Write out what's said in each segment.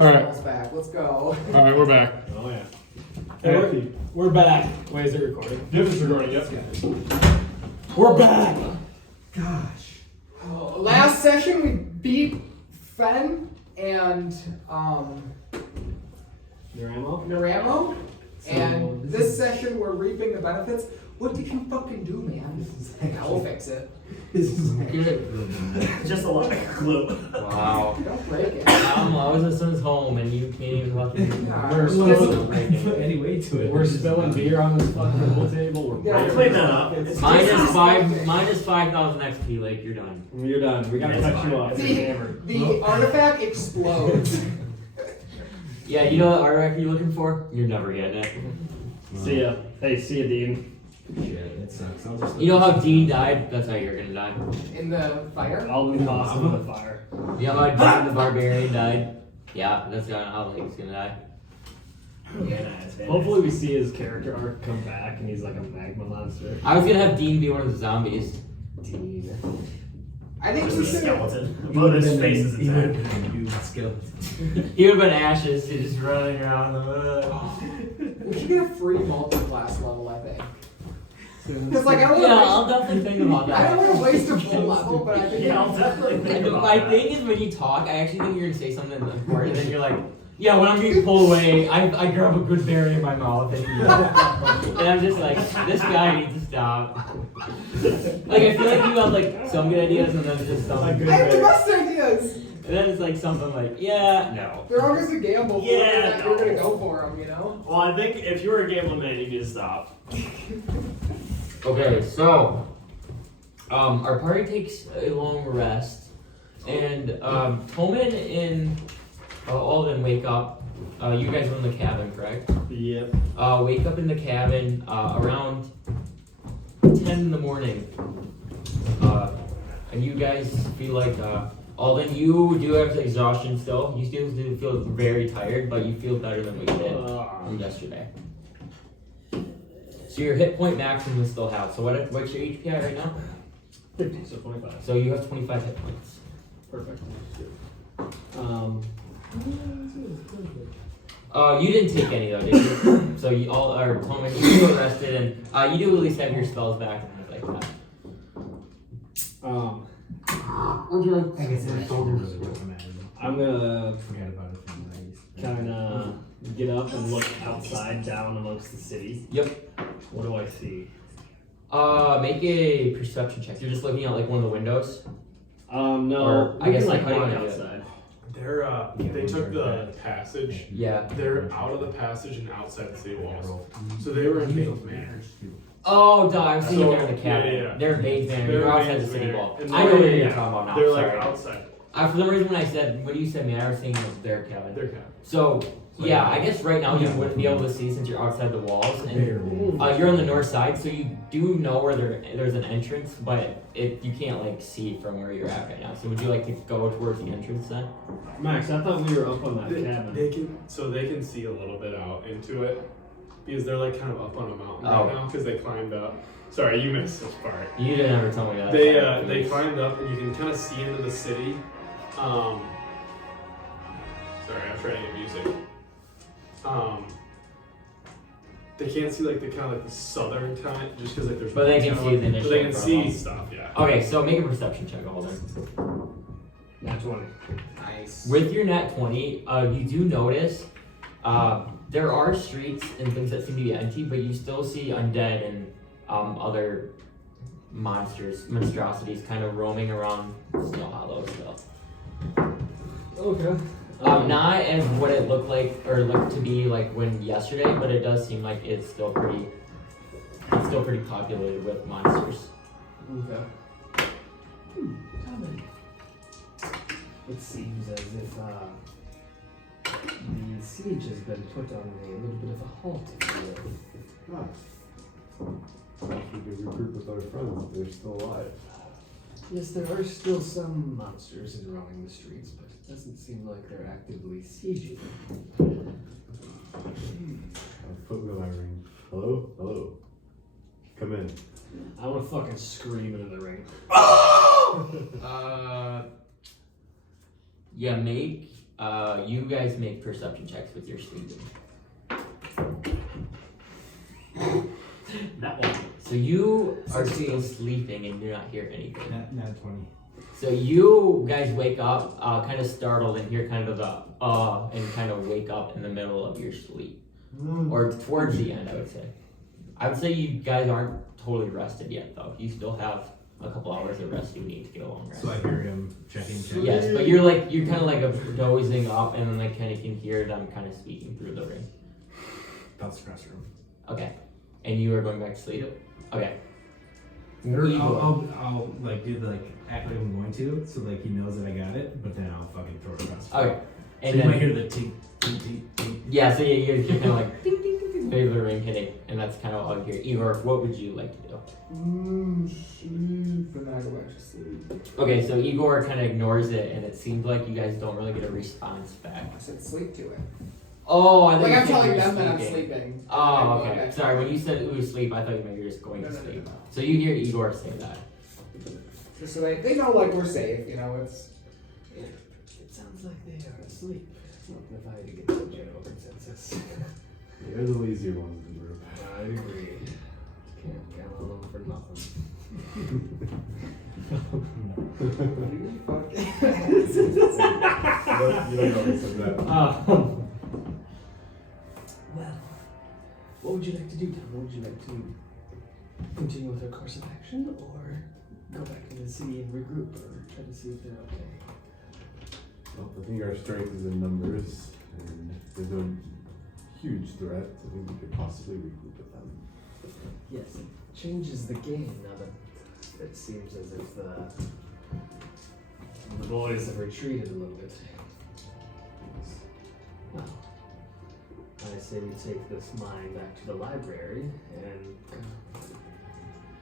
our spells back. Let's go. Alright, we're back. Oh yeah. Hey, we're back. Wait, is it recording? Yep, it's recording, yep. We're back! Gosh. Oh, last session we beat Fen and Naramo. And this session we're reaping the benefits. What did you fucking do, man? I will fix it. This is good. Just a lot of glue. Wow. Don't break it. I was at son's home and you can't even fucking. We're spilling any way to it. We're spilling beer on this fucking whole table. We're Yeah, clean that up. Minus 5,000 XP, like you're done. You're done. We gotta cut you off. You're hammered. The artifact explodes. Yeah, you know what artifact you're looking for? You're never getting it. See ya. Hey, see ya, Dean. Shit, it sucks. You know how Dean died? That's how you're gonna die. In the fire? All the cost of the fire. You know how Dean the Barbarian died? Yeah, that's how he's gonna die. Yeah. Hopefully we see his character arc come back and he's like a magma monster. I was gonna have Dean be one of the zombies. Dean. I think Just a we should. skeleton. But his face is intact. He would have been ashes, he's just running around. We should get a free multi-class level, I think. Because like I don't Yeah, want I'll definitely think about to. I don't that. want to waste a full level, but I think. Yeah, I'll definitely think about My that. thing is when you talk, I actually think you're gonna say something important, and then you're like, yeah, when I'm getting pulled away, I grab a good berry in my mouth, and I'm just like, this guy needs to stop. Like, I feel like you have like some good ideas, and then just some good I have the berry. best ideas. And then it's like something like, yeah, no. They're always a gamble. For Yeah, that you're gonna go for them, you know. Well, I think if you were a gambling man, you need to stop. Okay, so our party takes a long rest, and Tolman and Alden wake up. You guys are in the cabin, correct? Yep. Wake up in the cabin around 10 in the morning, and you guys feel like Alden, you do have exhaustion still. You still do feel very tired, but you feel better than what you did from yesterday. So your hit point maximum is still half. So what's your HP at right now? 50, so 25. So you have 25 hit points. Perfect. You didn't take any though, did you? So you all are Tolman, you feel rested, and you do at least have your spells back and things like that. Would you like? I guess I'm gonna forget about it from the 90s. kind of get up and look outside down amongst the city. Yep. What do I see? Make a perception check. You're just looking at like one of the windows. No. Or, I guess, like like, how do you walk wanna do it? outside. They took the passage. Yeah. They're out of the passage and outside the city walls. So they were in Bates Manor. Oh, duh, I was thinking So, they're in the cabin. yeah. They're in Bates Manor. They're You're in outside the Bates city Manor. wall. And I know what they're- you're talking about now. They're Sorry. like outside. For some reason, when I said, when you said Manor, I was thinking it was their cabin. Their cabin. So, yeah, I guess right now you wouldn't be able to see since you're outside the walls, and you're on the north side, so you do know where there's an entrance, but you can't like see from where you're at right now. So would you like to go towards the entrance then? Max, I thought we were up on that cabin. They can see a little bit out into it because they're like kind of up on a mountain Oh. right now because they climbed up. Sorry, you missed this part. You didn't ever tell me that. They climbed up and you can kind of see into the city. Sorry, I'm trying to get music. They can't see like the kind of like the southern kind just because like there's. But they can kinda, see like, the initial But they can see profile. stuff, yeah. Okay, so make a perception check, Alden. Nat 20. Nice. With your nat 20, you do notice there are streets and things that seem to be empty, but you still see undead and other monstrosities kind of roaming around Snow Hollow still. Okay. Not as what it looked like or looked to be like when yesterday, but it does seem like it's still pretty populated with monsters. Okay. It seems as if the siege has been put on a little bit of a halt, if you will. Perhaps we could regroup with our friends if they're still alive. Yes, there are still some monsters roaming the streets, but it doesn't seem like they're actively sieging. A foot in my ring. Hello? Hello. Come in. I want to fucking scream into the ring. Yeah, make You guys make perception checks with your sleeping. That one. So you are still sleeping and do not hear anything. Not 20. So you guys wake up, kind of startled, and hear kind of the and kind of wake up in the middle of your sleep, or towards the end, I would say. I would say you guys aren't totally rested yet, though. You still have a couple hours of rest you need to get a long rest. So I hear him checking. Yes, but you're kind of like dozing up, and then kind of can hear them kind of speaking through the ring. Bounce across the room. Okay, and you are going back to sleep. Okay. Or Igor. I'll like do the act like I'm going to, so like he knows that I got it, but then I'll fucking throw it across. Okay, So and you then might hear the tink, tink, tink, tink. yeah, so you're kind of like ding ding ding ding, maybe the ring hitting, and that's kind of all you hear. Igor, what would you like to do? Sleep, and then I go back to sleep. Okay, so Igor kind of ignores it, and it seems like you guys don't really get a response back. I said sleep to it. Oh, I thought Like you I'm said telling you were them that I'm sleeping. sleeping. Oh, okay. Sorry, when you said it was sleep, I thought you meant you were just going No, to no, no, sleep. no. So you hear Igor say that. Just so they know like we're safe, you know, it's It sounds like they are asleep. Not if I had to get the general consensus. They're the lazier ones in the group. I agree. Can't count on them for nothing. You don't know who said that. Well, what would you like to do, Tom? Would you like to continue with our course of action, or go back into the city and regroup, or try to see if they're okay? Well, I think our strength is in numbers, and if there's no huge threat, I think we could possibly regroup with them. Yes, it changes the game now that it seems as if the boys have retreated a little bit. Well, I say we take this mine back to the library and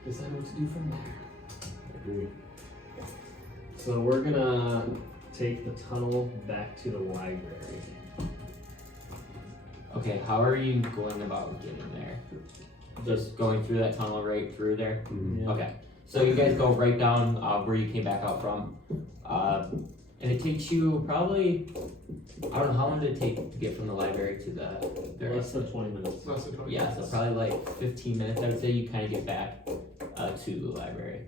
decide what to do from there. I agree. So we're gonna take the tunnel back to the library. Okay, how are you going about getting there? Just going through that tunnel right through there? Mhm. Okay, so you guys go right down where you came back out from, and it takes you probably, I don't know, how long did it take to get from the library to the Less than 20 minutes. less than 20 yeah, so minutes. probably like 15 minutes, I would say. You kind of get back to the library.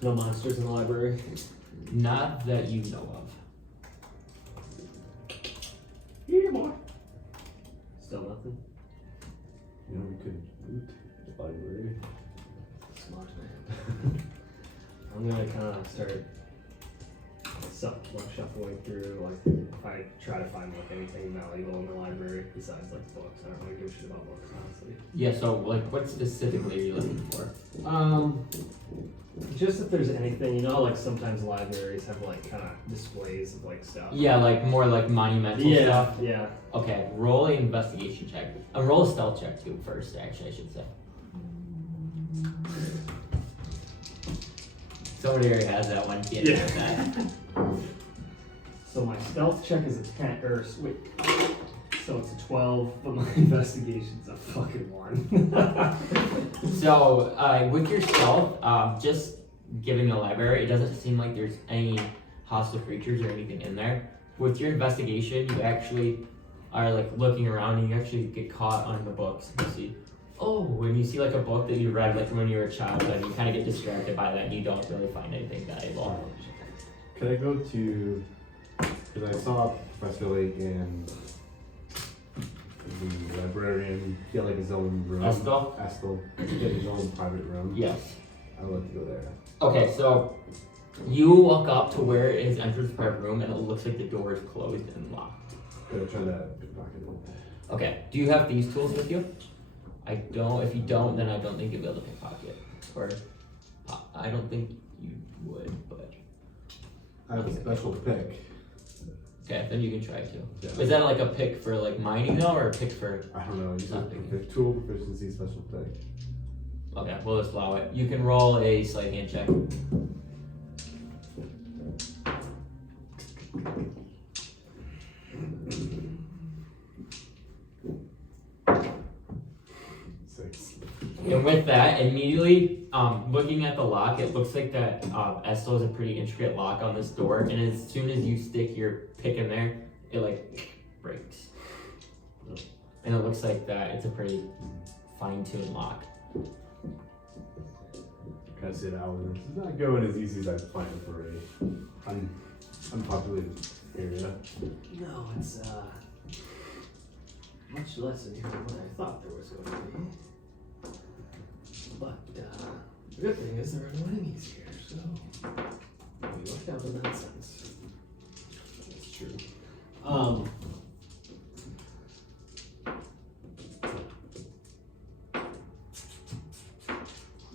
No monsters in the library. Not that you know of. Yeah, boy. Still nothing. You know, we could loot the library. Smart man. I'm gonna kind of start shuffling through, like, if I try to find like anything valuable in the library besides like books. I don't really give a shit about books, honestly. Yeah, so like what specifically are you looking for? Just if there's anything, you know, like sometimes libraries have like kind of displays of like stuff. Yeah, like more like monumental stuff. Yeah. Okay, roll an investigation check. Roll a stealth check too first, actually, I should say. Somebody already has that one. Can't Yeah. have that. So my stealth check is a 10, or wait, so it's a 12, but my investigation's a fucking 1. So, with your stealth, just giving the library, it doesn't seem like there's any hostile creatures or anything in there. With your investigation, you actually are like looking around and you actually get caught on the books. You see, when you see like a book that you read like when you were a child, and you kind of get distracted by that and you don't really find anything valuable. Can I go to, because I saw Professor Lake and the librarian, he had like his own room. Estel? Estel. He had his own private room. Yes. I would like to go there. Okay, so you walk up to where his entrance private room and it looks like the door is closed and locked. Gonna try that pickpocket one. Okay, do you have these tools with you? I don't. If you don't, then I don't think you'll be able to pickpocket. Or I don't think you would, but I have a special pick. okay, then you can try to. Yeah. Is that like a pick for like mining though, or a pick for? I don't know. It's a Nothing. tool proficiency special pick. Okay, we'll just allow it. You can roll a sleight hand check. Six. It And with that, immediately, looking at the lock, it looks like that Estel is a pretty intricate lock on this door, and as soon as you stick your pick in there, it like breaks. And it looks like that it's a pretty fine-tuned lock. Kind of sit out with it. It's not going as easy as I planned for a unpopulated area. No, it's much less in here than what I thought there was going to be. But the good thing is there are no enemies here, so we worked out in that sense. That's true.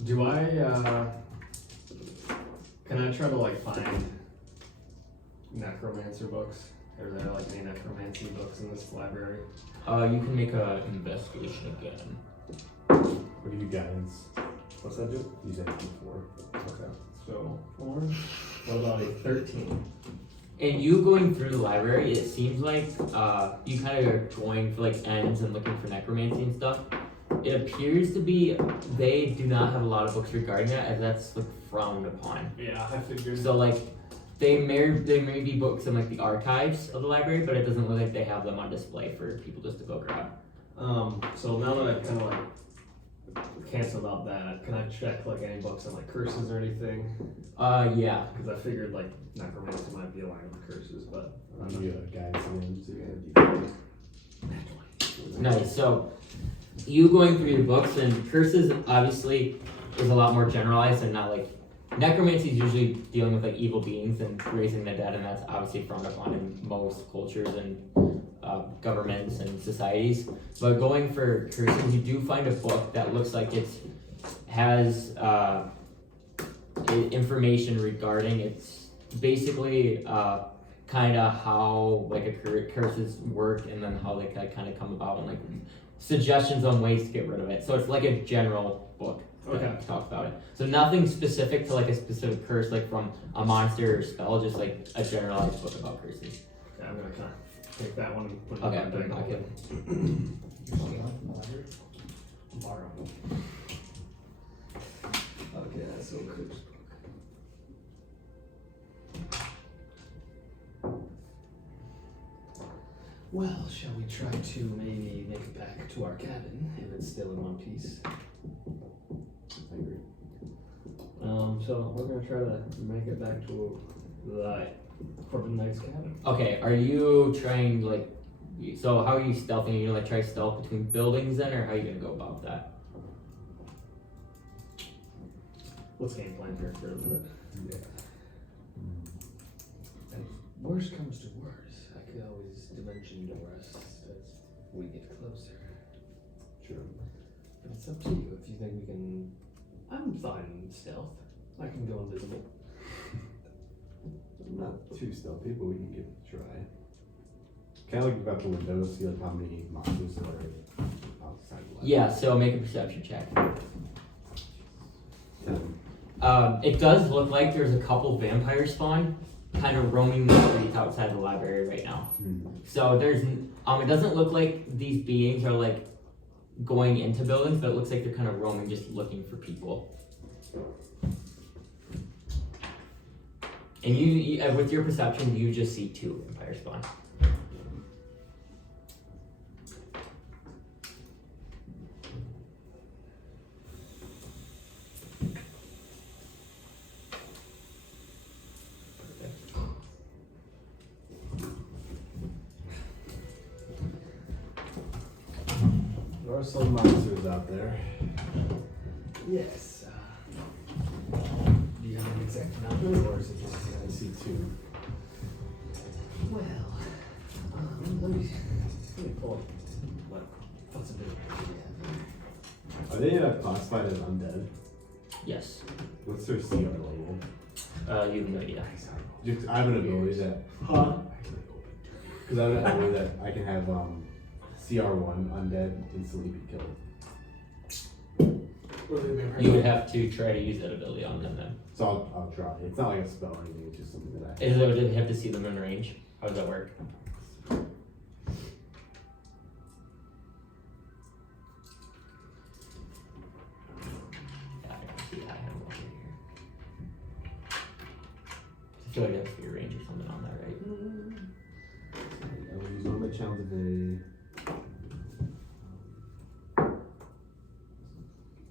Do I, can I try to like find necromancer books? Are there like any necromancy books in this library? You can make an investigation again. What do you guidance? What's that do? Use that D4. Okay, so 4. What about a 13? And you going through the library, it seems like you kind of are going for like ends and looking for necromancy and stuff. It appears to be they do not have a lot of books regarding that, as that's like frowned upon. Yeah, I figured. So like they may be books in like the archives of the library, but it doesn't look like they have them on display for people just to go grab. So now that I've kind of like canceled out that, can I check like any books on like curses or anything? Yeah. Because I figured like necromancy might be aligned with curses, but I'll give you a guidance again, so you got a D4. Nice. So you going through your books, and curses obviously is a lot more generalized and not like necromancy is usually dealing with like evil beings and raising the dead, and that's obviously frowned upon in most cultures and governments and societies. But going for curses, you do find a book that looks like it has information regarding it's basically kind of how like a curses work, and then how they kind of come about, and like suggestions on ways to get rid of it. So it's like a general book that talks about it. So nothing specific to like a specific curse, like from a monster or spell, just like a generalized book about curses. okay, I'm gonna kind of take that one and put it Okay, in my bag. okay. Borrow. Okay, so curse book. Well, shall we try to maybe make it back to our cabin if it's still in one piece? I agree. So we're gonna try to make it back to the Corbin Knight's cabin. Okay, are you trying like, so how are you stealthing? Are you gonna like try stealth between buildings then, or how are you gonna go about that? Let's game plan here for a little bit. Yeah. And worst comes to worst, I could always dimension door us as we get closer. Sure. But it's up to you if you think we can. I'm fine in stealth. I can go invisible. I'm not too stealthy, but we can give it a try. Can I look out the window, see like how many monsters are outside the light? Yeah, so make a perception check. 10. It does look like there's a couple vampire spawn kind of roaming the streets outside the library right now. So there's, it doesn't look like these beings are like going into buildings, but it looks like they're kind of roaming, just looking for people. And you with your perception, you just see 2 vampire spawn. There are some monsters out there. Yes. Do you have an exact number, or is it just? I see 2. Well, let me pull up what possibility we have. Are they classified as undead? Yes. What's their CR level? You have no idea. Just, I have an ability that. Because I have an ability that I can have CR1 undead instantly be killed. You would have to try to use that ability on them then. So I'll try. It's not like a spell or anything, it's just something that I. Is it, do you have to see them in range? How does that work? challenge of a.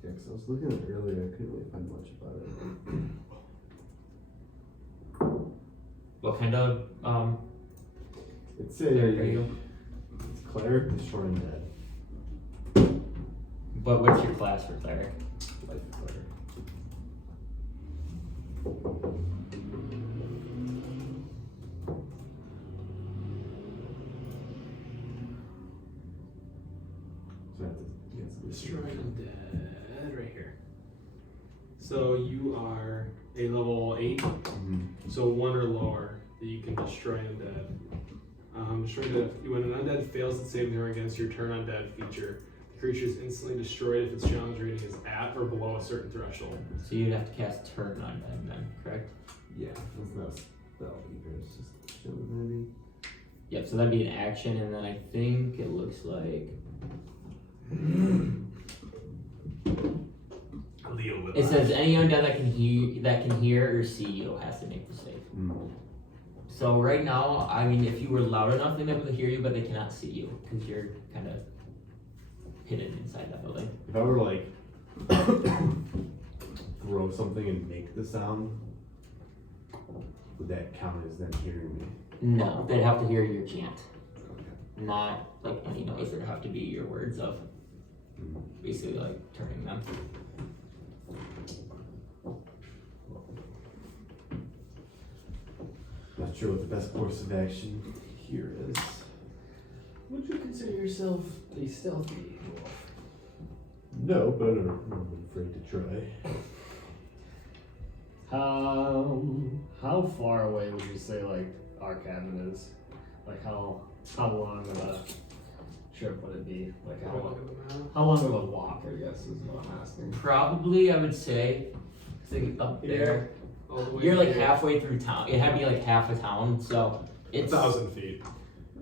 Yeah, because I was looking at it earlier, I couldn't really find much about it. What kind of It's cleric are you? It's cleric, destroy undead. But what's your class for cleric? Life cleric. So I have to get some Destroy undead right here. So you are a level 8, so 1 or lower that you can destroy undead. Destroy undead. When an undead fails to save throw against your turn undead feature, the creature is instantly destroyed if its challenge rating is at or below a certain threshold. So you'd have to cast turn undead then, correct? Yeah, that's not a spell either, it's just shield maybe. Yep, so that'd be an action, and then I think it looks like Leo with it says any undead that can hear or see you has to make the save. So right now, I mean, if you were loud enough, they might be able to hear you, but they cannot see you because you're kind of hidden inside that building. If I were to like throw something and make the sound, would that count as them hearing me? No, they'd have to hear your chant, not like any noise. There'd have to be your words of basically like turning them. Not sure what the best course of action here is. Would you consider yourself a stealthy dwarf? No, but I'm never afraid to try. How far away would you say like our cabin is? Like how long of a trip would it be? Like how long of a walk? I guess is what I'm asking. Probably, I would say, up there. All the way You're like here. halfway through town. It had to be like half a town, so it's. 1,000 feet.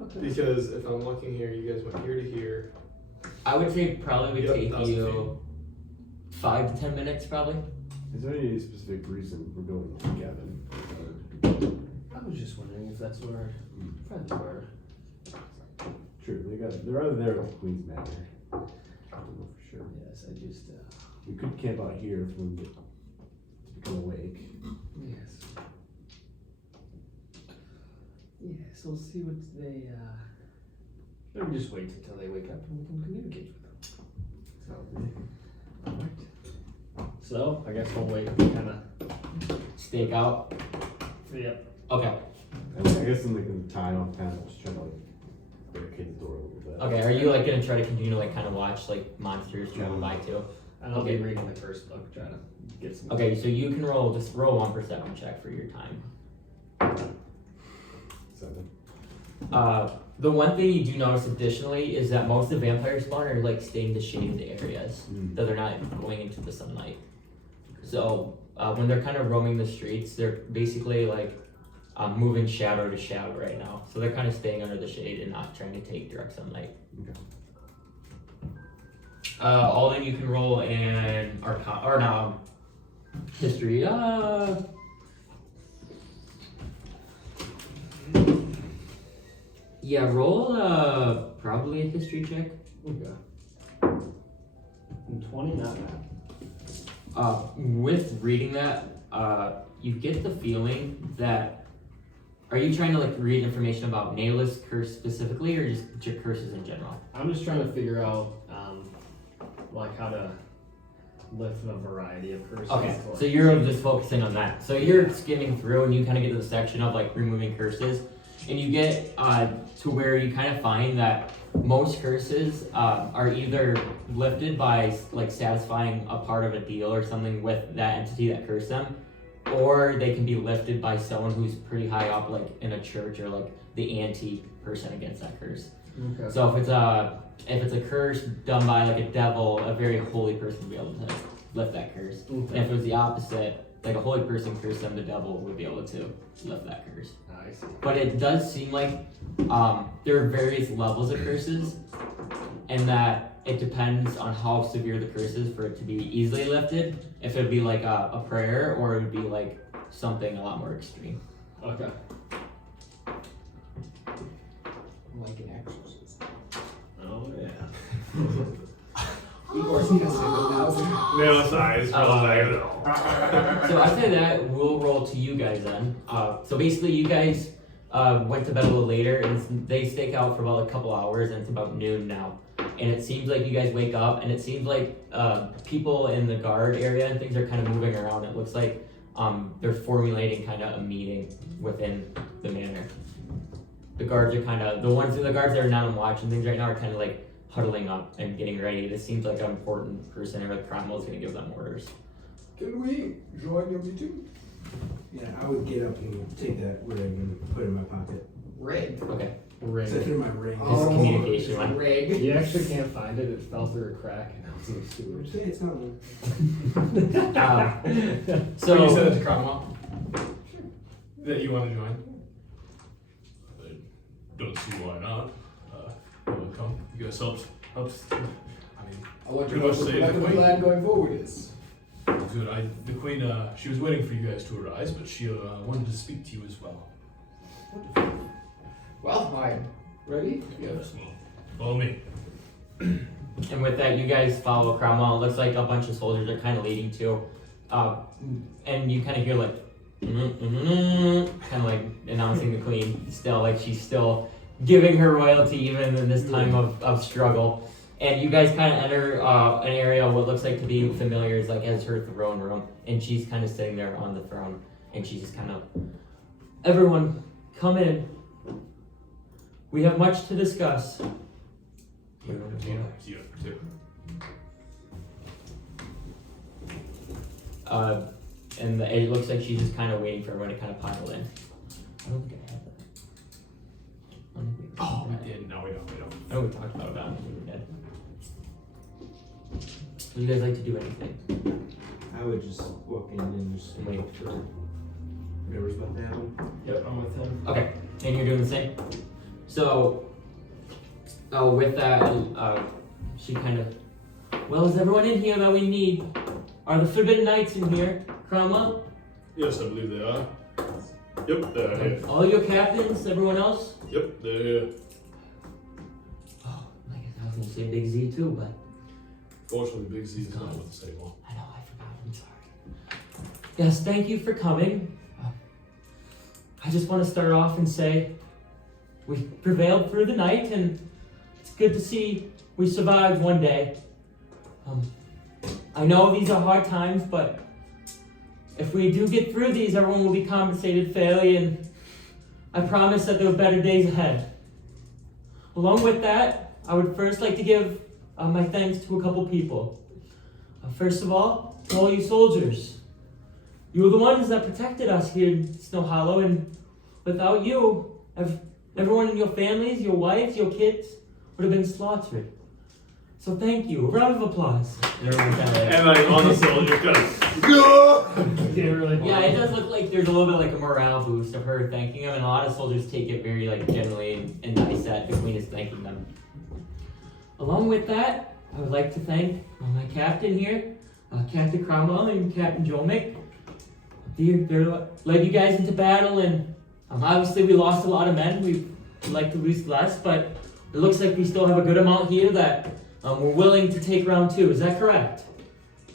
Okay. Because if I'm looking here, you guys went here to here. I would say probably would Yep, take 1,000 you 5 to 10 minutes, probably. Is there any specific reason we're going to Gavin? I was just wondering if that's where our friends were. True, they're either there or Queen's Manor. I don't know for sure. Yes, I just, We could camp out here if we get to become awake. yes. Yes, we'll see what they, maybe just wait until they wake up and we can communicate with them. So, Alright. So I guess we'll wait and kind of. Stake out. Yep. Okay. I guess in the time I'm kind of just trying to like barricade the door a little bit. Okay, are you like gonna try to continue to like kind of watch like monsters travel by too? And I'll be reading the first book, trying to get some. Okay, so you can just roll 1 perception check for your time. 7. The one thing you do notice additionally is that most of the vampire spawn are like staying to shaded areas, that they're not going into the sunlight. So when they're kind of roaming the streets, they're basically like moving shadow to shadow right now. So they're kind of staying under the shade and not trying to take direct sunlight. Okay. All that you can roll in history. Yeah, roll probably a history check. Okay. And 20, not bad. With reading that, you get the feeling that are you trying to like read information about Naylor's curse specifically, or just curses in general? I'm just trying to figure out, like how to lift a variety of curses. Okay, to, like, so you're just focusing on that. So you're skimming through, and you kind of get to the section of like removing curses, and you get to where you kind of find that most curses are either lifted by like satisfying a part of a deal or something with that entity that cursed them, or they can be lifted by someone who's pretty high up, like in a church or like the anti-person against that curse. Okay. So if it's a curse done by like a devil, a very holy person would be able to lift that curse. And Okay. if it was the opposite, like a holy person cursed them, the devil would be able to lift that curse. I see. But it does seem like there are various levels of curses, and that it depends on how severe the curse is for it to be easily lifted. If it'd be like a prayer, or it would be like something a lot more extreme. Okay. Like an action Igor's testing 1,000. No size. So after that, we'll roll to you guys then. So basically, you guys went to bed a little later, and they stake out for about a couple hours, and it's about noon now. And it seems like you guys wake up, and it seems like people in the guard area and things are kind of moving around. It looks like they're formulating kind of a meeting within the manor. The guards are kind of, the guards that are not on watch and things right now are kind of like huddling up and getting ready. This seems like an important person, or Cromwell's going to give them orders. Can we join your meeting? Yeah, I would get up and take that ring and put it in my pocket. Rig. Okay. Set it in my ring. His communication one. Rig. You actually can't find it. It fell through a crack and now it's in the sewers. Say it's not one. So you said So, it to Cromwell? That you want to join? I don't see why not. Come, you guys helps. I mean, I want to Pretty know much what say the the queen. plan going forward is. good. The queen, she was waiting for you guys to arise, but she wanted to speak to you as well. Well, I'm ready. Yes, well, follow me. and with that, you guys follow Cromwell. It looks like a bunch of soldiers are kind of leading too. And you kind of hear like, kind of like announcing the queen still, like she's still giving her royalty even in this time of struggle. And you guys kind of enter an area what looks like to be familiar is like as her throne room, and she's kind of sitting there on the throne, and she's just kind of, everyone, come in. We have much to discuss. Yeah, too. And it looks like she's just kind of waiting for everyone to kind of pile in. I don't think I have that. I don't think we Oh, we did. No, we don't. I know we talked about it, but I don't think we did. Would you guys like to do anything? I would just walk in and just wait for whatever's about to happen. Yep, I'm with him. Okay, and you're doing the same? So, with that, she kind of, well, is everyone in here that we need? Are the Forbidden Knights in here? Cromwell? Yes, I believe they are. Yep, they're here. All your captains? Everyone else? Yep, they're here. Oh, I guess I was gonna say Big Z too, but Fortunately, Big Z is not with us anymore. I know, I forgot. I'm sorry. Yes, thank you for coming. I just want to start off and say we prevailed through the night, and it's good to see we survived one day. I know these are hard times, but if we do get through these, everyone will be compensated fairly, and I promise that there are better days ahead. Along with that, I would first like to give my thanks to a couple people. First of all, to all you soldiers. You were the ones that protected us here in Snow Hollow, and without you, everyone in your families, your wives, your kids would have been slaughtered. So thank you. A round of applause. Everyone kind of And like on the soldier, kind of. yeah, it does look like there's a little bit like a morale boost of her thanking him, and a lot of soldiers take it very like generally and nice that the queen is thanking them. Along with that, I would like to thank my captain here, Captain Cromwell and Captain Jomick. They led you guys into battle, and obviously we lost a lot of men. We'd like to lose less, but it looks like we still have a good amount here that we're willing to take round two. Is that correct?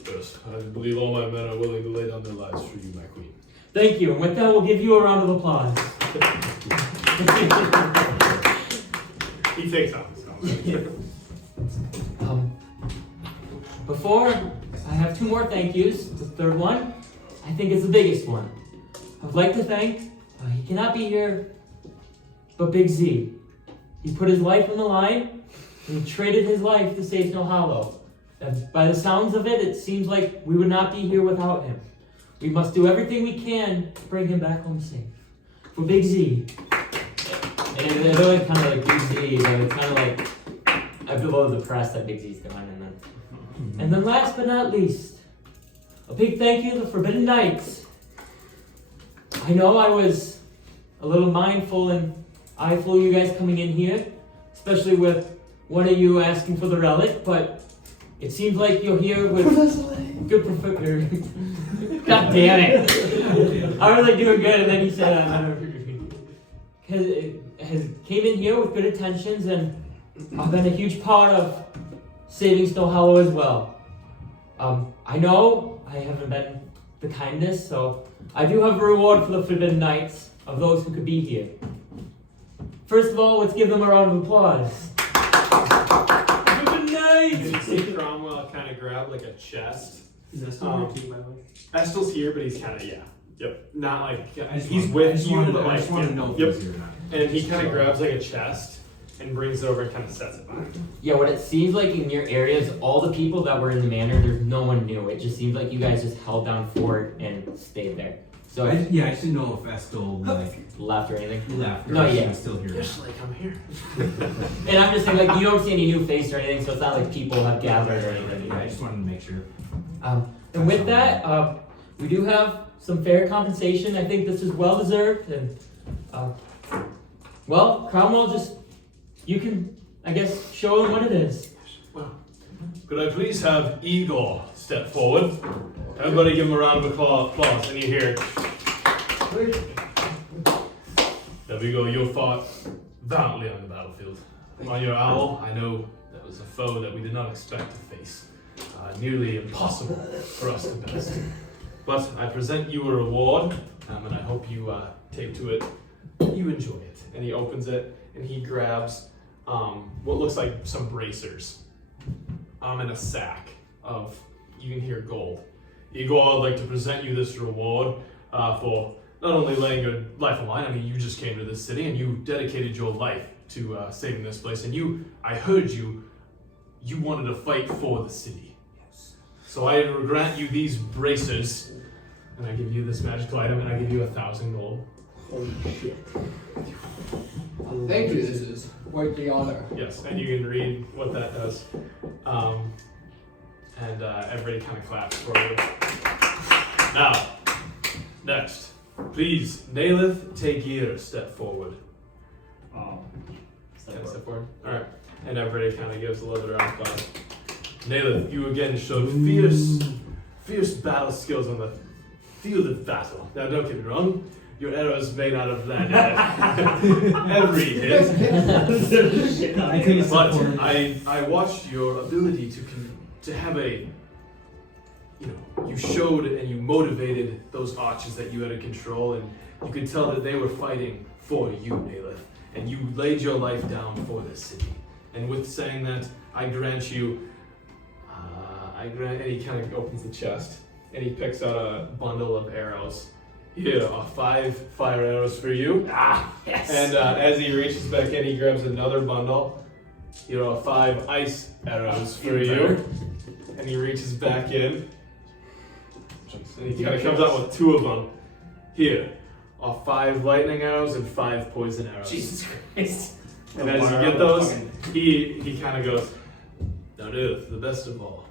Yes, I believe all my men are willing to lay down their lives for you, my queen. Thank you. And with that, we'll give you a round of applause. He takes off. Before, I have two more thank yous. The third one, I think is the biggest one. I'd like to thank, he cannot be here, but Big Z. He put his life on the line, and he traded his life to save Snow Hollow. And by the sounds of it, it seems like we would not be here without him. We must do everything we can to bring him back home safe. For Big Z. And it's really kind of like Big Z, but it's kind of like I'm below the press that Big Z's gone, and then last but not least, a big thank you to the Forbidden Knights. I know I was a little mindful and eyeful of you guys coming in here, especially with one of you asking for the relic, but it seems like you're here with good Professor. God damn it! I was like doing good, and then he said, has came in here with good intentions, and I've been a huge part of saving Snow Hollow as well. I know I haven't been the kindest, so I do have a reward for the Forbidden Knights of those who could be here. First of all, let's give them a round of applause. Forbidden Knights! And you see Cromwell kind of grab like a chest. Is that still your team, by the way? Estel's here, but he's kind of, Yep. Not like, I just he's wanted- with I just you, wanted- but I like, just wanted to know if yep. he was here or not. And he kind of grabs like a chest and brings it over and kind of sets it back. Yeah, what it seems like in your areas, all the people that were in the manor, there's no one new. It just seems like you guys just held down fort and stayed there. So I just didn't know if Estel like left or anything. left or No, if she yeah. was still here. Just like, I'm here. And I'm just saying, like, you don't see any new face or anything, so it's not like people have gathered or anything. Yeah, I just wanted to make sure. And with that, we do have some fair compensation. I think this is well deserved. And well, Cromwell, you can, I guess, show him what it is. Could I please have Igor step forward? Everybody give him a round of applause. And you hear, there we go, you fought valiantly on the battlefield. On your owl, I know that was a foe that we did not expect to face. Nearly impossible for us to best. But I present you a reward, and I hope you take to it, you enjoy it. And he opens it and he grabs what looks like some bracers and a sack of, you can hear gold. Igor, I'd like to present you this reward for not only laying your life on line, I mean, you just came to this city and you dedicated your life to saving this place. And I heard you wanted to fight for the city. So I grant you these bracers, and I give you this magical item, and I give you 1,000 gold. Holy shit. Thank you, this is quite the honor. Yes, and you can read what that does. And everybody kind of claps for you. Now, next, please, Nalith Tegir, step forward. Step forward. Alright. And everybody kind of gives a little bit of round applause. Nalith, you again showed fierce battle skills on the field of battle. Now, don't get me wrong, your arrows may not have landed at every hit, I take a but support. I watched your ability to have you showed and you motivated those archers that you had to control, and you could tell that they were fighting for you, Nalith, and you laid your life down for this city. And with saying that, I grant you, And he kind of opens the chest and he picks out a bundle of arrows. Here are 5 fire arrows for you. Yes. And as he reaches back in, he grabs another bundle. Here are 5 ice arrows for you. And he reaches back in. And he kind of comes out with 2 of them. Here are 5 lightning arrows and 5 poison arrows. Jesus Christ. And as you get those, he kind of goes, now dude, the best of all.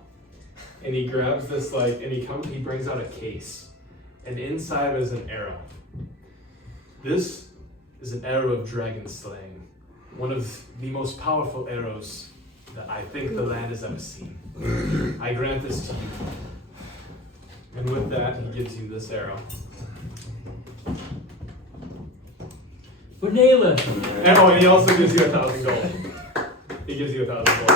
And he grabs this he brings out a case. And inside is an arrow. This is an arrow of dragon slaying. One of the most powerful arrows that I think the land has ever seen. I grant this to you. And with that, he gives you this arrow. For Nayla. And he also gives you 1,000 gold. He gives you 1,000 gold.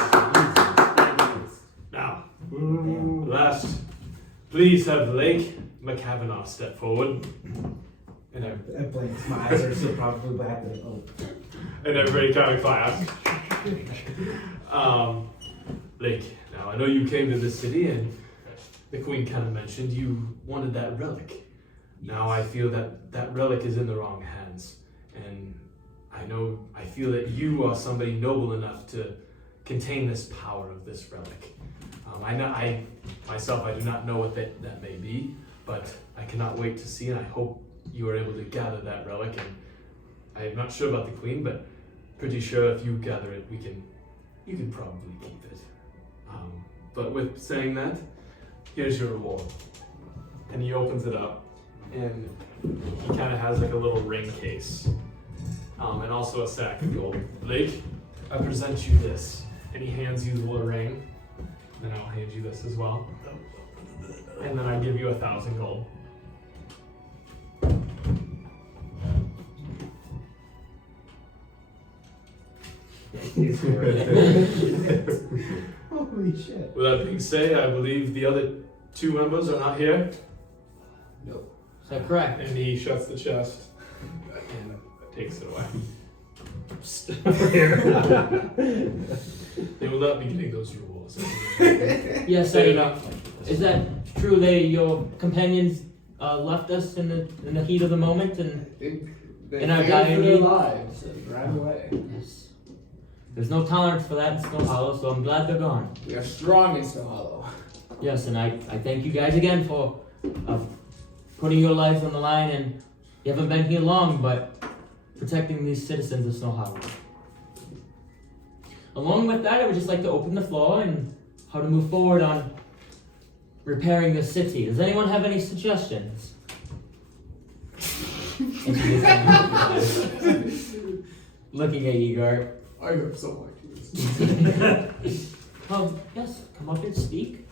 Now, last, please have Lake McCavanagh step forward. And I blinked. My eyes are still probably black. and everybody kind of claps. Lake, now I know you came to this city and the Queen kind of mentioned you wanted that relic. Now I feel that relic is in the wrong hands. And I feel that you are somebody noble enough to contain this power of this relic. I do not know what that may be, but I cannot wait to see, and I hope you are able to gather that relic. And I'm not sure about the Queen, but pretty sure if you gather it, you can probably keep it. But with saying that, here's your reward. And he opens it up, and he kind of has like a little ring case, and also a sack of gold. Lake, I present you this. And he hands you the little ring. Then I'll hand you this as well. And then I give you 1,000 gold. Holy shit. With that being said, I believe the other 2 members are not here. No. Is that correct? And he shuts the chest and takes it away. They will not be getting those rewards. Yes, is that true? Your companions left us in the heat of the moment, and I think they In our feared for their dying lives and ran away. yes, there's no tolerance for that in Snow Hollow, so I'm glad they're gone. We are strong in Snow Hollow. Yes, and I thank you guys again for putting your lives on the line, and you haven't been here long, but protecting these citizens of Snow Hollow. Along with that, I would just like to open the floor and how to move forward on repairing the city. Does anyone have any suggestions? Looking at Igor. I have so much to say. Yes, come up and speak.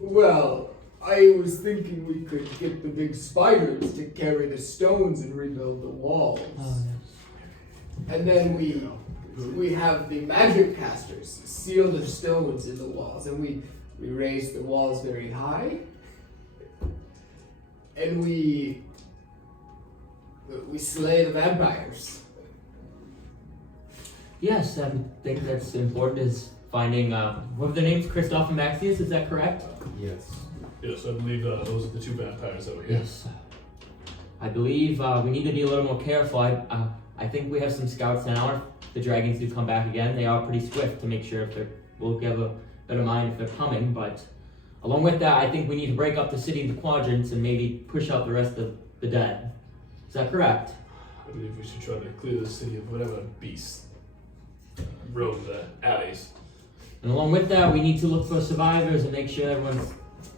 Well, I was thinking we could get the big spiders to carry the stones and rebuild the walls. Oh, And then we have the magic casters seal the stones in the walls, and we raise the walls very high, and we slay the vampires. yes, I think that's important. Is finding what are their names? Christoph and Maxius. Is that correct? Yes. Yes, I believe those are the 2 vampires that were here. Yes. I believe we need to be a little more careful. I think we have some scouts now. If the dragons do come back again, they are pretty swift to make sure if we'll give a better mind if they're coming. But along with that, I think we need to break up the city into quadrants and maybe push out the rest of the dead. Is that correct? I believe we should try to clear the city of whatever beasts roam the alleys. And along with that, we need to look for survivors and make sure everyone's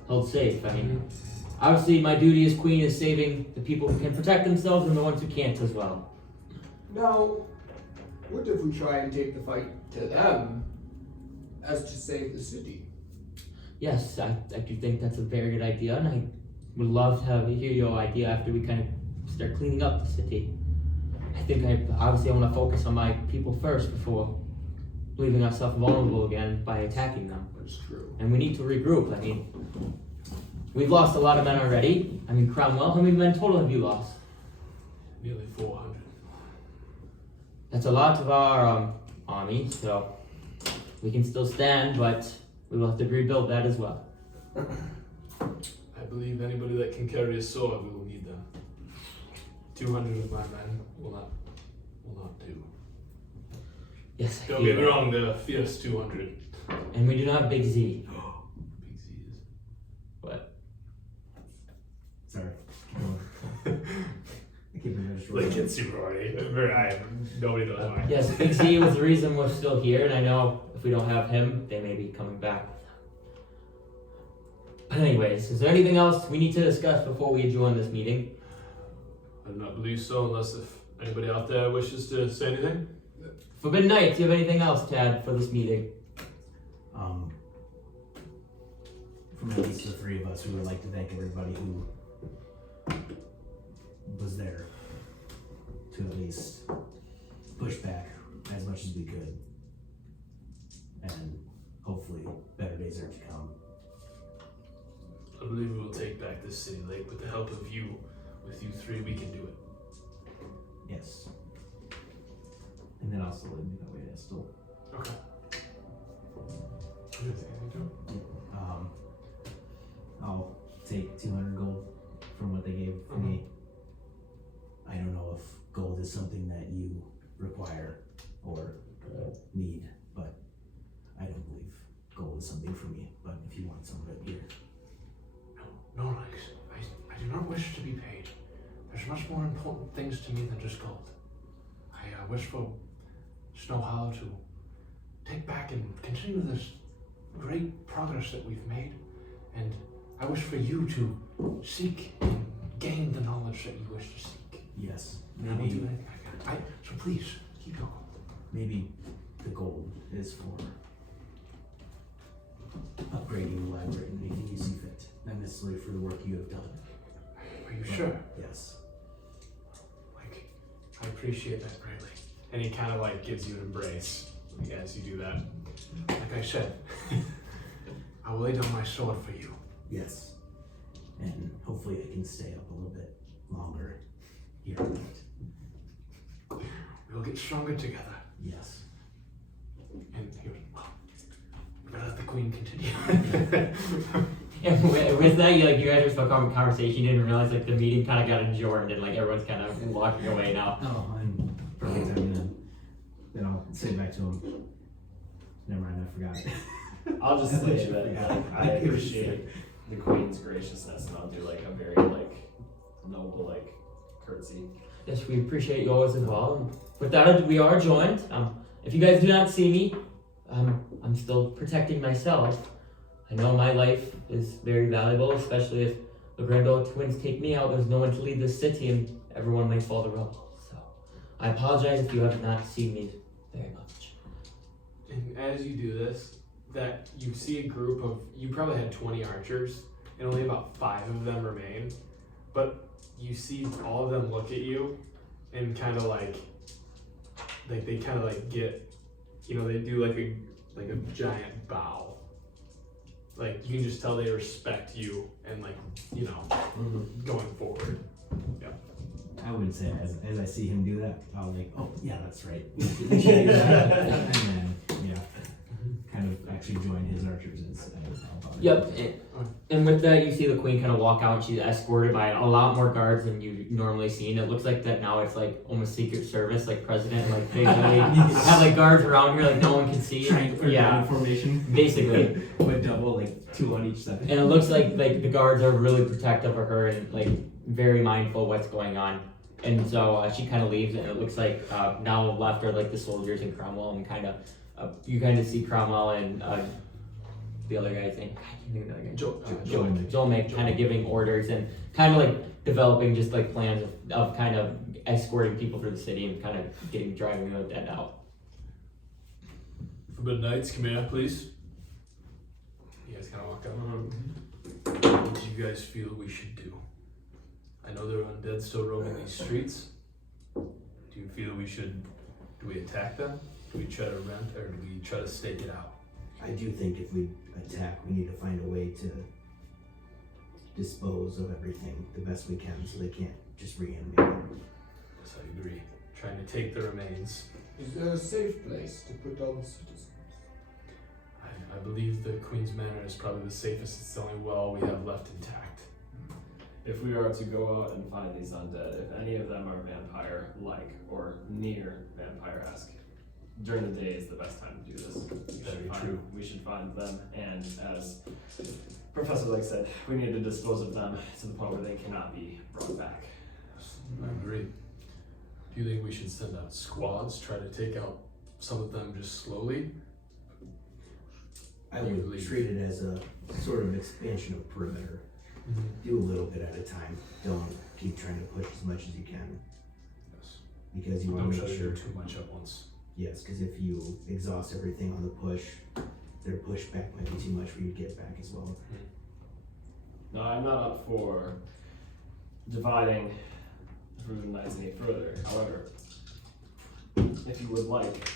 held safe. I mean, obviously my duty as queen is saving the people who can protect themselves and the ones who can't as well. Now, what if we try and take the fight to them as to save the city? Yes, I do think that's a very good idea, and I would love to hear your idea after we kind of start cleaning up the city. I think I want to focus on my people first before leaving ourselves vulnerable again by attacking them. That's true. And we need to regroup. I mean, we've lost a lot of men already. I mean, Cromwell, how many men total have you lost? Nearly 400. That's a lot of our army, so we can still stand, but we will have to rebuild that as well. I believe anybody that can carry a sword, we will need them. 200 of my men will not do. Yes, I Don't hear get me that. wrong, they're a fierce 200. And we do not have Big Z. Big Z's. What? Sorry. I keep remembering. Like it's super already. Nobody knows why. Yes, Big Z was the reason we're still here, and I know if we don't have him, they may be coming back. But anyways, is there anything else we need to discuss before we adjourn this meeting? I do not believe so, unless if anybody out there wishes to say anything. Forbidden Knight, do you have anything else to add for this meeting? From at least the 3 of us, we would like to thank everybody who was there to at least push back as much as we could. And hopefully better days are to come. I believe we will take back this city lake with the help of you. With you 3, we can do it. Yes. And then also let me that way that's still. Okay. I'll take 200 gold from what they gave for me. I don't know if gold is something that you require or need, but I don't believe gold is something for me. But if you want some of it here. No, Rex. I do not wish to be paid. There's much more important things to me than just gold. I wish for Snow Hollow to take back and continue this great progress that we've made, and I wish for you to seek and gain the knowledge that you wish to seek. Yes. And I will do anything I can. So please, keep your gold. Maybe the gold is for upgrading the library and making you see fit, not necessarily for the work you have done. Are you sure? Yes. Like, I appreciate that greatly. And he kind of like gives you an embrace. As you do that, like I said, I will lay down my sword for you. Yes. And hopefully I can stay up a little bit longer here at night. We'll get stronger together. Yes. And he was, well, we better let the queen continue. And with that, you guys are still having a conversation. You didn't realize like the meeting kind of got adjourned and like everyone's kind of walking away now. Oh, and perfect. I'm gonna. Then I'll say it back to him. Never mind, I forgot it. I'll just say that I appreciate the queen's graciousness, and I'll do like a very like noble like curtsy. Yes, we appreciate yours as well. And with that, we are joined. If you guys do not see me, I'm still protecting myself. I know my life is very valuable, especially if the Grandel twins take me out. There's no one to lead this city, and everyone may fall the rubble. So, I apologize if you have not seen me very much. And as you do this, that you see a group of, you probably had 20 archers, and only about 5 of them remain. But you see all of them look at you, and kind of like they kind of like get, they do like a giant bow. Like you can just tell they respect you, and like going forward. I would say as I see him do that, I'll like, oh yeah, that's right. We should do that. And then kind of actually join his archers instead. Yep, and with that, you see the queen kind of walk out, and she's escorted by a lot more guards than you normally see. And it looks like that now it's like almost Secret Service, like president, like they really have like guards around here, like no one can see. Yeah, formation. Basically, with double, like 2 on each side. and it looks like the guards are really protective of her and like very mindful of what's going on. And so she kind of leaves, and it looks like now left are like the soldiers and Cromwell, and kind of you kind of see Cromwell and the other guy's name. I can't think of the other guy. Joel kind of giving orders and kind of like developing just like plans of kind of escorting people through the city and kind of driving the undead out. Forbidden Knights, come here, please. You guys kind of walk up. What do you guys feel we should do? I know there are undead still roaming these streets. Do you feel do we attack them? Do we try to rent, or do we try to stake it out? I do think if we attack, we need to find a way to dispose of everything the best we can so they can't just reanimate them. Yes, I agree. Trying to take the remains. Is there a safe place to put all the citizens? I believe the Queen's Manor is probably the safest. It's the only well we have left intact. If we are to go out and find these undead, if any of them are vampire-like or near vampire-esque, during the day is the best time to do this. We should find them, and as Professor Lake said, we need to dispose of them to the point where they cannot be brought back. I agree. Do you think we should send out squads, try to take out some of them just slowly? I would treat it as a sort of expansion of perimeter. Do a little bit at a time. Don't keep trying to push as much as you can. Yes. Because you want to make sure too much at once. Yes, because if you exhaust everything on the push, their pushback might be too much for you to get back as well. No, I'm not up for dividing the Forbidden Knights any further. However, if you would like,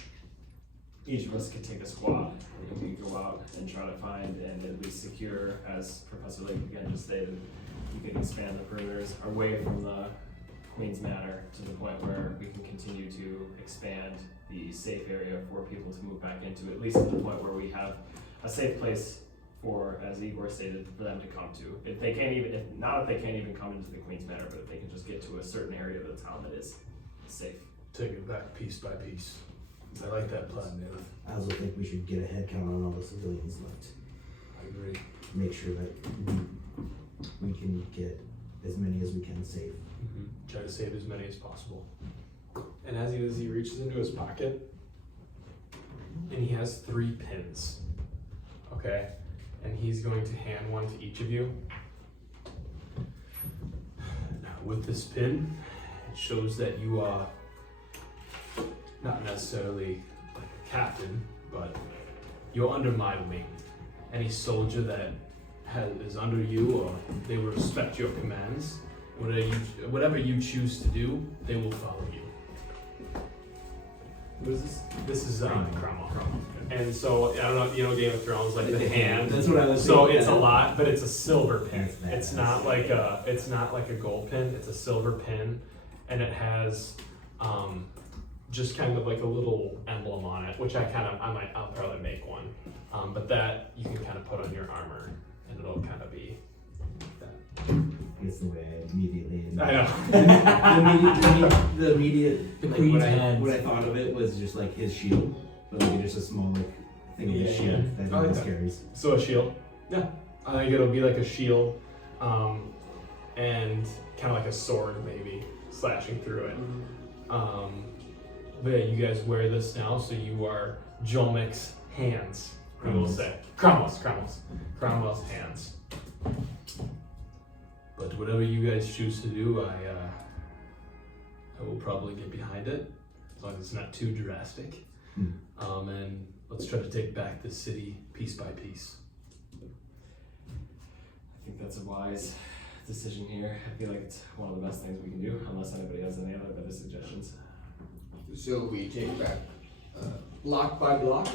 each of us could take a squad and we go out and try to find and at least secure, as Professor Lake again just stated, we can expand the perimeters away from the Queen's Manor to the point where we can continue to expand the safe area for people to move back into, at least to the point where we have a safe place for, as Igor stated, for them to come to. If they can't even, if they can't even come into the Queen's Manor, but if they can just get to a certain area of the town that is safe. Take it back piece by piece. I like that plan, Nathan. I also think we should get a head count on all the civilians left. I agree. Make sure that we can get as many as we can safe. Try to save as many as possible. And as he reaches into his pocket, and he has 3 pins, okay? And he's going to hand one to each of you. Now, with this pin, it shows that you are not necessarily like a captain, but you're under my wing. Any soldier that is under you, or they will respect your commands. Whatever you choose to do, they will follow you. What is this? This is Cromwell. And so I don't know if you know Game of Thrones, like the hand. That's what I was So thinking. it's a lot, but it's a silver pin. That's It's not like a gold pin. It's a silver pin, and it has just kind of like a little emblem on it, which I'll probably make one. But that you can kind of put on your armor, and it'll kind of be that. It's the way I immediately. I know. The immediate The like queen's what hands. I thought of it was just like his shield, but like just a small like thing of his Yeah. shield that I like he that. carries. So a shield. Yeah. I think it'll be like a shield, and kind of like a sword maybe slashing through it. But yeah, you guys wear this now, so you are Jolmic's hands. We will say Cromwell's hands. But whatever you guys choose to do, I will probably get behind it, as long as it's not too drastic. And let's try to take back the city piece by piece. I think that's a wise decision here. I feel like it's one of the best things we can do, unless anybody has any other better suggestions. So we take back block by block,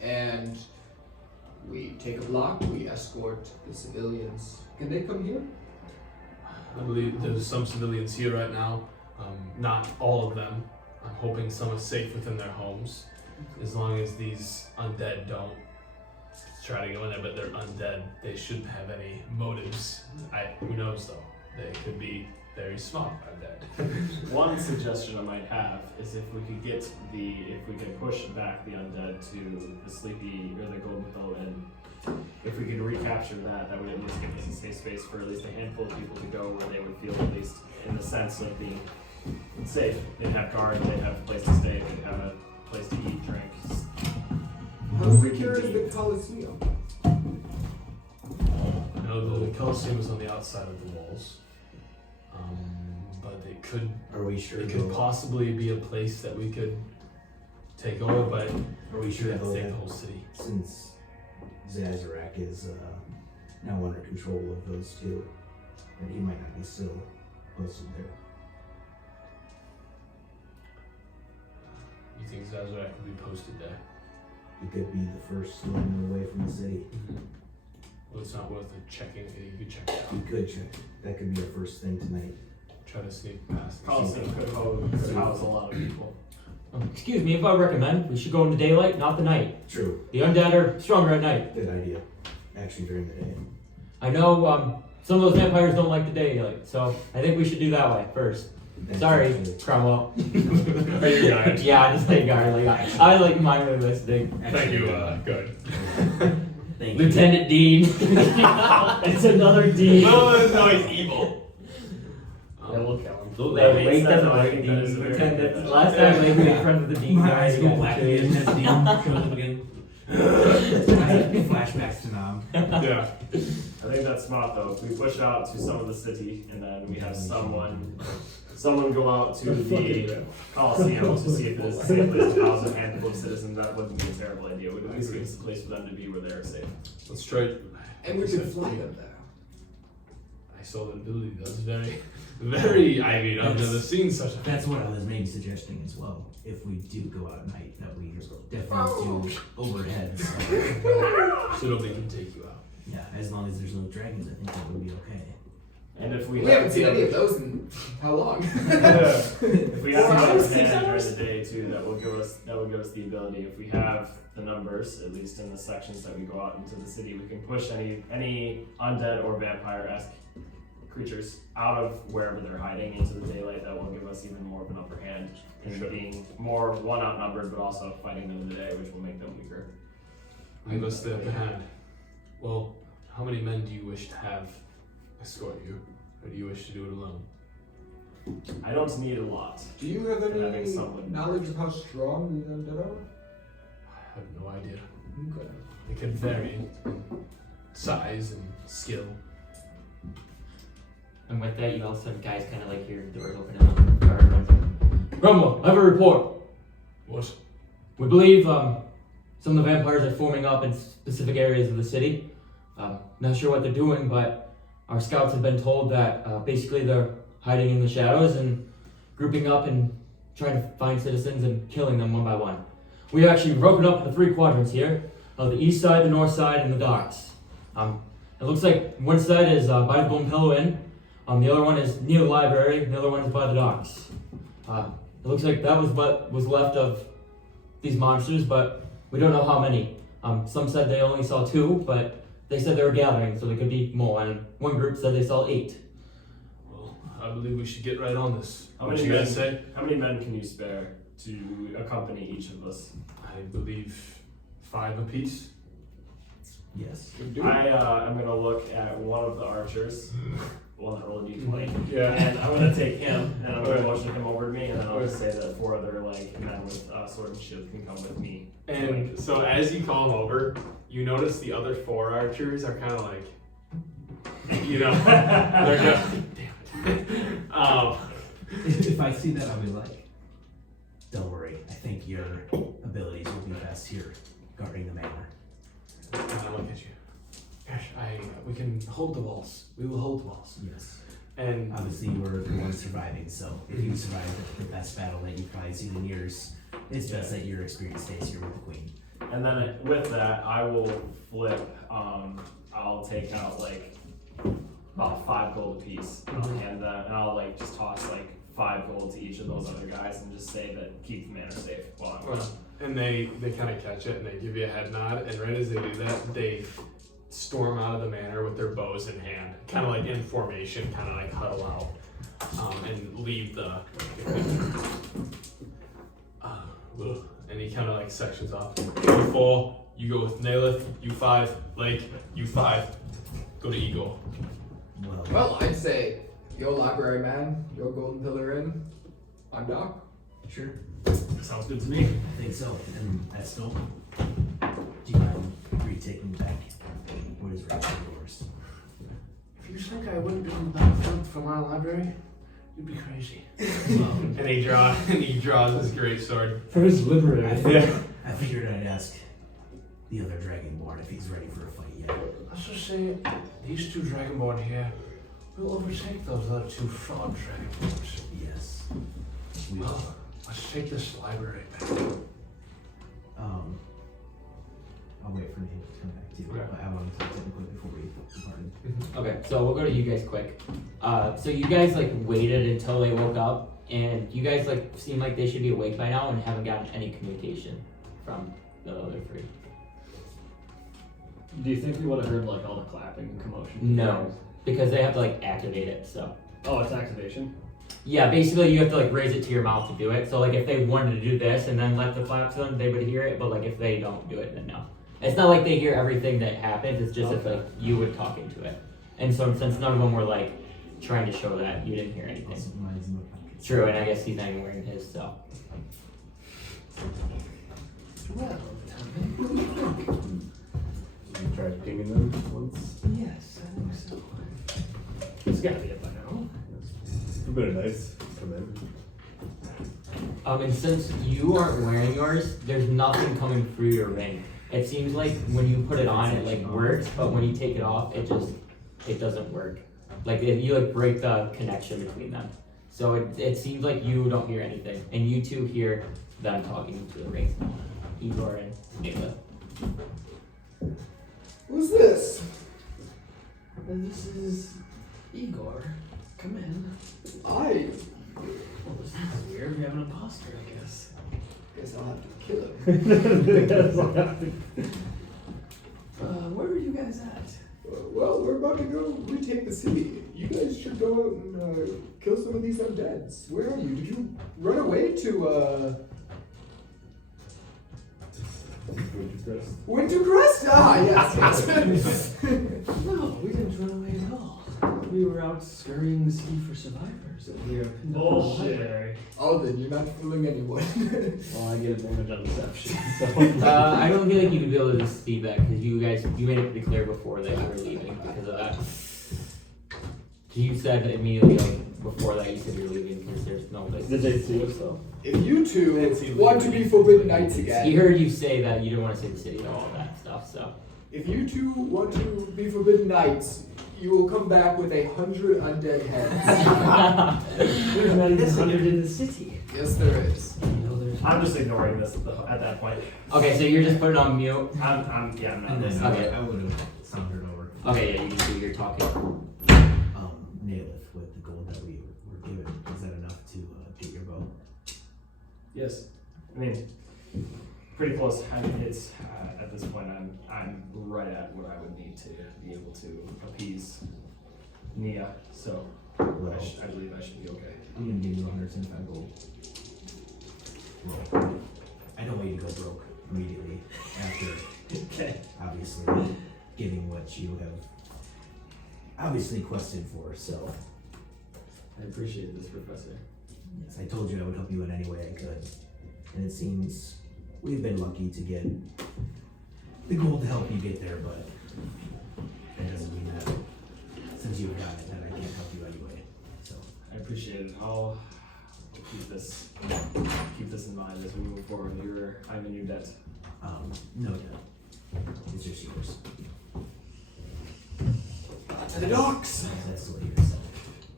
and we take a block, we escort the civilians. Can they come here? I believe there's some civilians here right now. Not all of them. I'm hoping some are safe within their homes. As long as these undead don't try to go in there, but they're undead. They shouldn't have any motives. Who knows though? They could be very smart undead. One suggestion I might have is if we could push back the undead to the Sleepy or the Golden Hill Inn. If we could recapture that, that would at least give us a safe space for at least a handful of people to go where they would feel at least in the sense of being safe. They'd have guard, they'd have a place to stay, they'd have a place to eat, drink. How secure is the Colosseum? I know the Colosseum is on the outside of the walls, but it could Are we sure? it could possibly be a place that we could take over, but Are we we sure have to though take that the whole city. since Zazarak is now under control of those two, that he might not be still posted there? You think Zazarak would be posted there? He could be the first one away from the city. Well, it's not worth it checking. You could check it We out. could check. That could be our first thing tonight. Try to sneak past. Coliseum could house a lot of people. Excuse me, if I recommend, we should go in the daylight, not the night. True. The undead are stronger at night. Good idea. Actually, during the day. I know some of those vampires don't like the daylight, so I think we should do that way first. That's Sorry, actually- Cromwell. Are you guys? Yeah, I just like guard. Like I like mine with this thing. Thank you. Good. Thank you. Lieutenant Dean. It's another Dean. No, he's evil. Yeah, we'll kill him. Wait, doesn't I like think that is Dean. a very Lieutenant. good message. Last time we made friends with the Dean. My eyes go Yeah. black again as Dean shows up again. Flashbacks to Nam. Yeah. I think that's smart though. If we push out to some of the city and then we have someone go out to the Coliseum to see if there's a safe place to house a handful of citizens, that wouldn't be a terrible idea. It would at least give us a place for them to be where they're safe. Let's try. And we could fly them there. I saw the ability. That's very. I mean, I've never seen such a. That's what I was maybe suggesting as well. If we do go out at night, that we definitely do overhead. So nobody can take you out. Yeah, as long as there's no dragons, I think that would be okay. And if We haven't seen any of those in how long? If we have 4 enough hours, 6 command during hours? the day too, that would give us the ability. If we have the numbers, at least in the sections that we go out into the city, we can push any undead or vampire-esque creatures out of wherever they're hiding into the daylight. That will give us even more of an upper hand in Sure. being more one outnumbered, but also fighting them in the day, which will make them weaker. Give us the upper hand. Well, how many men do you wish to have escort you, or do you wish to do it alone? I don't need a lot. Do you have Having any someone- knowledge of how strong the undead are? I have no idea. Okay. It can vary in size and skill. And with that, you also have guys kind of like hear the doors open and the guard runs in. Cromwell, I have a report. What? We believe some of the vampires are forming up in specific areas of the city. Not sure what they're doing, but our scouts have been told that basically they're hiding in the shadows and grouping up in trying to find citizens and killing them one by one. We have actually broken up into 3 quadrants here, the east side, the north side, and the docks. It looks like one side is by the Bone Pillow Inn, the other one is near the library, the other one is by the docks. It looks like that was what was left of these monsters, but we don't know how many. Some said they only saw 2, but they said they were gathering, so there could be more, and one group said they saw 8. Well, I believe we should get right on this. How What many you men? guys say? How many men can you spare to accompany each of us? I believe 5 apiece. Yes. I'm gonna look at one of the archers, the one that rolled a d20, Yeah. and I'm gonna take him, and I'm gonna Okay. motion him over to me, and then I'll just say that 4 other like men with sword and shield can come with me. And so as you call them over, you notice the other 4 archers are kind of like, you know, they're just, damn it. If I see that, I'll be like, don't worry. I think your abilities will be best here, guarding the manor. I look at you. Gosh, we can hold the walls. We will hold the walls. Yes. And Obviously, we're the ones surviving, so if you survive the best battle that you've probably seen in years, it's best that your experience stays here with the queen. And then with that, I will flip. I'll take out like about 5 gold apiece, and I'll hand that, and I'll like just toss like 5 gold to each of those other guys, and just say that keep the manor safe while I'm gone. and they kind of catch it and they give you a head nod. And right as they do that, they storm out of the manor with their bows in hand, kind of like in formation, kind of like huddle out, and leave the. And he kind of like sections off. You 4, you go with Nalith. You 5, Lake. You 5, go to Eagle. Well, I'd say your library man, your Golden Pillar Inn, on dock. Sure. Sounds good to me. I think so. And Estel, do you mind retaking back what is rightfully yours? If you think I wouldn't do that for my library, you'd be crazy. And he draws his great sword. For his library. I figured I'd ask the other Dragonborn if he's ready for a fight yet. Let's just say these 2 Dragonborn here will overtake those other 2 fraud Dragonborns. Yes. We Well, let's take this library back. I'll wait for Nate to come back too. Okay. But I want to talk to him quick before we departed. Okay, so we'll go to you guys quick. So you guys like waited until they woke up, and you guys like seem like they should be awake by now and haven't gotten any communication from the other 3. Do you think we would have heard like all the clapping and commotion? No, because they have to like activate it. So Oh, it's activation. yeah, basically you have to like raise it to your mouth to do it. So like if they wanted to do this and then let the claps on, they would hear it. But like if they don't do it, then no. It's not like they hear everything that happens. It's just if like you would talk into it. And so since none of them were like trying to show that, you didn't hear anything. Also, mine is in my pocket. True, and I guess he's not even wearing his. So Well, You tried pinging them once. yes, I think so. It's gotta be it by now. It's been nice. Come in. and since you aren't wearing yours, there's nothing coming through your ring. It seems like when you put it on, it like works, but when you take it off, it doesn't work. Like you like break the connection between them. So it seems like you don't hear anything, and you 2 hear them talking to the ring. Igor and Nila. Who's this? This is Igor. Come in. I Well, this is weird. We have an imposter, I guess. guess I'll have to kill him. Where are you guys at? Well, we're about to go retake the city. You guys should go out and kill some of these undeads. Where are you? Did you run away to Wintercrest? Ah, yes, yes. No, we didn't run away at all. We were out scurrying the city for survivors. And we are pinned up on the highway. Oh, then you're not fooling anyone. Well, I get advantage on deception. So. I don't feel like you could be able to just see that because you made it pretty clear before that you were leaving because of that. You said immediately like before that you said you're leaving because there's no place. Did they see us though? If you 2 want to be Forbidden Knights He again, heard you say that you didn't want to see the city or all that stuff. So if you 2 want to be Forbidden Knights, you will come back with 100 undead heads. There's not even 100 in the city. Yes, there is. I'm just ignoring this at that point. Okay, so you're just putting on mute. I'm not And then listening. Okay. I would have sounded over. Okay, yeah, you can do your talking. Naileth, with the gold that we were given, is that enough to get your bow? Yes. I mean, pretty close. I mean, it's at this point I'm right at what I would need to be able to appease Nia. So Well, I believe I should be okay. I'm gonna give you 175 gold. Well, I don't want you to go broke immediately after, Okay. obviously, giving what you have obviously quested for, so. I appreciate this, Professor. Yes, I told you I would help you in any way I could. And it seems we've been lucky to get the gold to help you get there, but that doesn't mean that since you've got it, that I can't help you anyway. So I appreciate it. I'll keep this in mind as we move forward. I'm in your debt. no doubt. It's just yours. To the docks! That's what you're saying.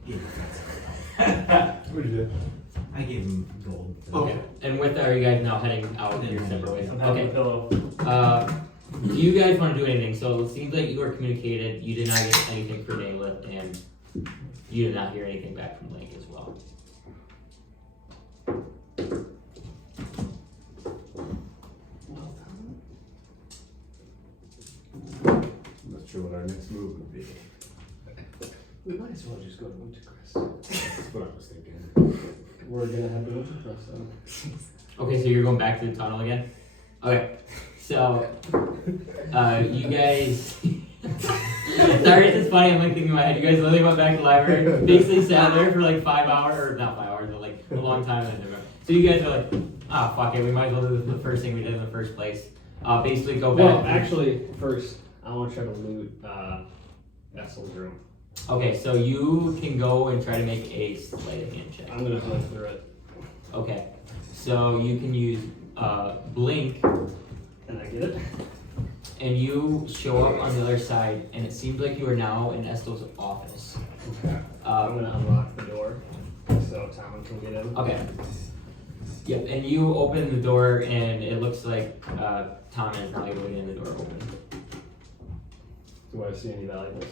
Give your friends everything. What'd you do? I gave him gold. Okay. And with that, are you guys now heading out your separate ways? I'm having Okay. a pillow. Do you guys want to do anything? So it seems like you were communicated. You did not get anything from Nayleth, and you did not hear anything back from Link as well. I'm not sure what our next move would be. We might as well just go to Wintercrest. That's what I was thinking. We're gonna have the Wintercrest then. Okay, so you're going back to the tunnel again? Okay. So, you guys. Sorry, it's just funny. I'm like thinking in my head. You guys literally went back to the library, basically sat there for like 5 hours, or not 5 hours, but like a long time. And then so you guys are like, ah, fuck it. We might as well do the first thing we did in the first place. Basically go back. Well, actually, first, I want to try to loot Essel's room. Okay, so you can go and try to make a sleight of hand check. I'm gonna go through it. Okay, so you can use blink, And I get it? and you show up on the other side, and it seems like you are now in Estel's office. Okay. I'm gonna unlock the door so Talon can get in. Okay. Yep, and you open the door, and it looks like Tom is not able to get in the door open. Do I see any valuables?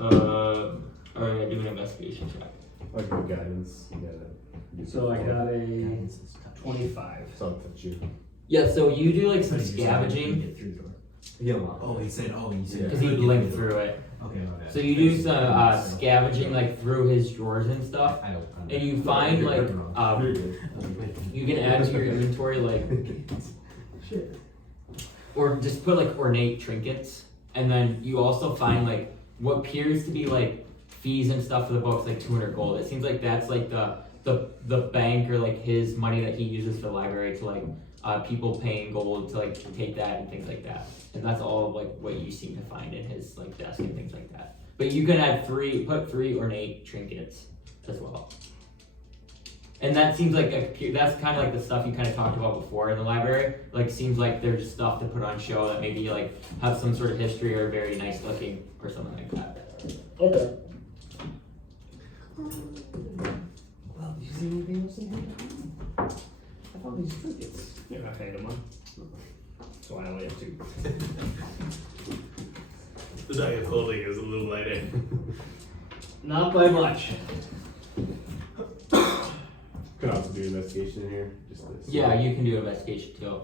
Or do an investigation check. Like good guidance. You gotta. So I got a Guidance is tough. 25. So I'll touch you. Yeah, so you do like some But you're saying you scavenging, get through the door. Yeah, well. Oh, he said, you said. because he blinked through it. Okay, my bad. So you do some scavenging like through his drawers and stuff, I don't. and you find like you can add to your inventory like, or just put like ornate trinkets, and then you also find like what appears to be like fees and stuff for the books, like 200 gold. It seems like that's like the bank or like his money that he uses for the library to like people paying gold to like take that and things like that. And that's all of like what you seem to find in his like desk and things like that. But you can add put three ornate trinkets as well. And that seems like that's kind of like the stuff you kind of talked about before in the library. Like seems like they're just stuff to put on show that maybe like have some sort of history or very nice looking or something like that. Okay. Well, did you see anything else in here? I found these trinkets. You're not paying them on. So I only have 2. The bag of holding is a little lighter. Not by much. Could also do investigation in here. Just this. Yeah, you can do investigation too.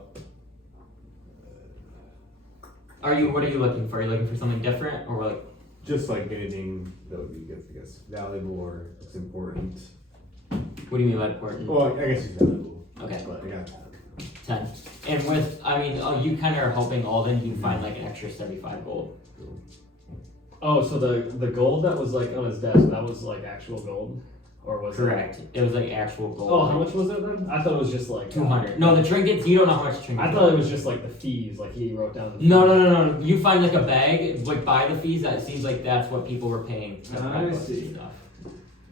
What are you looking for? Are you looking for something different or like? Just like anything that would be, I guess, valuable or it's important. What do you mean by important? Well, I guess it's valuable. Okay. But I got 10. And with, you kind of are helping Alden, you find like an extra 75 gold. Oh, so the gold that was like on his desk, that was like actual gold? Or was Correct. It was like actual gold. Oh, how much was it then? I thought it was just like 200. No, the trinkets, you don't know how much trinkets. I thought it was just like the fees, like he wrote down the fees. No. You find like a bag, like by the fees, that seems like that's what people were paying. I see. Stuff.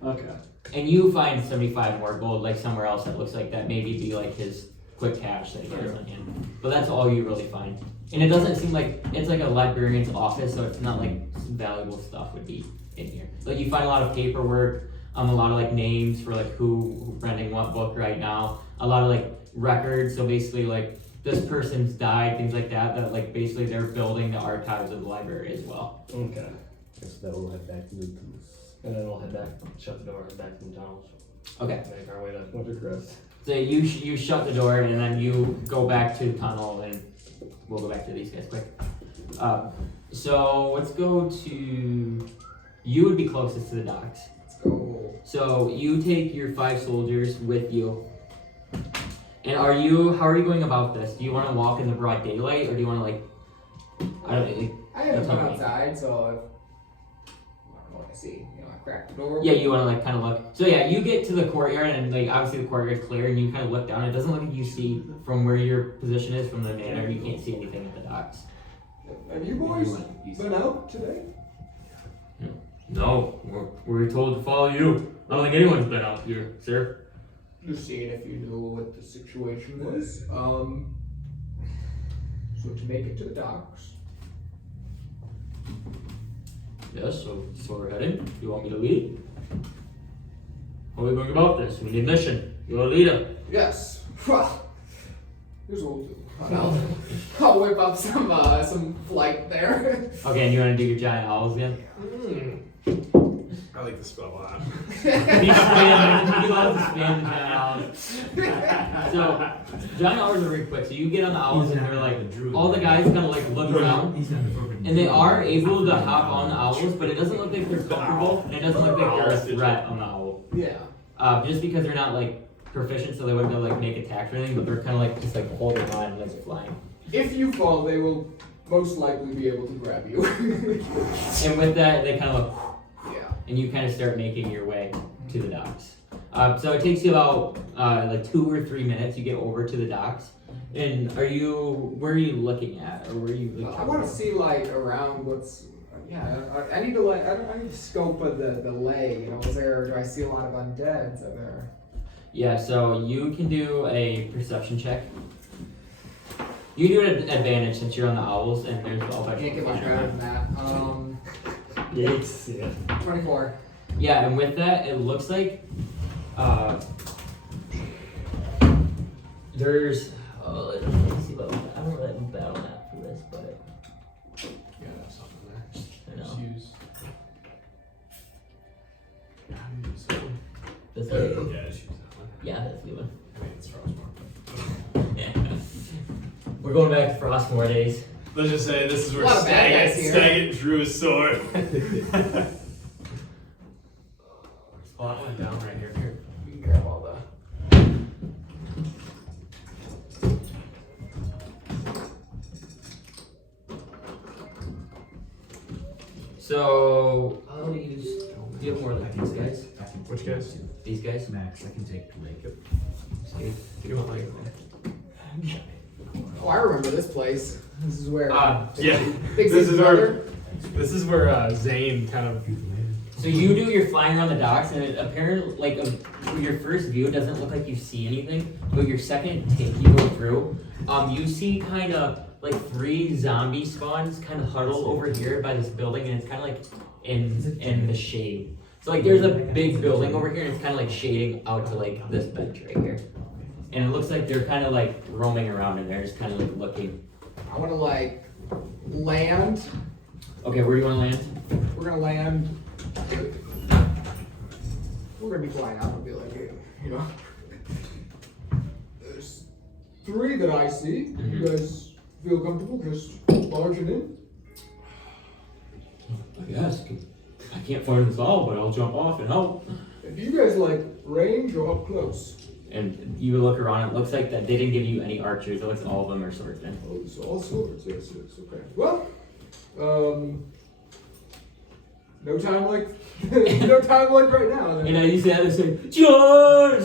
Okay. And you find 75 more gold, like somewhere else that looks like that maybe be like his quick cash that he has on hand. But that's all you really find. And it doesn't seem like it's like a librarian's office, so it's not like valuable stuff would be in here. Like you find a lot of paperwork, a lot of like names for like who's renting what book right now, a lot of like records. So basically like this person's died, things like that. That like basically they're building the archives of the library as well. Okay. Guess that will head back to the tunnels. And then we'll head back, shut the door, head back to the tunnels. Okay. Make our way to Winter Crest. So you shut the door and then you go back to the tunnel and we'll go back to these guys quick. So let's go to, you would be closest to the docks. Let's go. So you take your 5 soldiers with you. And how are you going about this? Do you want to walk in the broad daylight or do you want to like, I don't know. Like, I haven't you been tell me. outside, so I don't know what I see. You know, I crack the door. Yeah, you want to like kind of look. So yeah, you get to the courtyard and like obviously the courtyard's clear and you kind of look down. It doesn't look like you see from where your position is from the manor. You can't see anything at the docks. Have you boys been out today? No, we're told to follow you. I don't think anyone's been out here, sir. Just seeing if you knew what the situation was. So to make it to the docks. Yes, so we're heading. You want me to lead? How are we going about this? We need mission. You're a leader. Yes. Well, here's what we'll do. I'll whip up some flight there. Okay, and you want to do your giant owls again? I like the spell a lot. He loves to spam the giant owls. So, giant owls are very quick. So you get on the owls and they're like, all the guys kind of like look around. And they are able to hop on the owls, but it doesn't look like they're comfortable. And it doesn't look like they're a threat on the owl. Yeah. Just because they're not like proficient, so they wouldn't be able to like make attacks or anything, but they're kind of like just like holding on and like flying. If you fall, they will most likely be able to grab you. And with that, they kind of look. Yeah. And you kind of start making your way to the docks. So it takes you about like 2 or 3 minutes. You get over to the docks. And where are you looking at, or where are you? I want to see like around what's. Yeah, I need to like. I need to scope of the lay. You know, do I see a lot of undeads? Are there? Yeah, so you can do a perception check. You do an advantage since you're on the owls, and there's all I that. can't get much better than that. Yes. Yeah. 24. Yeah, and with that, it looks like there's. Oh, let me see about. I don't really have a battle map for this, but Yeah, that's something there. I know. Just use. Yeah, how do you use that one? this way. Yeah, just use that one. Yeah, that's a good one. I mean, it's Frostborn. We're going back to Frostmore days. Let's just say this is where A lot of bad guys here. Staggett drew his sword. Spot went down right here. Here, you can grab all the. So, I'll use. Do you have more like these guys? Which guys? These guys? Max, I can take Lake. You want like. Oh, I remember this place. This is where. Yeah. Big This Z's is brother. This is where Zane kind of. So you do your flying around the docks, and it apparently, like, your first view doesn't look like you see anything, but your second take you go through, you see kind of like 3 zombie spawns kind of huddled over here by this building, and it's kind of like in the shade. So like there's a big building over here, and it's kind of like shading out to like this bench right here, and it looks like they're kind of like roaming around in there, just kind of like looking. I want to like land. Okay, where do you want to land? We're gonna land. We're gonna be flying out and be like, hey, you know. There's 3 that I see. You guys feel comfortable just barging in? Yes. I can't find this all, but I'll jump off and help. And do you guys like range or up close? And you look around, it looks like that they didn't give you any archers. It looks like all of them are swordsmen. Oh, it's all swords. Yes, okay. Well, no time like right now. Then. You know, you see how they say, George!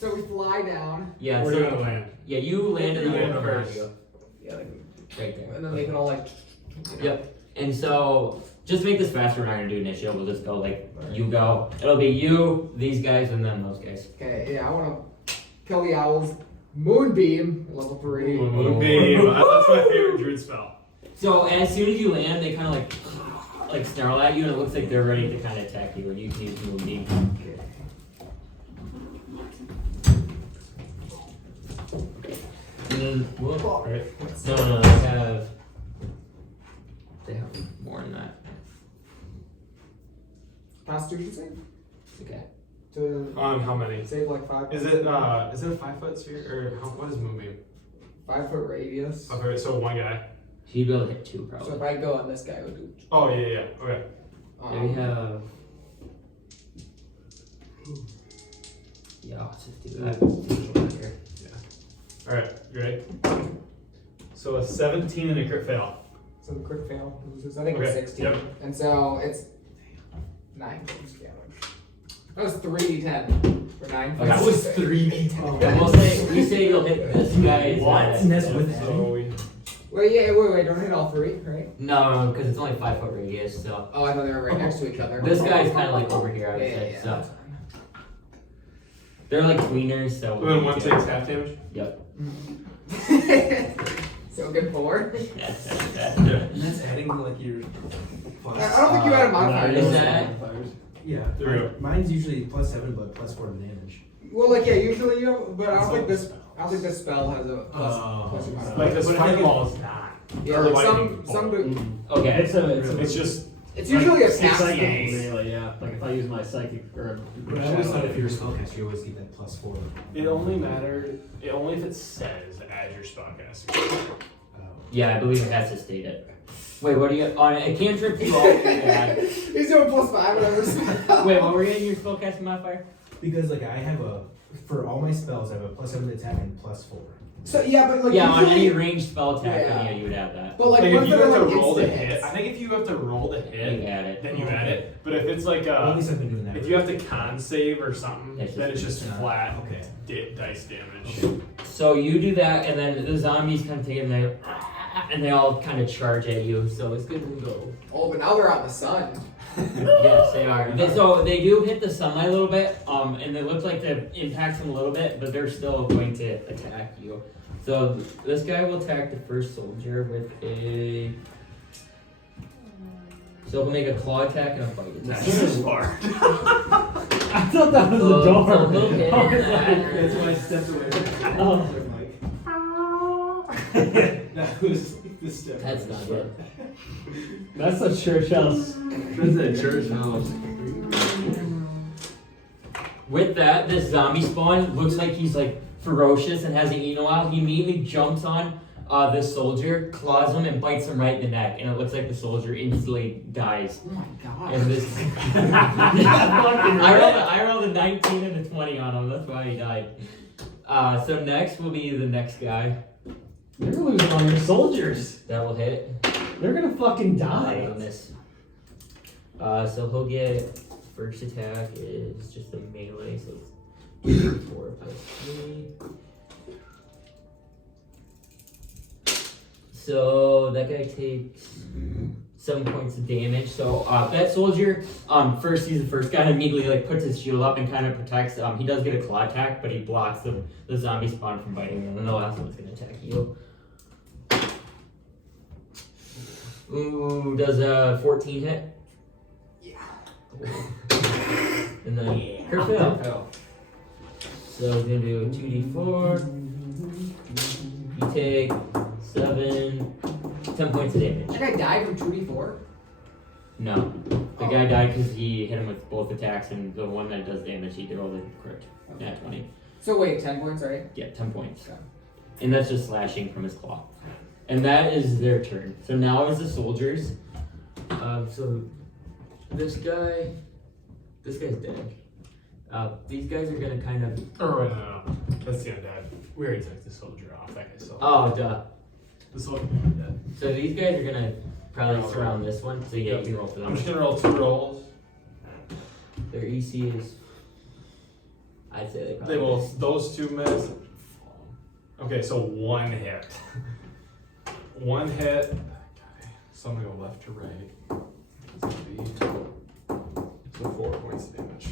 So we fly down. Yeah, We're so, gonna land. yeah, you landed You the land one first. first. Yeah, like, Right there. and then they can all like. You know. Yep. And so, just to make this faster, we're not gonna do initiative. We'll just go like, you go. It'll be you, these guys, and then those guys. Okay, yeah, I want to kill the owls Moonbeam, level 3. Moonbeam. That's my favorite druid spell. So as soon as you land, they kind of like snarl at you, and it looks like they're ready to kind of attack you, and you can use Moonbeam. And then, whoop, Right. no, they have more than that. Constitution save? Okay. To How many? save like 5. Is it a 5-foot sphere or what is Moonbeam? 5 foot radius. Okay, so one guy. So you'd be able to hit 2 So probably. if I go on this guy, it would do. Oh yeah. Okay. Then we have. Yeah, let's just do that. All right. You ready? So a 17 and a crit fail. So the crit fail loses. I think it's Okay, 16. yep. And so it's 9 points damage. That was 3d10 for 9 points. That was 3d10. We say you'll hit this guy. And that's with So we. Wait, don't hit all 3, right? No, because it's only 5 foot radius, so. Oh, I thought they were right next to each other. This guy's kind of like over here, I would Yeah, say. yeah, So that's they're like tweeners, so. Then one takes half damage. Yep. fine. So good 4. And that's adding to like your plus. I don't think you had a modifier. Is did you? that- Yeah. There we go. Mine's usually +7, but +4 to damage. Well, like yeah, usually you have, but I don't think this spell has a plus. Oh. plus or minus. Like this But I think fireball is not. Yeah, or like lightning some bolt. do. Okay. It's just. It's usually a It's cast like spell. melee, yeah. Like if I use my psychic or But I always thought if you're a spellcaster, you always get that +4. It only matters. It only if it says as your spellcaster. Yeah, I believe it has to state it. Wait, what do you on a cantrip? You all add. He's doing +5 whatever. Wait, what were you in your spellcasting modifier? Because like I have for all my spells, I have a +7 attack and +4. So yeah, but like Yeah, on usually, any ranged spell attack, Yeah. then yeah, you would add that. but like Like what if if you they're have like to roll the instant hit, hits? I think if you have to roll the You hit, add it. then you add it. But if it's like At least I've been doing that. if you have to con save or something, It's then it's just- just flat Okay. dice damage. So you do that, and then the zombies kind of take it, and they all kind of charge at you. So it's good to go. Oh, but now they're out in the sun. Yes, they are. So they do hit the sunlight a little bit, and it looks like it impacts them a little bit, but they're still going to attack you. So this guy will attack the first soldier with a. So he'll make a claw attack and a bite attack. smart. I thought that was So- a door. so he'll hit I was that. That's why I stepped away. Oh. That was the step. That's not good. That's a church house. That's a church house. With that, this zombie spawn looks like he's like ferocious and hasn't eaten in a while. He immediately jumps on this soldier, claws him, and bites him right in the neck. And it looks like the soldier instantly dies. Oh my god. And this, I rolled a 19 and a 20 on him. That's why he died. So next will be the next guy. You're losing all your soldiers. That will hit. They're gonna fucking Die die. on this. So he'll get first attack is just a melee, so it's 4 plus 3. So that guy takes 7 points of damage. So that soldier, first he's the first guy, immediately like puts his shield up and kind of protects. He does get a claw attack, but he blocks the zombie spawn from biting him. And the last one's gonna attack you. Ooh, does a 14 hit? Yeah. And then crit fail. So he's gonna do 2d4. You take 10 points of damage. That guy died from 2d4. No, the guy died because he hit him with both attacks, and the one that does damage, he rolled a crit. Nat 20. So wait, 10 points, right? Yeah, 10 points. Okay. And that's just slashing from his claw. And that is their turn. So now is the soldiers. So this guy's dead. These guys are gonna kind of. Or wait, no. That's the undead. We already took the soldier off. That guy's still. Oh, duh. The soldier dead. So these guys are gonna probably surround this one. So yeah, you can roll for I'm them. just gonna roll 2 rolls. Their EC is. I'd say they probably. They will. miss. Those 2 miss. Okay, so 1 hit. 1 hit. Okay. So I'm gonna go left to right. It's gonna be so 4 points of damage.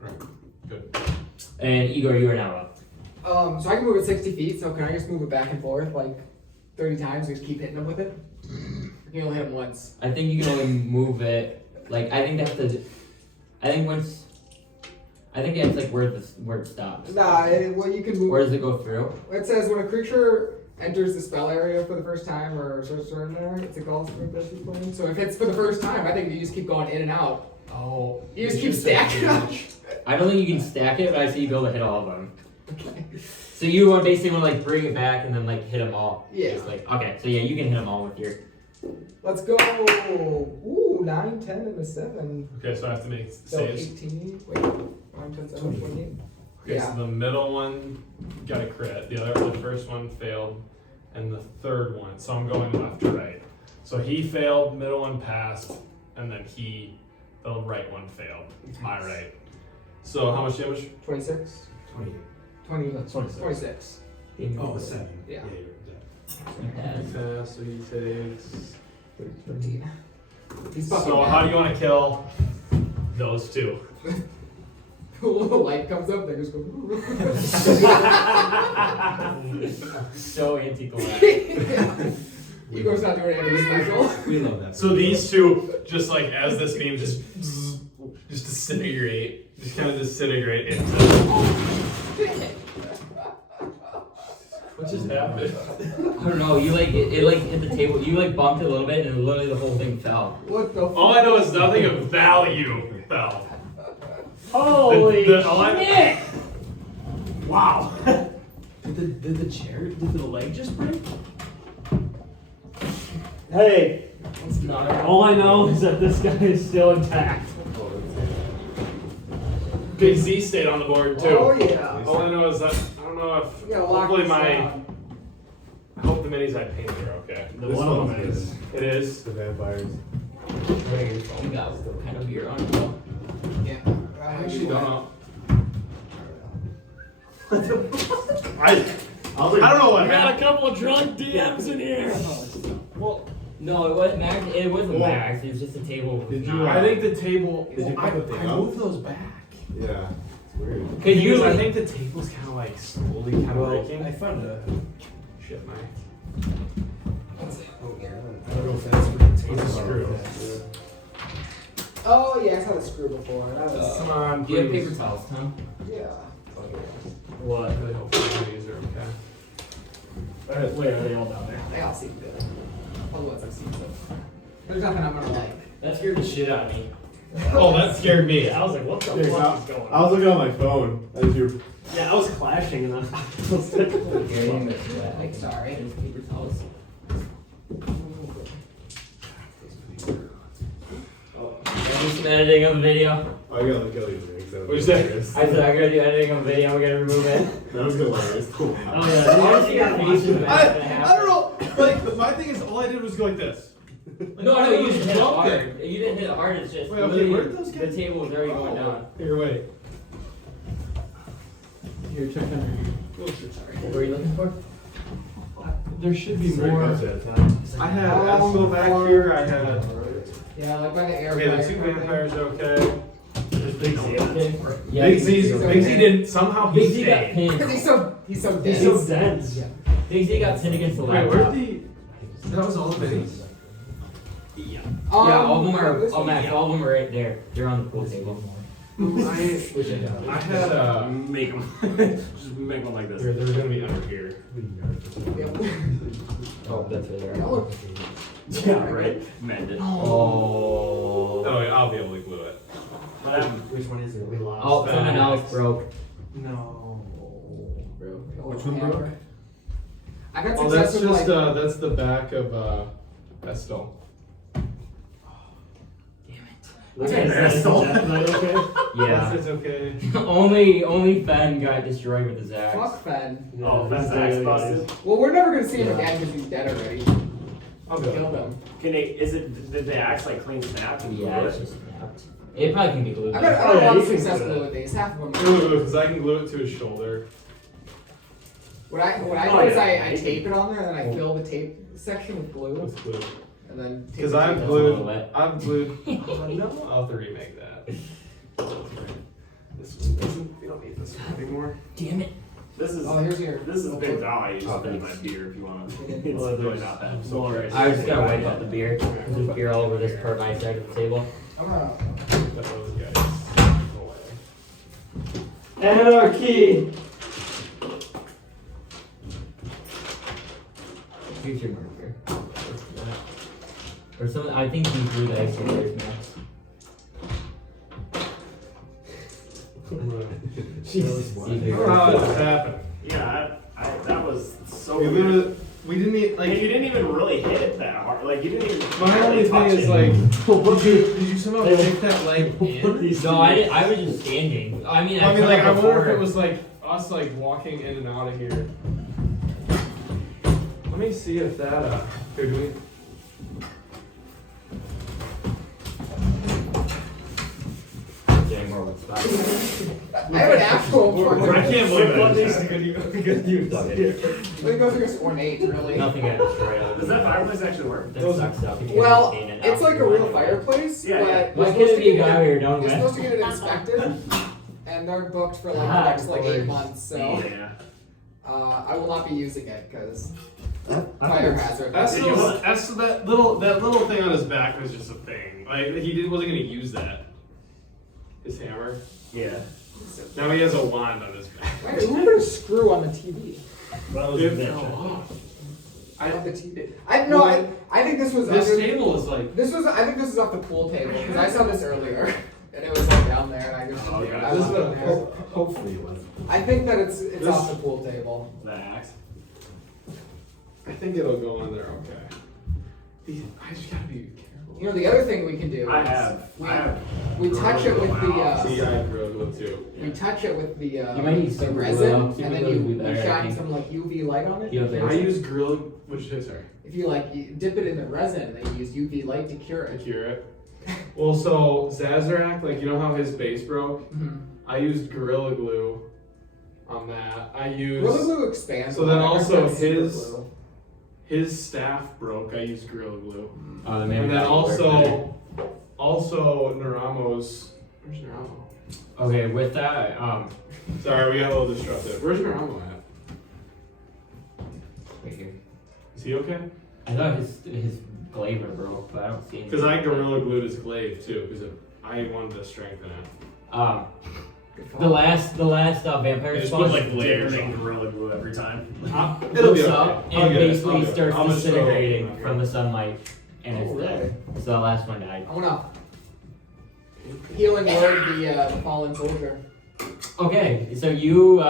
Alright, good. And Igor, you are now up. So I can move it 60 feet, so can I just move it back and forth like 30 times and just keep hitting him with it? You only hit him once. I think you can only move it. Like I think that's the. I think once. I think it's like where it stops. Nah, well you can move. Where does it go through? It says when a creature enters the spell area for the first time or starts to turn there, it's a golf group that she's playing. So if it's for the first time, I think you just keep going in and out. Oh. You just keep stacking up. I don't think you can stack it, but I see you be able to hit all of them. Okay. So you want basically want to like bring it back and then like hit them all. Yeah. Just like okay, so yeah, you can hit them all with your. Let's go. Ooh, 9, 10, and a 7. Okay, so I have to make So saves. 18. Wait, 9, 10, 7, 28. Okay, Yeah. so the middle one got a crit. The first one failed, and the third one. So I'm going left to right. So he failed, middle one passed, and then the right one failed. My right. So how much damage? 26. 28. 20, 26. 26. Oh, 7. Yeah. So he takes. 13. He's fucking So mad. how do you want to kill those two? A little light comes up, they just go. So anti-collapse. Igor's not doing anything special. We love that. So these two, just like as this beam just disintegrate, just kind of disintegrate into. What just happened? I don't know. You like it like hit the table. You like bumped it a little bit, and literally the whole thing fell. What the All I know is nothing of value fell. Holy all I- shit! Wow. Did the leg just break? Hey, That's not all I know is that this guy is still intact. Big Z stayed on the board too. Oh yeah. All I know is that I don't know if You gotta lock hopefully this my down. I hope the minis I painted are okay. This one of one's them is. good. It is. The vampires. You got kind of beer on it though. Yeah. I actually don't know. I don't know what happened. couple of drunk DMs in here. Well, no, it wasn't Max. It wasn't Max. It was just a table. Did you, I think the table. Did you I pick the thing up? moved those back. Yeah. It's weird. Cause Because you I think the table's kind of like slowly kind of breaking. I found a. Shit, my. I don't know if that's what It's a screw. Oh yeah, I saw the screw before. That was. Come on, do you have please. paper towels, Tom? Yeah. What? I really hope the minis are okay. Wait, are they all down there? They all seem good. All the ones I've seen so far. There's nothing I'm gonna like. That scared the shit out of me. Oh, that scared me. I was like, what the Dude, fuck is going I on? was looking on my phone as you. Yeah, I was clashing and I was like, Like, sorry. There's paper towels. Do some editing of the video. Oh, I gotta look at these rings. That What'd was you say? hilarious. I said I gotta do editing of the video. We gotta remove it. That was hilarious. oh yeah, I want to see your face in the back. I don't know. Like my thing is, all I did was go like this. No, you just hit it hard. You didn't hit it hard. It's just Wait, okay, literally where did those the get- table was already going down. Here, wait. Here, check under What were you looking for? There should be Three more. cups at a time. I had Esco back here. I had. Yeah, like by the air. Okay, the fryer two kind of thing. vampires are okay. Is Big Z okay? Yeah, Big Z didn't somehow he Big Z got stayed. pinned. Cause he's so He's dense. so dense. Yeah. Big Z got pinned against the Wait, laptop. where'd the? That was all the minis. Yeah, all of them are. this Oh, one- Max, all of them are right there. They're on the pool table. I had Make them. Just make one like this. They're gonna be under here. Yeah. Oh, that's right there. Yeah, look. Yeah, right. Mend it. Oh. Oh, yeah, I'll be able to glue it. Which one is it? We lost. Oh, someone else broke. No. Which one broke? I got Oh, that's success just with that's the back of Estel. Okay, Yeah. It's okay. only Ben got destroyed with his like, axe. fuck Ben. Oh, that's axe busted. Well, we're never gonna see him again because he's dead already. I'll Killed go. him. Can they? Is it? Did the axe like clean snap? And Yeah, it's just snapped. It probably can be glued. I got Oh, yeah, a lot of you can success do that. with these. Half of them. Because I can glue it to his shoulder. What I Oh, do is yeah. I tape it on there and then I fill the tape section with glue With glue. and then tape Because it I've together. glued. wet. I've glued. Oh no! I'll have to remake that. This one doesn't feel don't need this one anymore. Damn it. This is here's your. Big Val. I used Oh, to be my thanks. beer if you want to. Okay. It's really not that. So curious. I just gotta wipe out the beer. There's beer all over this part my side of the table. Get those guys away. Anarchy! Future marker. Or something, I think you drew the ice cream next. Jesus. I Secret don't know how Raider. this happened. Yeah, I that was so We weird. literally, we didn't even, Like like, you didn't even really hit it that hard. Like you didn't even. my only really thing touch is it. like, did you somehow take that leg in? No, I was just standing. I mean, I mean, like, I cut wonder before. if it was like us like walking in and out of here. Let me see if that here, do we? Getting more with spots. I have an actual. I can't believe What that. needs to Because you suck it. I think those are just ornate, really. Nothing got destroyed. Does that fireplace actually work? That sucks up. You can't Well, maintain it it's now. like a real fireplace, Yeah, but yeah. we're Let's supposed get to the get guy it. here, don't You're we? supposed to get it inspected, and they're booked for like the Ah, next like 8 Lord. months. So Yeah. I will not be using it because I fire think hazard. That's that little thing on his back was just a thing. Like wasn't gonna use that. His hammer. Yeah. Now he has a wand on his back. Wait, who put a screw on the TV? That was a It bitch. fell off. I have the TV. I think this was This under, table is like. I think this is off the pool table because I saw this earlier and it was like down there and I just Oh, I God. left it there. Hopefully it wasn't. I think that it's This- off the pool table. The axe. I think it'll go on there. Okay. I just gotta be careful. You know the other thing we can do. I is have. We, I have. we touch it with the See, I drilled with too. we touch it with the You might need the super resin glue. and Super then glue you, would be you better, I shine think. some like UV light on it. You don't I think? use Gorilla. What'd you say, sorry? If you like you dip it in the resin and then you use UV light to cure To it. cure it. Well, so Zazarak, like you know how his base broke? Mm-hmm. I used Gorilla Glue on that. I used Gorilla Glue expands. So then a lot. I also recommend Super his- Glue. his staff broke. I used Gorilla Glue. Oh, then maybe And then that would work also Naramo's. Where's Naramo? better. Okay, with that, Sorry, we got a little disruptive. Where's Naramo at? right here. Is he okay? I thought his glaver broke, but I don't see anything. Because I Gorilla Glued his glaive too, because I wanted to strengthen it. Good The call. last vampire I just spawn put like layers different on. Gorilla Glue every time. It'll be looks okay. up I'll and get it. basically I'll get it. starts I'm just so- disintegrating okay. from the sunlight, and it's Oh, dead. really? So the last one died. I wanna healing word the fallen soldier. Okay, so you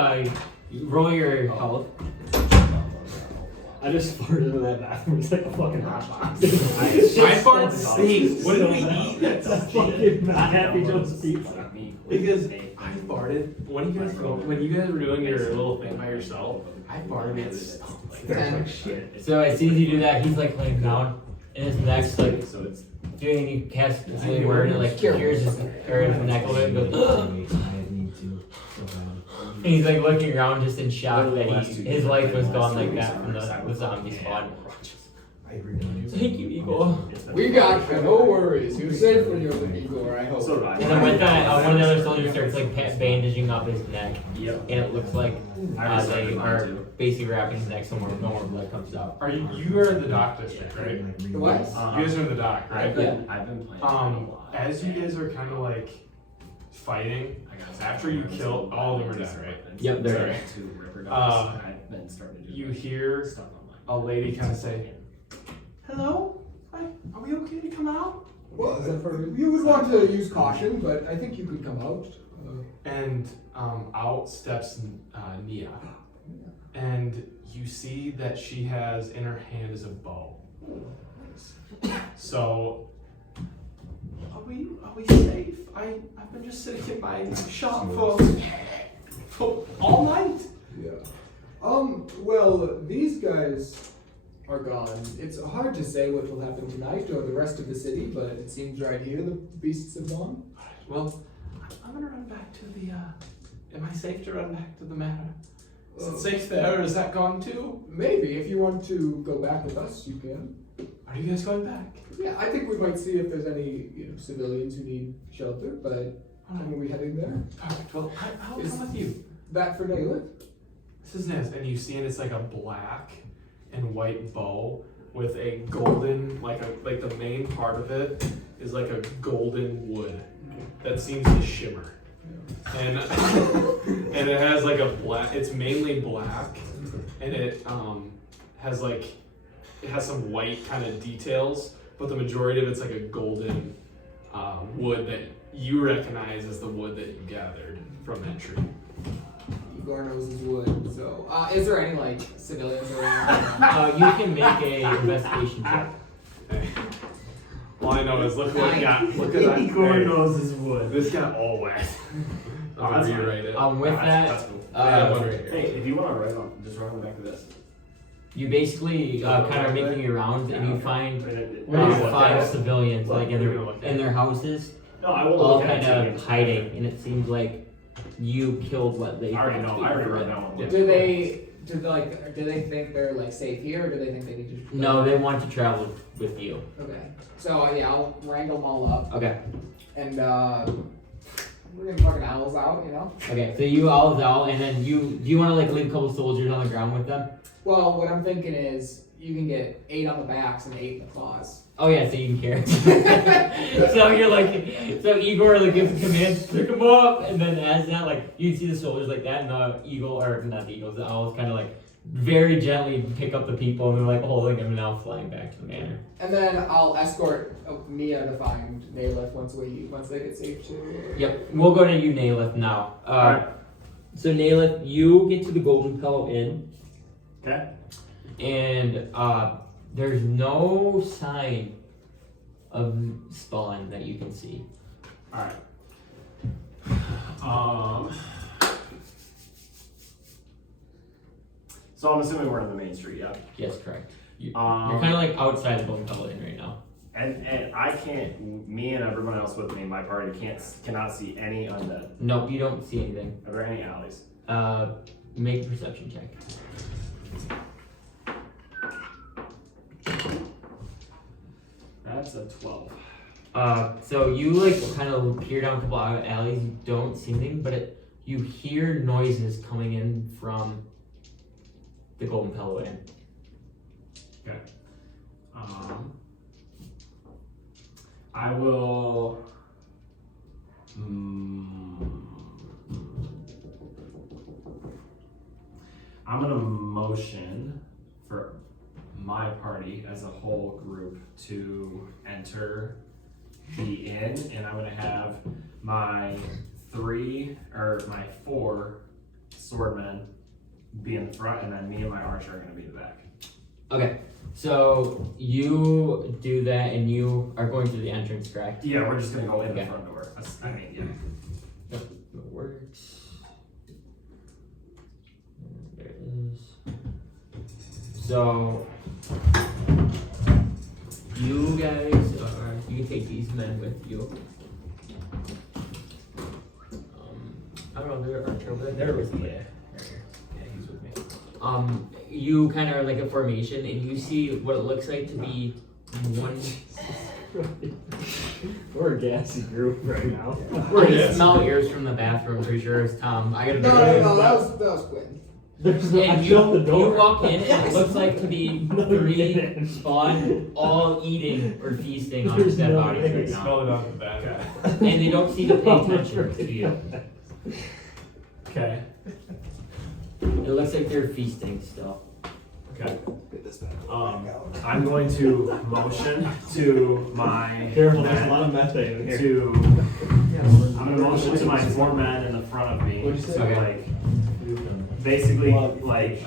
roll your health. I just farted into that bathroom. It's like a fucking hot box. I farted steak. What did we eat? That's a fucking not Happy Joe's pizza. Because I farted when you guys were doing your little thing by yourself. I farted and it stunk like that. Ten. Shit. So as soon as you do that, he's like laying down, and his neck's like So it's doing. You cast healing word, and like cures his neck a little bit. Goes, I need to. and he's like looking around just in shock that Last two his life was last gone two like weeks that are from the Cyberpunk zombie and spawn. I really Thank you, Eagle. We got you, no worries. You're safe when you're with Igor, I hope. So do I. And then with that, one of the other soldiers starts like bandaging up his neck, Yep. and it looks like I already they started mine are too. basically wrapping his neck somewhere no more blood comes out. Are you are in the dock district, right? The what? You guys are in the dock, right? I've been playing. a lot. As you guys are kind of like fighting, I got after you kill all of them are dead, right? Yep, they're Sorry. dead. Two Ripper dogs. I've been starting to do You like, hear stuff on a lady kind of say, "Hello, hi, are we okay to come out?" Well, you would want to use caution, but I think you could come out. And out steps Nia, and you see that she has in her hand is a bow. So, are we safe? I've been just sitting in my shop for all night. Yeah. Well, these guys are gone. It's hard to say what will happen tonight or the rest of the city, but it seems right here the beasts have gone. Well, I'm gonna run back to the. Am I safe to run back to the manor? Is it safe there, or is that gone too? Maybe if you want to go back with us, you can. Are you guys going back? Yeah, I think we might see if there's any civilians who need shelter, but And we'll be heading there. Perfect. Well, I'll Is- come with you. That for Naylor? This is nice. And you see, and it's like a black and white bow with a golden, like the main part of it is like a golden wood that seems to shimmer. And and it has like a black. It's mainly black, and it has like it has some white kind of details, but the majority of it's like a golden wood that you recognize as the wood that you gathered from that tree. Igor knows his wood, so is there any like civilians around? You can make a investigation check. All I know is look what got. Look at that. Igor Hey, knows his wood. this got all wet. Oh, that's fine. rewrite it. With that, That's cool. I have one right here. Hey, if you want to write on, just run back to this. you basically kind of making your rounds, and you find What 5 civilians like in We're gonna look at their houses, No, I won't all look at kind it. of hiding, and it seems like you killed what they. I already thought to know. be I already the wrote threat. down one. Yeah. Do they think they're like safe here, or do they think they need to? No, they want to travel with you. Okay. So yeah, I'll wrangle them all up, Okay. and we're gonna fucking owls out, you know. Okay. So you all out, and then do you want to like leave a couple soldiers on the ground with them? Well, what I'm thinking is you can get 8 on the backs and 8 in the claws. Oh yeah, so you can carry. So you're like, so Igor like gives the command, pick him up, and then as that like you see the soldiers like that, and the eagle or not the eagles, the owls kind of like very gently pick up the people, and they're like holding them and now flying back to the manor. And then I'll escort Mia to find Nayleth once they get safe too. Yep, we'll go to you, Nayleth, now. So Nayleth, you get to the Golden Pillow Inn, Okay. and there's no sign of spawn that you can see. All right. So I'm assuming we're on the main street, yeah. Yes, correct. You're Um, kind of like outside the Golden Pillow Inn right now. and I can't. Me and everyone else with me, my party cannot see any undead. Nope, you don't see anything. Are there any alleys? Make a perception check. That's a 12. So you like kind of peer down a couple alleys. You don't see anything, but you hear noises coming in from the Golden Pillow Inn. Okay. I will. I'm gonna motion for my party as a whole group to enter the inn, and I'm gonna have my 4 swordmen be in the front, and then me and my archer are gonna be in the back. Okay, so you do that, and you are going to the entrance, correct? Yeah, we're just gonna go in Okay. the front door. Yeah. Yep, it works. There it is. So you guys you can take these men with you. I don't know, they're archer over there. They're with me. Yeah, he's with me. You kind of are like a formation, and you see what it looks like to be one. We're a gassy group right now. I smell ears from the bathroom. Pretty sure it's Tom. I gotta. No, that was Quinn. And you walk in, and it looks like to be No, 3 you didn't. spawn all eating or feasting on dead no bodies right now. Spell it out the back. And they don't seem to pay attention to you. Okay. It looks like they're feasting still. Okay. I'm going to motion to my Careful, there's a men lot of methane in here. I'm gonna motion to my 4 men in the front of me What'd you say? to Okay. like basically like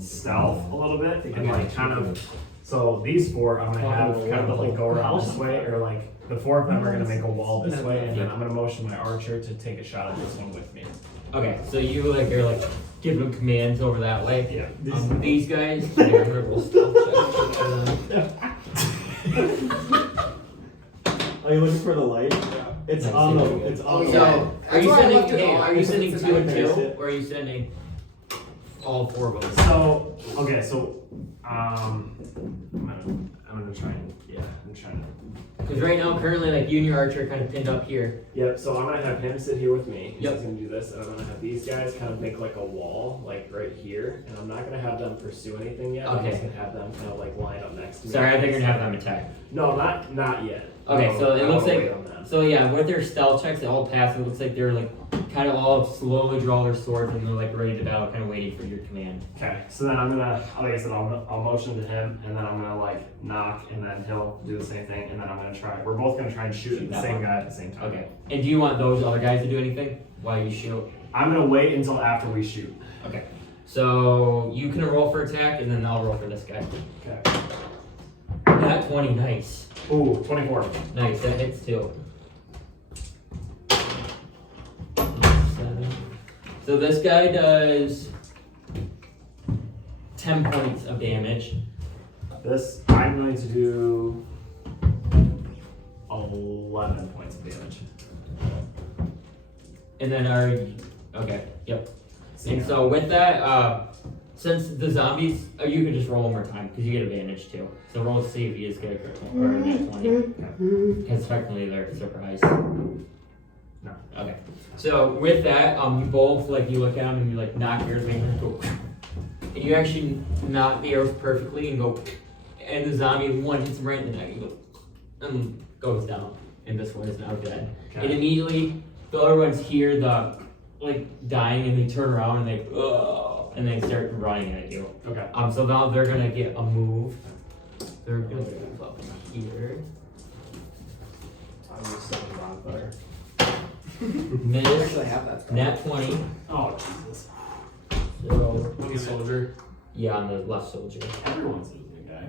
stealth a little bit and like kind of. So these 4 I'm gonna have kind of like go around this way, or like the 4 of them are gonna make a wall this way, and then I'm gonna motion my archer to take a shot at this one with me. Okay, so you like are like giving them commands over that way. Yeah. These guys, will stealth check. Are you looking for the light? It's Nice, on there the. we go. It's on the. So, are That's you why I sending? left it Hey, all. are you sending 2 and 2, It. or are you sending all 4 of them? So okay, so I'm gonna try and I'm trying to. Because right now, currently, like you and your archer are kind of pinned up here. Yep. So I'm gonna have him sit here with me. Yep. He's gonna do this, and I'm gonna have these guys kind of make like a wall, like right here. And I'm not gonna have them pursue anything yet. I'm Okay. just gonna have them kind of like line up next to me. Sorry, I think you're gonna have them attack. No, not yet. Okay, so it I'll looks like wait on that. so yeah, with their stealth checks, they all pass. It looks like they're like kind of all slowly draw their swords and they're like ready to battle, kind of waiting for your command. Okay, so then I'm gonna, like I said, I'll motion to him, and then I'm gonna like knock, and then he'll do the same thing, and then I'm gonna try. We're both gonna try and shoot at the that same one. guy at the same time. Okay. And do you want those other guys to do anything while you shoot? I'm gonna wait until after we shoot. Okay. So you can roll for attack, and then I'll roll for this guy. Okay. That 20, nice. Ooh, 24. Nice, that hits too. 7. So this guy does 10 points of damage. This I'm going to do 11 points of damage. And then okay, yep. And so with that, since the zombies, you can just roll one more time because you get advantage too. So roll to see if he is good or that 20. Because technically they're surprised. No. Okay. So with that, you both like you look at him and you like knock yours and go, and you actually knock the arrows perfectly and go, and the zombie one hits him right in the neck and go, and goes down. And this one is now dead. Okay. And immediately the other ones hear the like dying and they turn around and they and they start running at you. Okay. So now they're gonna get a move. They're gonna move up here. I'm gonna set a bonfire. Miss. Actually, have that spell. Nat 20. Oh Jesus. So Look at soldier. yeah, on the left soldier. Everyone's a new guy.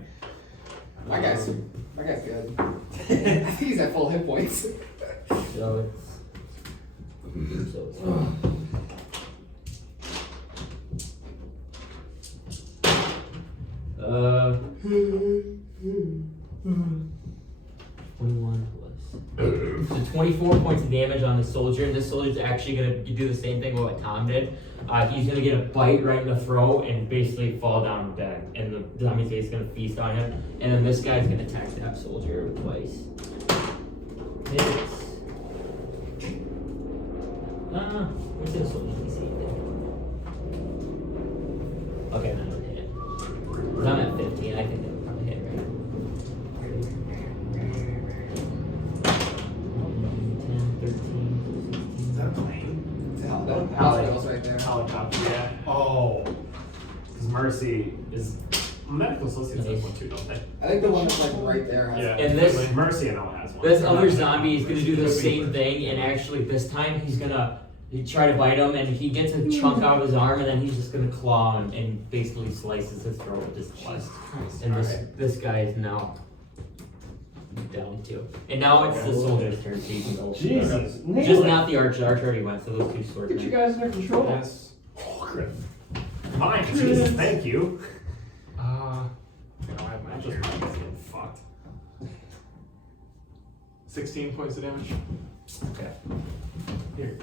My guy's good. I think he's at full hit points. So it's uh 21 plus. So 24 points of damage on the soldier, and this soldier's actually gonna do the same thing what Tom did. He's gonna get a bite right in the throat and basically fall down dead, and the zombie's face is gonna feast on him. And then this guy's gonna attack that soldier twice. Hits. What's the soldier DC? Okay, that would hit. 'Cause I'm at 15, I think that would probably hit, right? 10, 13, 16. Is that a plane? The hospital's right there. Helicopter. Yeah. Oh. Because Mercy is medical associates have one too, don't they? I think the one that's like right there has. Yeah. And this- Mercy and all has one. This other zombie is gonna do the same thing, and actually this time he's gonna try to bite him, and he gets a chunk out of his arm, and then he's just gonna claw him and basically slices his throat with his chest. And this guy is now down too. And now it's the soldier's turn, so you can go. Jesus. Just not the archer. The archer already went, so those two swords. Get you guys under control. Yes. Oh, crap. Fine, Jesus, thank you. I have my I'm share. just getting fucked. 16 points of damage. Okay. Here.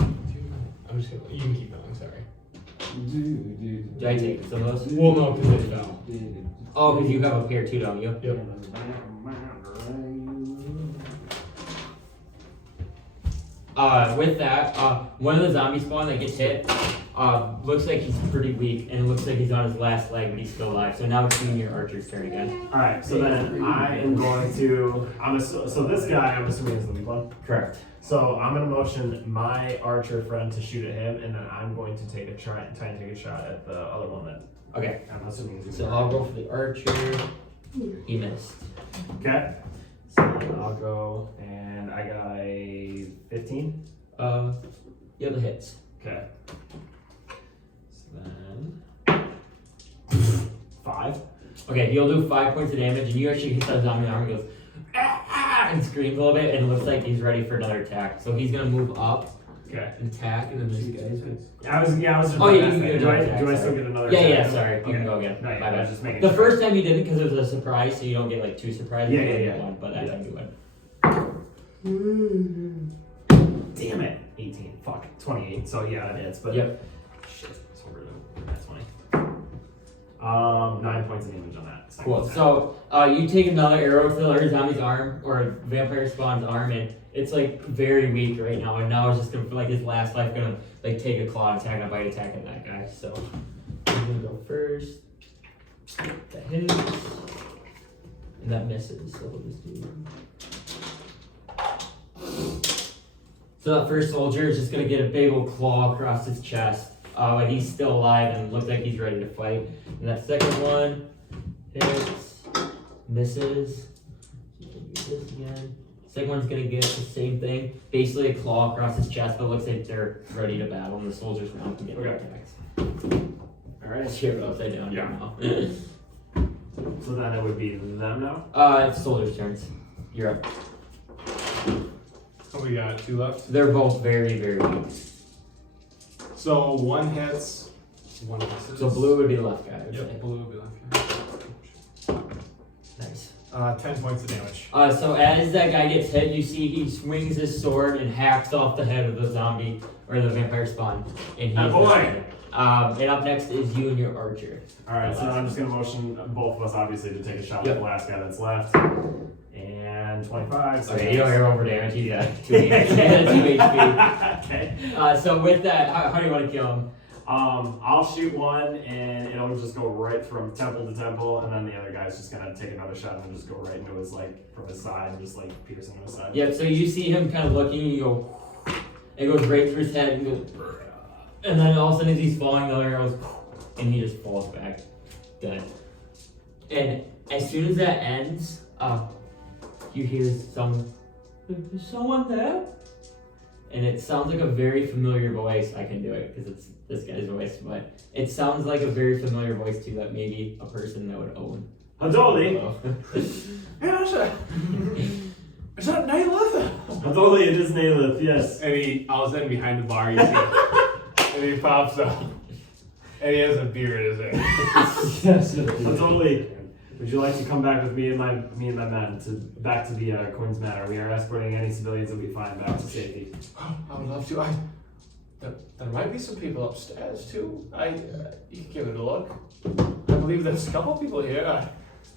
I'm just gonna. You can keep going. Sorry. Did I take some of those? Well, no, because it fell. Oh, because you have a pair too, don't you? Yep. With that, one of the zombies spawn that gets hit, looks like he's pretty weak, and it looks like he's on his last leg, but he's still alive. So now it's you and your archer's turn again. Alright, so then I am going to. So this guy, I'm assuming is the weak one. Correct. So I'm gonna motion my archer friend to shoot at him, and then I'm going to try and take a shot at the other one that Okay. I'm assuming is. So I'll roll for the archer. He missed. Okay. So then I'll go, and I got a 15. You have the hits. Okay. So then 5. Okay, he'll do 5 points of damage, and you actually hit that zombie arm and goes, ah, and screams a little bit, and it looks like he's ready for another attack. So he's gonna move up Okay. and attack, and then this guy's gonna. I was just. Oh, yeah, you can get do I, another attack, do I still sorry. get another? Yeah, attack? yeah, sorry. You can go again. No, yeah, My I was bad. just making The sure. first time you didn't because it was a surprise, so you don't get like 2 surprises. Yeah, you only yeah, get yeah. one, but that Yeah. time you win. Damn it. 18. Fuck. 28. So yeah, it is. But Yep. shit. So we're gonna. That's funny. 9 points of damage on that. second Cool. attack. So you take another arrow to the other zombie's arm or vampire spawn's arm, and it's like very weak right now. And now it's just gonna, like his last life, gonna like take a claw attack and a bite attack at that guy. So I'm gonna go first. That hits, and that misses. So we'll just do. So that first soldier is just gonna get a big old claw across his chest. But he's still alive and looks like he's ready to fight. And that second one hits, misses. So we'll do this again. Second one's gonna get the same thing, basically a claw across his chest, but it looks like they're ready to battle, and the soldiers now can get their attacks. Alright. Shit upside down Yeah. now. So then it would be them now? It's soldiers' turns. You're up. Oh, we got 2 left. They're both very, very weak. So 1 hits, 1 misses. So blue would be the left guy, I would say. Yep, blue would be left. Nice. 10 points of damage. So as that guy gets hit, you see he swings his sword and hacks off the head of the zombie, or the vampire spawn. And he's boy! And up next is you and your archer. Alright, so I'm just gonna motion both of us obviously to take a shot at the last guy that's left. And 25. So Okay, you don't hear over damage, he's got 2 HP. Okay. So with that, how do you want to kill him? I'll shoot one and it'll just go right from temple to temple, and then the other guy's just gonna take another shot and just go right into his, like, from his side and just like piercing his side. Yep, so you see him kind of looking and you go, it goes right through his head and goes, and then all of a sudden as he's falling, the other arrows, and he just falls back, dead. And as soon as that ends, you hear someone, is someone there? And it sounds like a very familiar voice. I can do it because it's this guy's voice, but it sounds like a very familiar voice too, that maybe a person that would own. Hadoli! Is that Nailith? Hadoli, it is Nailith, yes. And he, all of a sudden behind the bar, you see, and he pops up, and he has a beer in his hand. Hadoli, would you like to come back with me and my men back to the Queen's Manor? We are escorting any civilians that we find back to safety. I would love to. There might be some people upstairs too. You can give it a look. I believe there's a couple people here.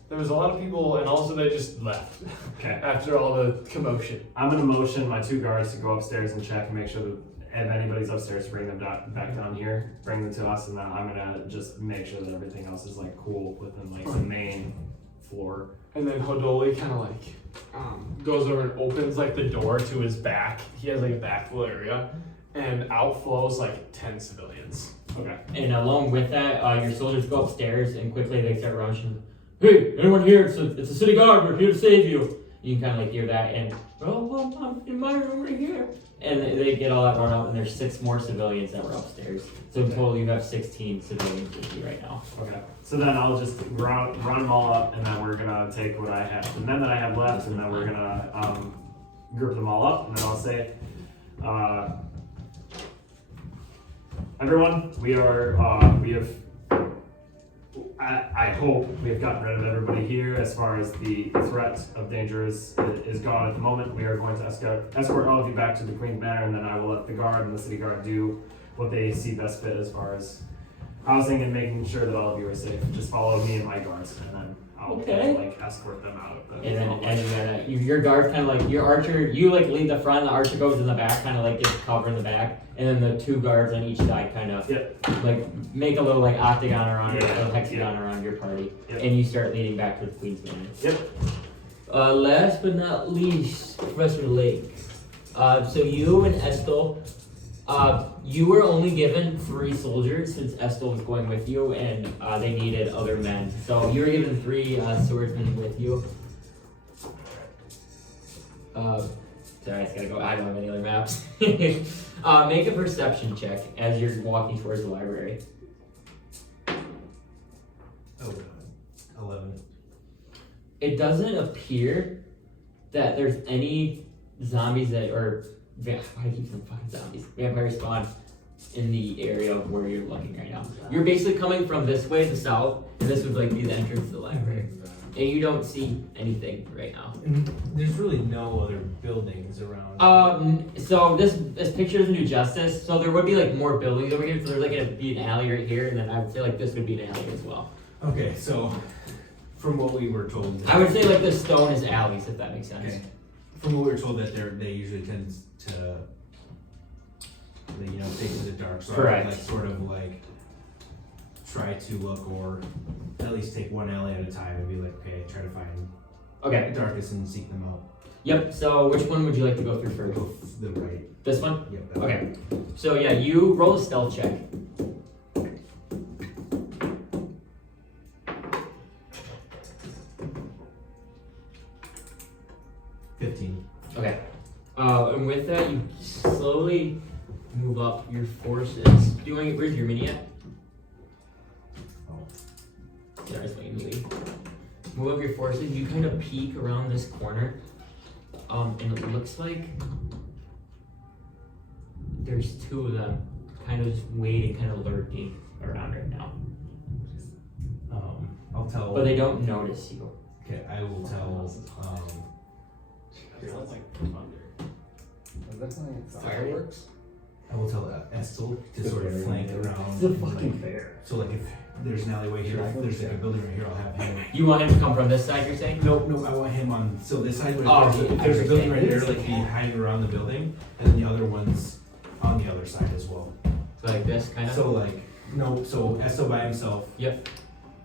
There was a lot of people, and also they just left. Okay. After all the commotion. I'm gonna motion my 2 guards to go upstairs and check and make sure that if anybody's upstairs, to bring them back down here, bring them to us, and then I'm gonna just make sure that everything else is like cool within like the main floor. And then Hodoli kind of like goes over and opens like the door to his back. He has like a backfill area, and out flows like 10 civilians. Okay. And along with that, your soldiers go upstairs and quickly they start rushing. Hey, anyone here? It's a city guard. We're here to save you. You can kind of like hear that, and well, I'm in my room right here. And they get all that run out, and there's 6 more civilians that were upstairs. So in total, you have 16 civilians with you right now. Okay. So then I'll just run them all up, and then we're gonna take what I have, the men that I have left, and then we're gonna group them all up, and then I'll say, everyone, we have. I hope we have gotten rid of everybody here as far as the threat of danger is gone at the moment. We are going to escort all of you back to the Queen's Manor, and then I will let the guard and the city guard do what they see best fit as far as housing and making sure that all of you are safe. Just follow me and my guards, and then I'll like escort them out. And then your guard kind of like, your archer, you like lead the front, the archer goes in the back, kind of like gets cover in the back, and then the 2 guards on each side kind of like make a little like octagon around or a hexagon around your party, and you start leading back to the Queen's Manor. Last but not least, Professor Lake. So you and Estel, you were only given 3 soldiers since Estel was going with you, and they needed other men. So you were given 3 swordsmen with you. Sorry, I just gotta go. I don't have any other maps. Make a perception check as you're walking towards the library. Oh, 11. It doesn't appear that there's any zombies that are. Why do I keep saying fucking zombies? Vampire spawn in the area of where you're looking right now. You're basically coming from this way, the south, and this would like be the entrance to the library. And you don't see anything right now. And there's really no other buildings around. So this picture is New Justice, so there would be like more buildings over here. So there's like gonna be an alley right here, and then I would say like this would be an alley as well. Okay, so from what we were told, I would say like the stone is alleys, if that makes sense. okay, from what we were told that they usually tend to, they, take to the dark. So Correct. I would sort of try to look, or at least take one alley at a time and be like, okay, try to find Okay. the darkest and seek them out. Yep. So which one would you like to go through first? Go the right. This one. Yep. that Okay. So yeah, you roll a stealth check. 15. Okay. And with that, you slowly move up your forces. Where's your mini at? Oh. Yeah, that's what you need. Move up your forces. You kind of peek around this corner. And it looks like there's two of them kind of just waiting, kind of lurking around right now. I'll tell. But they don't notice you. Okay, I will tell. Sounds like thunder. Fireworks? I will tell Estel to sort of flank around. It's a and, fucking fair. So if there's an alleyway here, if there's a building right here, I'll have him. You want him to come from this side, you're saying? No, I want him on. So this side, Oh, if there's a building right okay. here, be hanging around the building, and then the other one's on the other side as well. So like this, kind of? So so Estel by himself, Yep.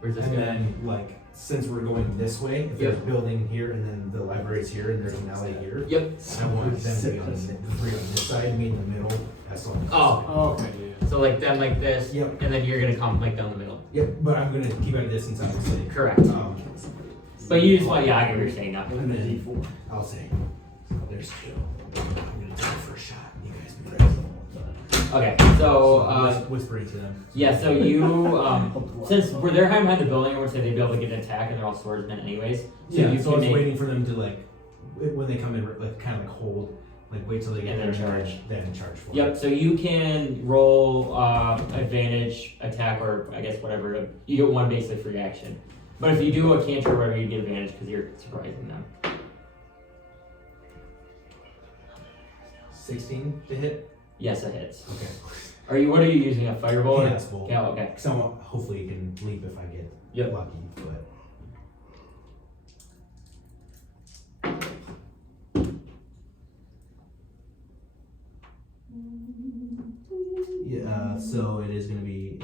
Where's this and guy? then since we're going this way, if there's a building here and then the library's here and there's an alley here, Yep. I want them to be on the three on this side, me in the middle, Estel on this side. Oh, Okay. so like them like this, Yep. and then you're gonna come like down the middle. Yep, but I'm gonna keep at a distance, obviously. Correct. But you just want, yeah, I get what you're saying now. And then I'll say, there's two. I'm gonna take the first shot. You guys be ready. Okay, so whispering to them. yeah, so you since they're hiding behind the building, I would say they'd be able to get an attack, and they're all swordsmen anyways. So Yeah, you so I can was make, waiting for them to when they come in, kind of hold, wait till they get And there then charge. then charge for it. Yep. So you can roll advantage attack, or I guess whatever. You get one basically free action. But if you do a cantrip or whatever, you get advantage because you're surprising them. 16 to hit. Yes, it hits. Okay. What are you using? A firebolt? or- Chaos bolt. Yeah. Okay. So hopefully you can leap if I get Yep. lucky, but. Yeah, so it is going to be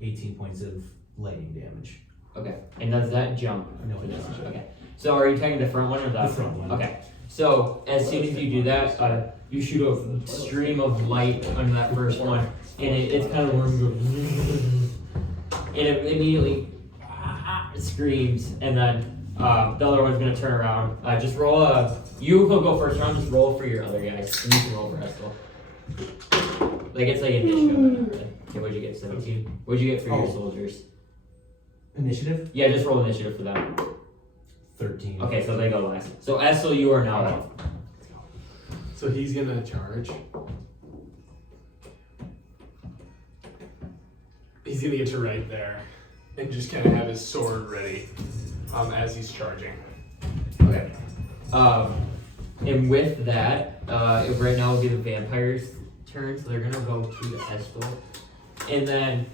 18 points of lightning damage. Okay. And does that jump? No, it doesn't. Okay. So are you taking the front one or The front one. Okay. So as soon as you do that, you shoot a stream of light on that first one, and it's kind of and it immediately screams, and then the other one's gonna turn around. Just roll you will go first round. Just roll for your other guys, and you can roll for Estel. Like it's like initiative. Okay, what'd you get? 17. What'd you get for your soldiers? Initiative? Yeah, just roll initiative for them. 13. Okay, so they go last. So Estel, you are now up. So he's gonna charge. He's gonna get to right there and just kind of have his sword ready as he's charging. Okay. And with that, right now will be the vampire's turn, so they're gonna go to the Estel. And then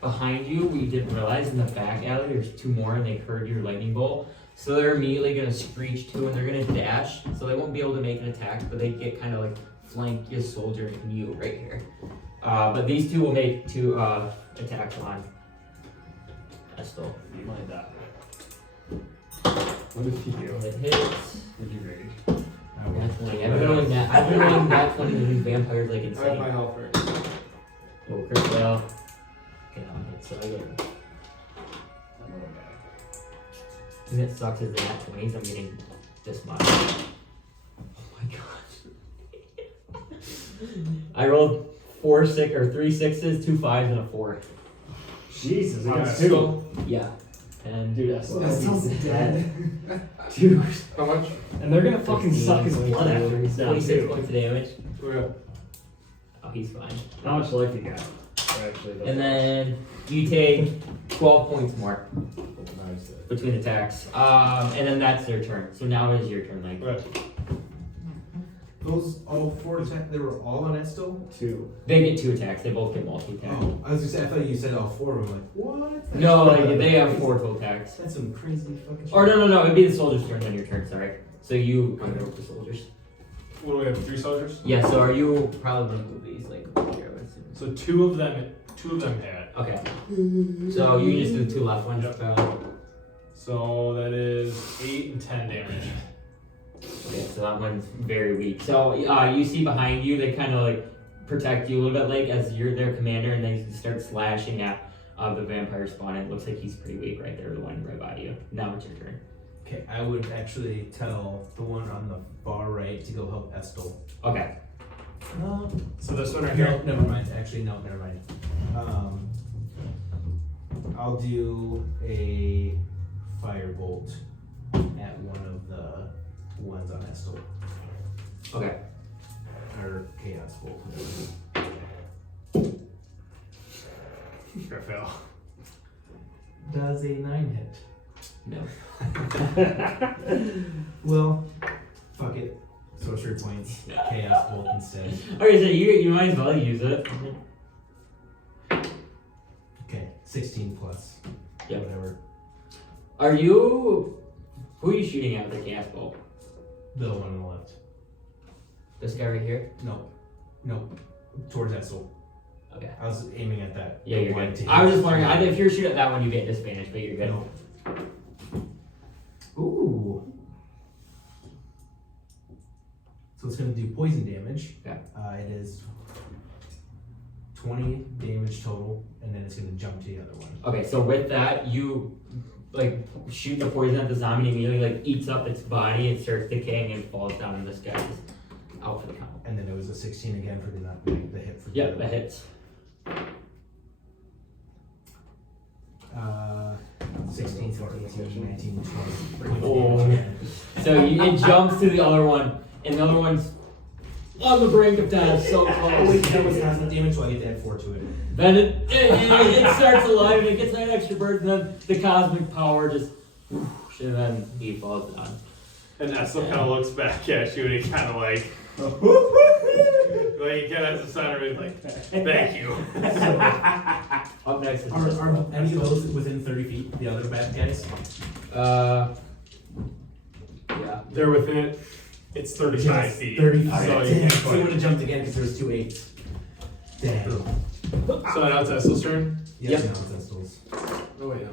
behind you, we didn't realize in the back alley there's two more, and they heard your lightning bolt. So they're immediately gonna screech too, and they're gonna dash. So they won't be able to make an attack, but they get kind of like flank your soldier and you right here. But these two will make two attacks on Estel. You mind that. What did he do? It hits. Did you rage? Nat 20. I've been rolling that 20 to these vampires like I have insane. my health first. Oh, crit well. Okay, so I get. And it sucks is the nat 20s. I'm getting this much. Oh my god. I rolled 3 6s, 2 5s, and a 4. Jesus, I Okay. got two. Yeah. And Dude, that's Estel's dead. Dude. How much? And they're gonna fucking suck his blood after he's down 26 too. points of damage. Okay. Oh, he's fine. How much life you got? Actually, And then you take 12 points more Nice. between attacks. And then that's their turn. So now it is your turn, like. Right. Those all 4 attack. They were all on Estel. 2. They get 2 attacks. They both get multi-attack. Oh, I was gonna say. I thought you said all 4 of them. Like what? No, like they have 4 total attacks. That's some crazy fucking shit. Or no, it'd be the soldier's turn on your turn. Sorry. So you come over the soldiers. What do we have? 3 soldiers? Yeah. So are you probably gonna move these like here? I would assume. So two of them had. Okay. So you just do the 2 left ones. Yep. So that is 8 and 10 damage. Okay, so that one's very weak. So you see behind you, they kind of like protect you a little bit, like as you're their commander, and they start slashing at the vampire spawn. It looks like he's pretty weak right there, the one right by you. Now it's your turn. Okay, I would actually tell the one on the far right to go help Estel. Okay. So this one right No, here. never mind. Actually, no, never mind. I'll do a firebolt at one of the ones on Estel. Okay. Or chaos bolt. Sure, fail. Does a 9 hit? No. Well, fuck it. Sorcery points. Chaos bolt instead. Okay, so you might as well use it. Okay, 16 plus. Yep. Whatever. Who are you shooting at with the gas bolt? The one on the left. This guy right here? No. Towards Estel. Okay. I was aiming at that. Yeah, you're one good. to I was hit. just wondering, if you're shooting at that one, you get disadvantage, but you're good. No. Ooh. So it's going to do poison damage. Yeah. It is 20 damage total, and then it's going to jump to the other one. Okay, so with that, you like shoot the poison at the zombie, and immediately like eats up its body, it starts decaying and falls down, and this guy's out for the count. And then it was a 16 again for the hit for the Yeah, other that one. hits. 16, 17, 18, 19, 20. Oh. So it jumps to the other one, and the other one's on the brink of death, so Oh, close. wait, that was hazmat damage, so I get to add 4 to it. Then it starts alive, and it gets that extra burst, and then the cosmic power just whoosh, and then he falls down. And Estel kind of looks back at you and he kind of like he kind of has a sign of like, thank you. Up next is Are any of those within 30 feet, the other bad guys? Yeah. They're within it. It's 35 feet. 30 feet. So you Damn, can't so quite- you would have jumped again because there was 2 8s. Damn. So now it's Estel's turn. Yep. Now it's Estel's. Oh wait, no.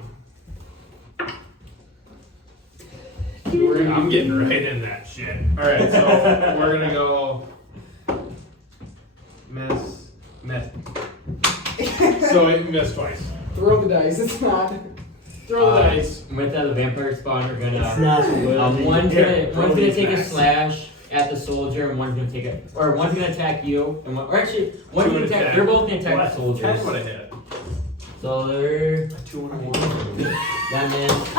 I'm getting right in that shit. Alright, so we're gonna go miss. So it missed twice. Throw the dice. It's not. Throw the dice. With that, the vampire spawn are It's gonna. not One's gonna take a slash at the soldier, and one's gonna take it, or one's gonna attack you, and one's gonna attack. They're both gonna attack the soldiers. 10 would have hit. So they're 2 and a 1. that missed.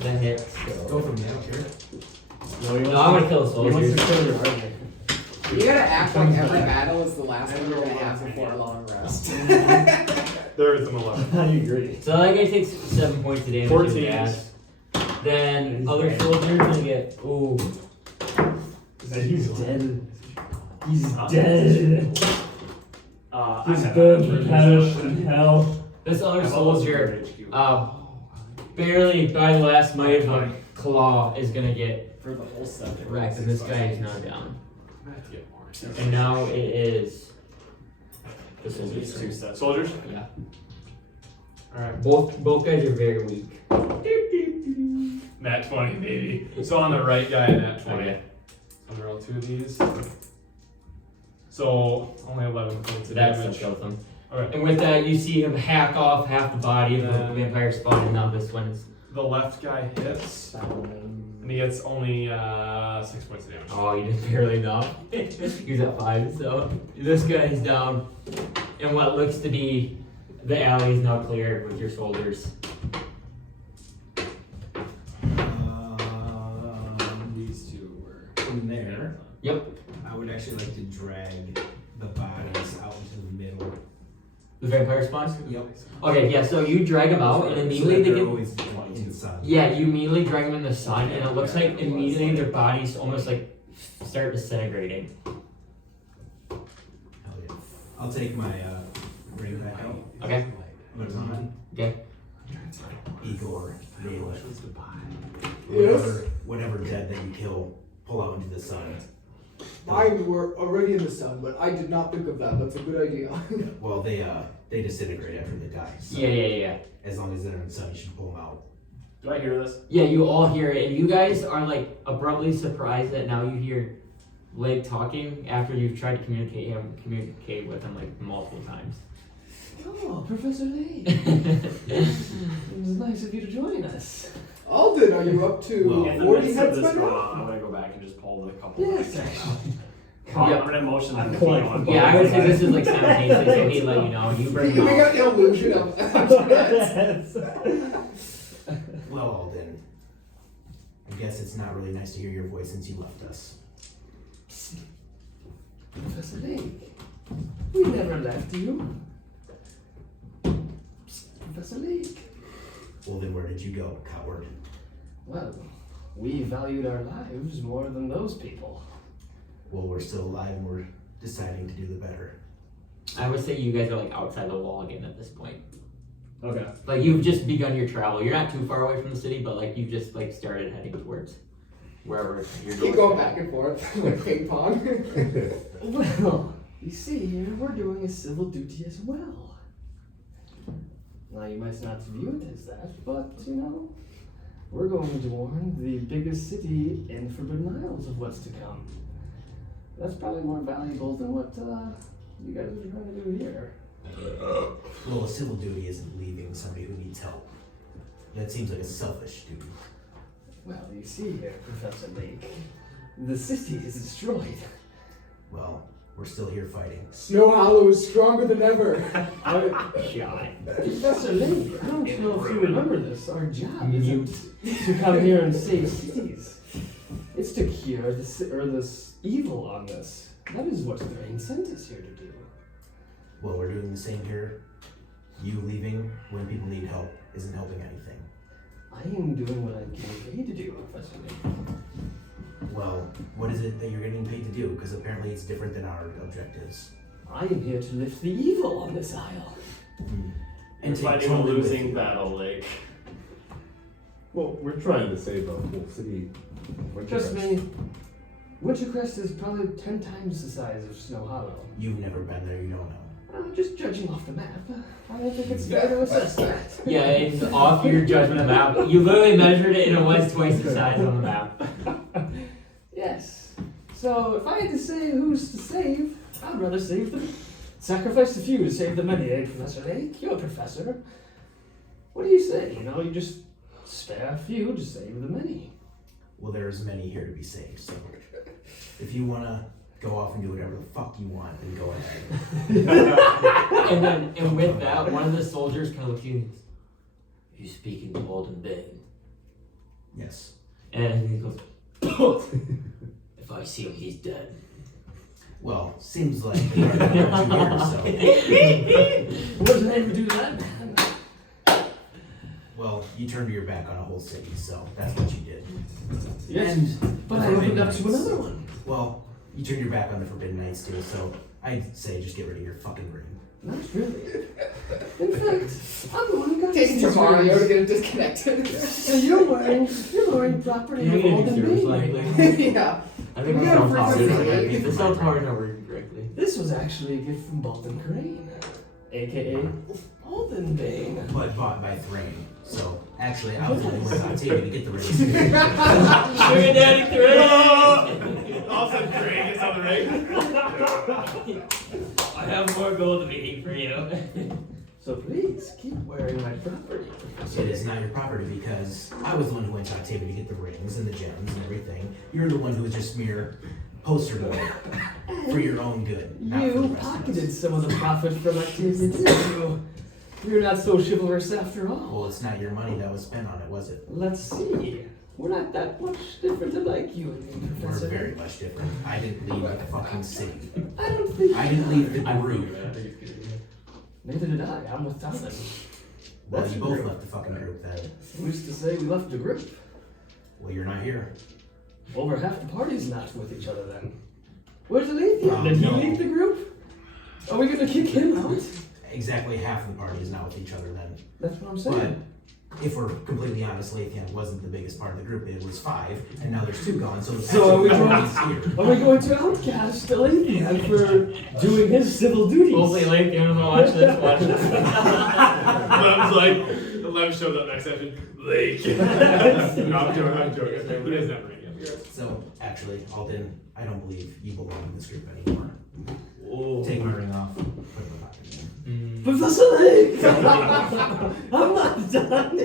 That hits. Go from me, I don't care. No, he No, wants I'm gonna kill the He wants soldiers. to kill your army. You gotta act like every battle is the last one you're gonna have before a long rest. There is an 11. I agree. So that guy takes 7 points of damage. 14. in gas. Then other soldiers gonna get He's dead. He's dead. He's I burned have to perish in hell. this other I've almost soldier. HQ. Barely by the last might of a claw is gonna get For the whole set. wrecked, and this guy is now down. I have to get more. And now it is the soldiers. It's 2 sets. Soldiers? Yeah. Alright. Both guys are very weak. Nat 20, baby. So on the right guy, nat 20. Okay. I'm gonna roll 2 of these. So only 11 points of That's what damage. kills him. Okay. And with that, you see him hack off half the body of the Then- vampire spawn, and now this one is. The left guy hits, and he gets only 6 points of damage. Oh, you did barely enough. He's at 5, so this guy is down. And what looks to be the alley is now clear with your soldiers. These 2 were. From there, Yep. I would actually like to drag the bodies out into the middle. The vampire spawns? Yep. Okay, yeah, so you drag them out, and immediately they they're get. always inside. Yeah, you immediately drag them in the sun, and it looks like immediately their bodies almost like start disintegrating. Hell yeah. I'll take my ring back out. Okay. Put it on. Okay. Igor, Vela. Yes? Whatever dead that you kill, pull out into the sun. Mine were already in the sun, but I did not think of that. That's a good idea. Well, they disintegrate after they die. So Yeah. as long as they're in the sun, you should pull them out. Do I hear this? Yeah, you all hear it, and you guys are like abruptly surprised that now you hear Leg talking after you've tried to communicate with him like multiple times. Oh, Professor Lee. It was nice of you to join us. Alden, are you up to Well, In the 40 midst of heads this by going now? on, I'm gonna go back and just pull the couple. Yes, of actually. I'm gonna motion them to quite keep on. Yeah, I would say this is like simultaneously, so he'd let you know. You bring We him got out. the illusion of Yes. Well, Alden, I guess it's not really nice to hear your voice since you left us. Professor Lee, we never left you. Professor Lee. Well, then where did you go, coward? Well, we valued our lives more than those people. Well, we're still alive and we're deciding to do the better. I would say you guys are like outside the wall again at this point. Okay. Like you've just begun your travel. You're not too far away from the city, but like you've just like started heading towards wherever you're Keep going back and forth like ping pong. Well, you see, we're doing a civil duty as well. Now, you might not view it as that, but, you know, we're going to warn the biggest city in Forbidden Isles of what's to come. That's probably more valuable than what you guys are trying to do here. Well, a civil duty isn't leaving somebody who needs help. That seems like a selfish duty. Well, you see here, Professor Lake, the city is destroyed. Well, we're still here fighting. Snow Hollow is stronger than ever. shot. Professor Lake, I don't know if you remember this. Our job isn't to come here and save cities. It's to cure this evil on this. That is what Thrain sent us here to do. Well, we're doing the same here. You leaving when people need help isn't helping anything. I am doing what I'm getting paid to do, Professor Lake. Well, what is it that you're getting paid to do? Because apparently it's different than our objectives. I am here to lift the evil on this isle. And take fighting a Tony with losing you. battle, like. Well, we're trying to save a whole city. Trust me, Wintercrest is probably 10 times the size of Snow Hollow. You've never been there, you don't know. Just judging off the map, I don't think it's fair to assess that. Yeah, it's off your judgment map. You literally measured it and it was twice the size on the map. Yes. So if I had to say who's to save, I'd rather save the sacrifice the few to save the many, eh, Professor Lake? You're a professor. What do you say? You know, you just spare a few to save the many. Well, there's many here to be saved, so if you want to go off and do whatever the fuck you want, then go ahead. And with that, one of the soldiers kind of looks at you and goes, "You speaking to Alden Bane?" Yes. And he goes, "If I see him, he's dead." Well, seems like you are about 2 years, so. Wasn't able to do that, man. Well, you turned your back on a whole city, so that's what you did. Yes, And but the I opened Forbidden up to Knights. another one. Well, you turned your back on the Forbidden Knights too, so I'd say just get rid of your fucking ring. Not really. In fact, I'm the one who got Take it to these Mario to rings. get it disconnected. And you're wearing property Can of we Alden get a Bane. likely? Yeah. I think We the got cell a towers frequency. are working. The cell towers are working correctly. This was actually a gift from Balton Crane, aka Alden Bane. But bought by Thrain. So actually, I was only working on Octavia to get the ring. Sugar Daddy 3! All of a sudden, Craig is on the ring. I have more gold waiting for you. So please keep wearing my property. It is not your property because I was the one who went to Octavia to get the rings and the gems and everything. You're the one who was just mere poster boy for your own good. Not for the You rest of us. pocketed some of the profit from Octavia, didn't you? You're not so chivalrous after all. Well, it's not your money that was spent on it, was it? Let's see. We're not that much different alike, you and me, We're Professor. very much different. I didn't leave the fucking city. I don't think I didn't leave the group. Neither did I. I'm with Thomas. Well, That's you a both group. left the fucking group then. Who's to say we left the group? Well, you're not here. Over half the party's not with each other then. Where's Alethea? Did he No. leave the group? Are we gonna kick him out? Exactly half the party is not with each other then. That's what I'm But saying. if we're completely honest, Lathan wasn't the biggest part of the group. It was 5, and now there's 2 gone. So, So are we actually going- here. Are we going to outcast Alethea for doing his civil duties? Hopefully, like, you wanna watch this. Watch this. Lem's like, Lem shows up next session. Lake. No, I'm joking. It is never again. So actually, Alden, I don't believe you belong in this group anymore. Oh. Take my ring off. Put it in my pocket again. Professor Lake! I'm not done.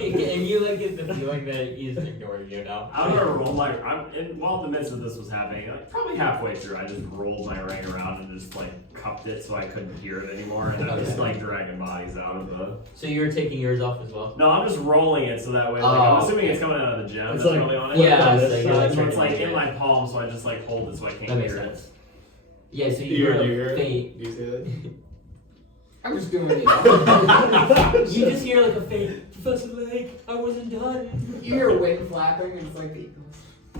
And you like get the feeling that he's ignoring you now. I'm gonna roll my. While the midst of this was happening, like probably halfway through, I just rolled my ring around and just like cupped it so I couldn't hear it anymore, and I'm just like dragging bodies out of the. So you were taking yours off as well? No, I'm just rolling it so that way. Like, I'm assuming okay. it's coming out of the gem. It's That's like- really on it. Yeah, this so you're side, like So trying it's to like make in it. my palm, so I just like hold it so I can't That makes hear sense. it. Yeah, so Do you you hear hear a it? faint. Do you say that? I'm just doing it. You just hear like a faint, Professor Lake, I wasn't done. You hear wind flapping, and it's like the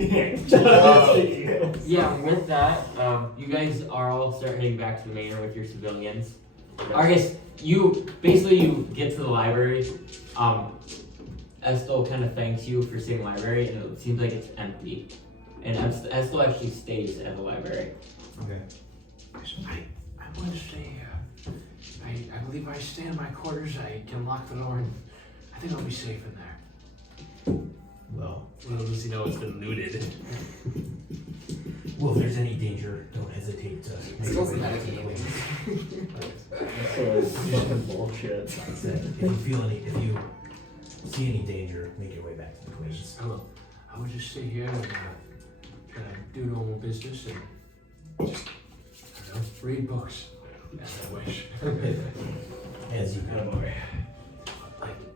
Eagles. Yeah, with that, you guys are all start heading back to the manor with your civilians. I guess you get to the library. Estel kind of thanks you for seeing the library, and it seems like it's empty. And Estel actually stays at the library. Okay. I want to stay here. I believe I stay in my quarters. I can lock the door, and I think I'll be safe in there. Well, Little does he know it's been looted. if there's any danger, don't hesitate to make Still your way back to the meditating. wings. So it's fucking bullshit. Like I said, if you see any danger, make your way back to the queens. I would just stay here and try to do normal business and just, I don't know, read books as I wish. As you Oh boy.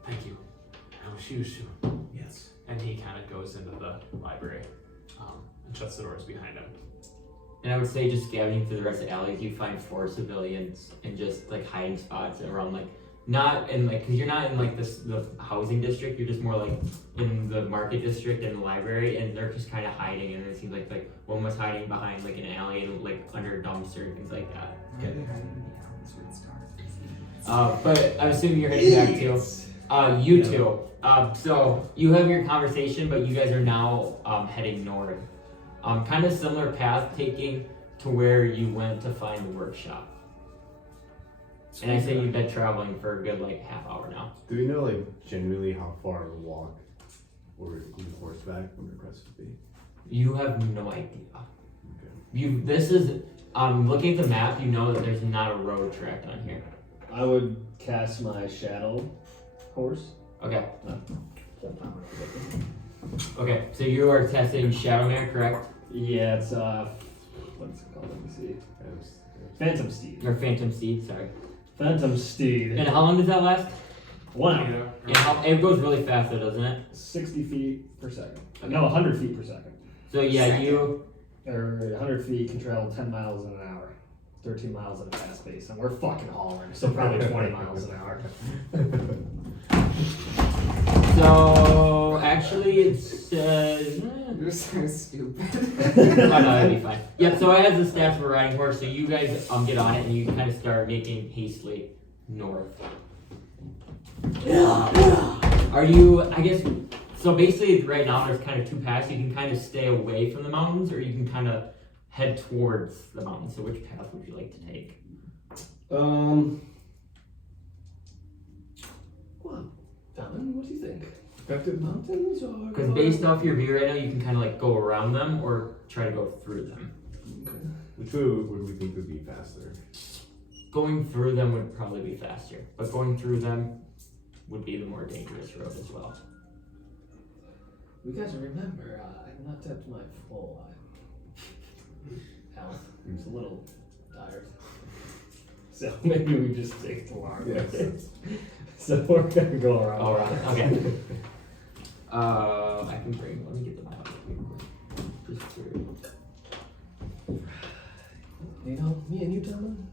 Thank you. I will see you soon. Yes. And he kind of goes into the library and shuts the doors behind him. And I would say just scavenging through the rest of the alleys, you find 4 civilians in just like hiding spots around like, not in like, cause you're not in like the housing district, you're just more like in the market district and the library, and they're just kind of hiding, and it seems like one was hiding behind like an alley and like under a dumpster and things like that. But I'm assuming you're heading back to, you two. So you have your conversation, but you guys are now heading north. Kind of similar path taking to where you went to find the workshop. And I say you've been traveling for a good like half hour now. Do we know like genuinely how far a walk or on horseback from the crest would be? You have no idea. Okay. This is looking at the map, you know that there's not a road track on here. I would cast my shadow horse. Okay. Okay, so you are testing Shadowmare, correct? Yeah, it's what's it called? Let me see. Phantom Steed. Or Phantom Steed, sorry. Phantom Steed. And how long does that last? 1 hour. And it goes really fast though, doesn't it? 60 feet per second. No, 100 feet per second. So yeah, you Or 100 feet can travel 10 miles in an hour. 13 miles at a fast pace. And we're fucking hauling, so probably 20 miles an hour. so actually it's You're so stupid. oh no, that'd be fine. Yep, so it has the stats for riding horse, so you guys get on it and you kind of start making hastily north. Are you, I guess, so basically right now there's kind of 2 paths. You can kind of stay away from the mountains or you can kind of head towards the mountains. So which path would you like to take? Well, Fallon, what do you think? Back to the mountains or? Because based off your view right now, you can kind of like go around them or try to go through them. Which way would we think would be faster? Going through them would probably be faster, but going through them would be the more dangerous road as well. You guys remember, I've not tapped my full health. It's a little tired. So maybe we just take the long way. Yes. So we're gonna go around. All right. Okay. I can bring. Let me get the map real quick. Just for. You know, me and you, Tom.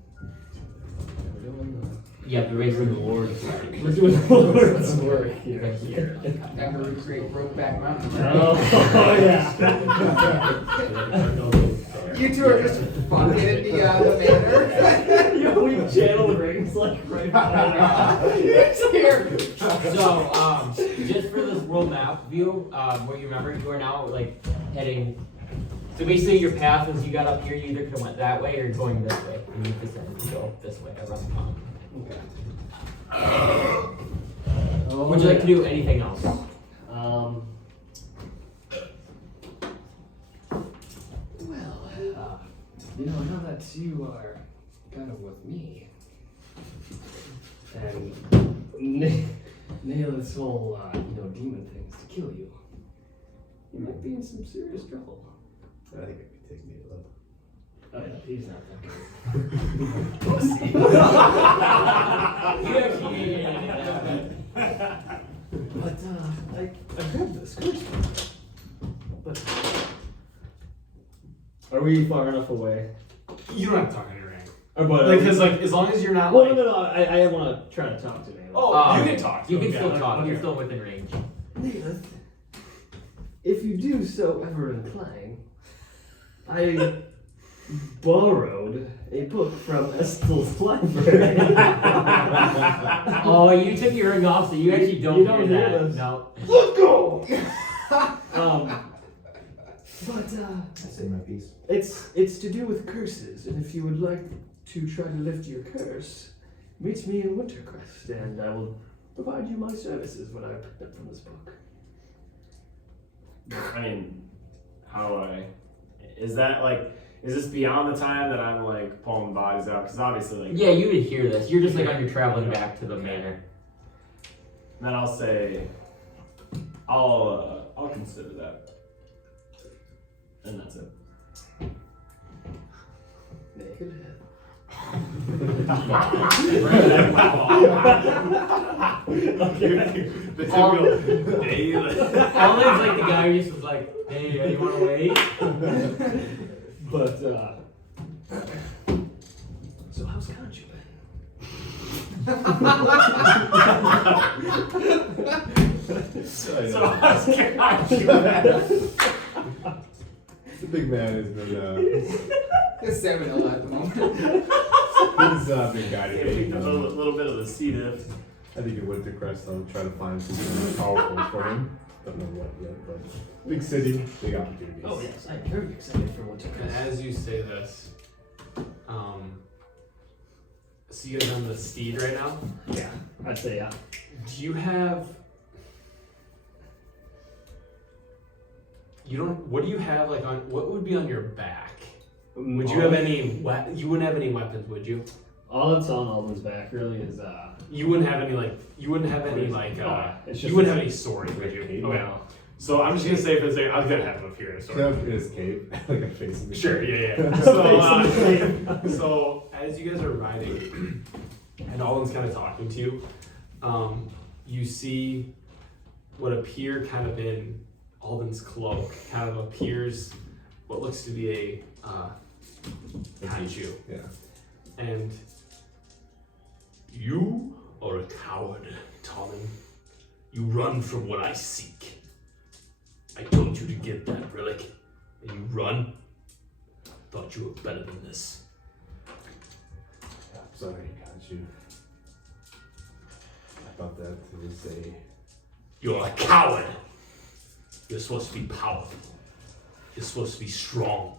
We're doing Yeah, the race of the Lord's work. We're doing the Lord's work here. Right here. Okay. Never recreate Brokeback Mountain. Oh yeah. You two are just fucking in the manor. Yo, we channel rings like right now. It's here. So, just for this world map view, what you remember, you are now like heading. So basically, your path was you got up here, you either could have went that way or going this way, and you decided to go this way around the mountain. Would you like to do anything else? Now that you are kind of with me, and nail this whole, demon things to kill you, you might be in some serious trouble. I think I could take Neil up. Oh yeah, he's not that good. But, I heard this curse. But Are we far enough away? You don't have to talk in your rank. But Because as long as you're not well, no. I want to try to talk to Naylor. Oh, you can talk. You can Okay. still talk. Okay. You're still within range. Neilith, if you do so ever incline, I borrowed a book from Estel's library. Oh, you took your ring off, so you actually don't, You don't hear hear that. this. No. Let's go! But, I say my piece. it's to do with curses, and if you would like to try to lift your curse, meet me in Wintercrest, and I will provide you my services when I pick up from this book. I mean, is that like, is this beyond the time that I'm like pulling bodies out? Because obviously, like, Yeah, you would hear this. You're just like on your traveling back to the manor. then I'll say, I'll consider that, and that's it. Naked head. Alan's like the guy who just was like, hey, you want to wait? But, so how's Conchu So how's Conchu? The big man has been, It's 7-0 at the moment. he's been guided. Picked up a little bit of the C diff. I think in Wintercrest I'll try to find something powerful for him. Don't know what yet, but big city, big opportunities. Oh yes, I'm very excited for And Wintercrest. as you say this, so you guys are on the steed right now? Yeah, I'd say yeah. Do you have? What do you have like on? What would be on your back? Would you have any? You wouldn't have any weapons, would you? All that's on Alden's back really is You wouldn't have any like. You wouldn't have any like. it's You just wouldn't have any swords, would you? cape. Okay. So I'm just gonna say for the sake, I was gonna have him up here in a sword. Except in his cape, like a face in the Sure, cape. yeah. So as you guys are riding, and Alden's kind of talking to you, you see what appear kind of in Alden's cloak, kind of appears what looks to be a kaiju. Yeah. And you are a coward, Tommen. You run from what I seek. I told you to get that relic, and you run. Thought you were better than this. Sorry, Kanchu. I thought that was a. You're a coward. You're supposed to be powerful. You're supposed to be strong.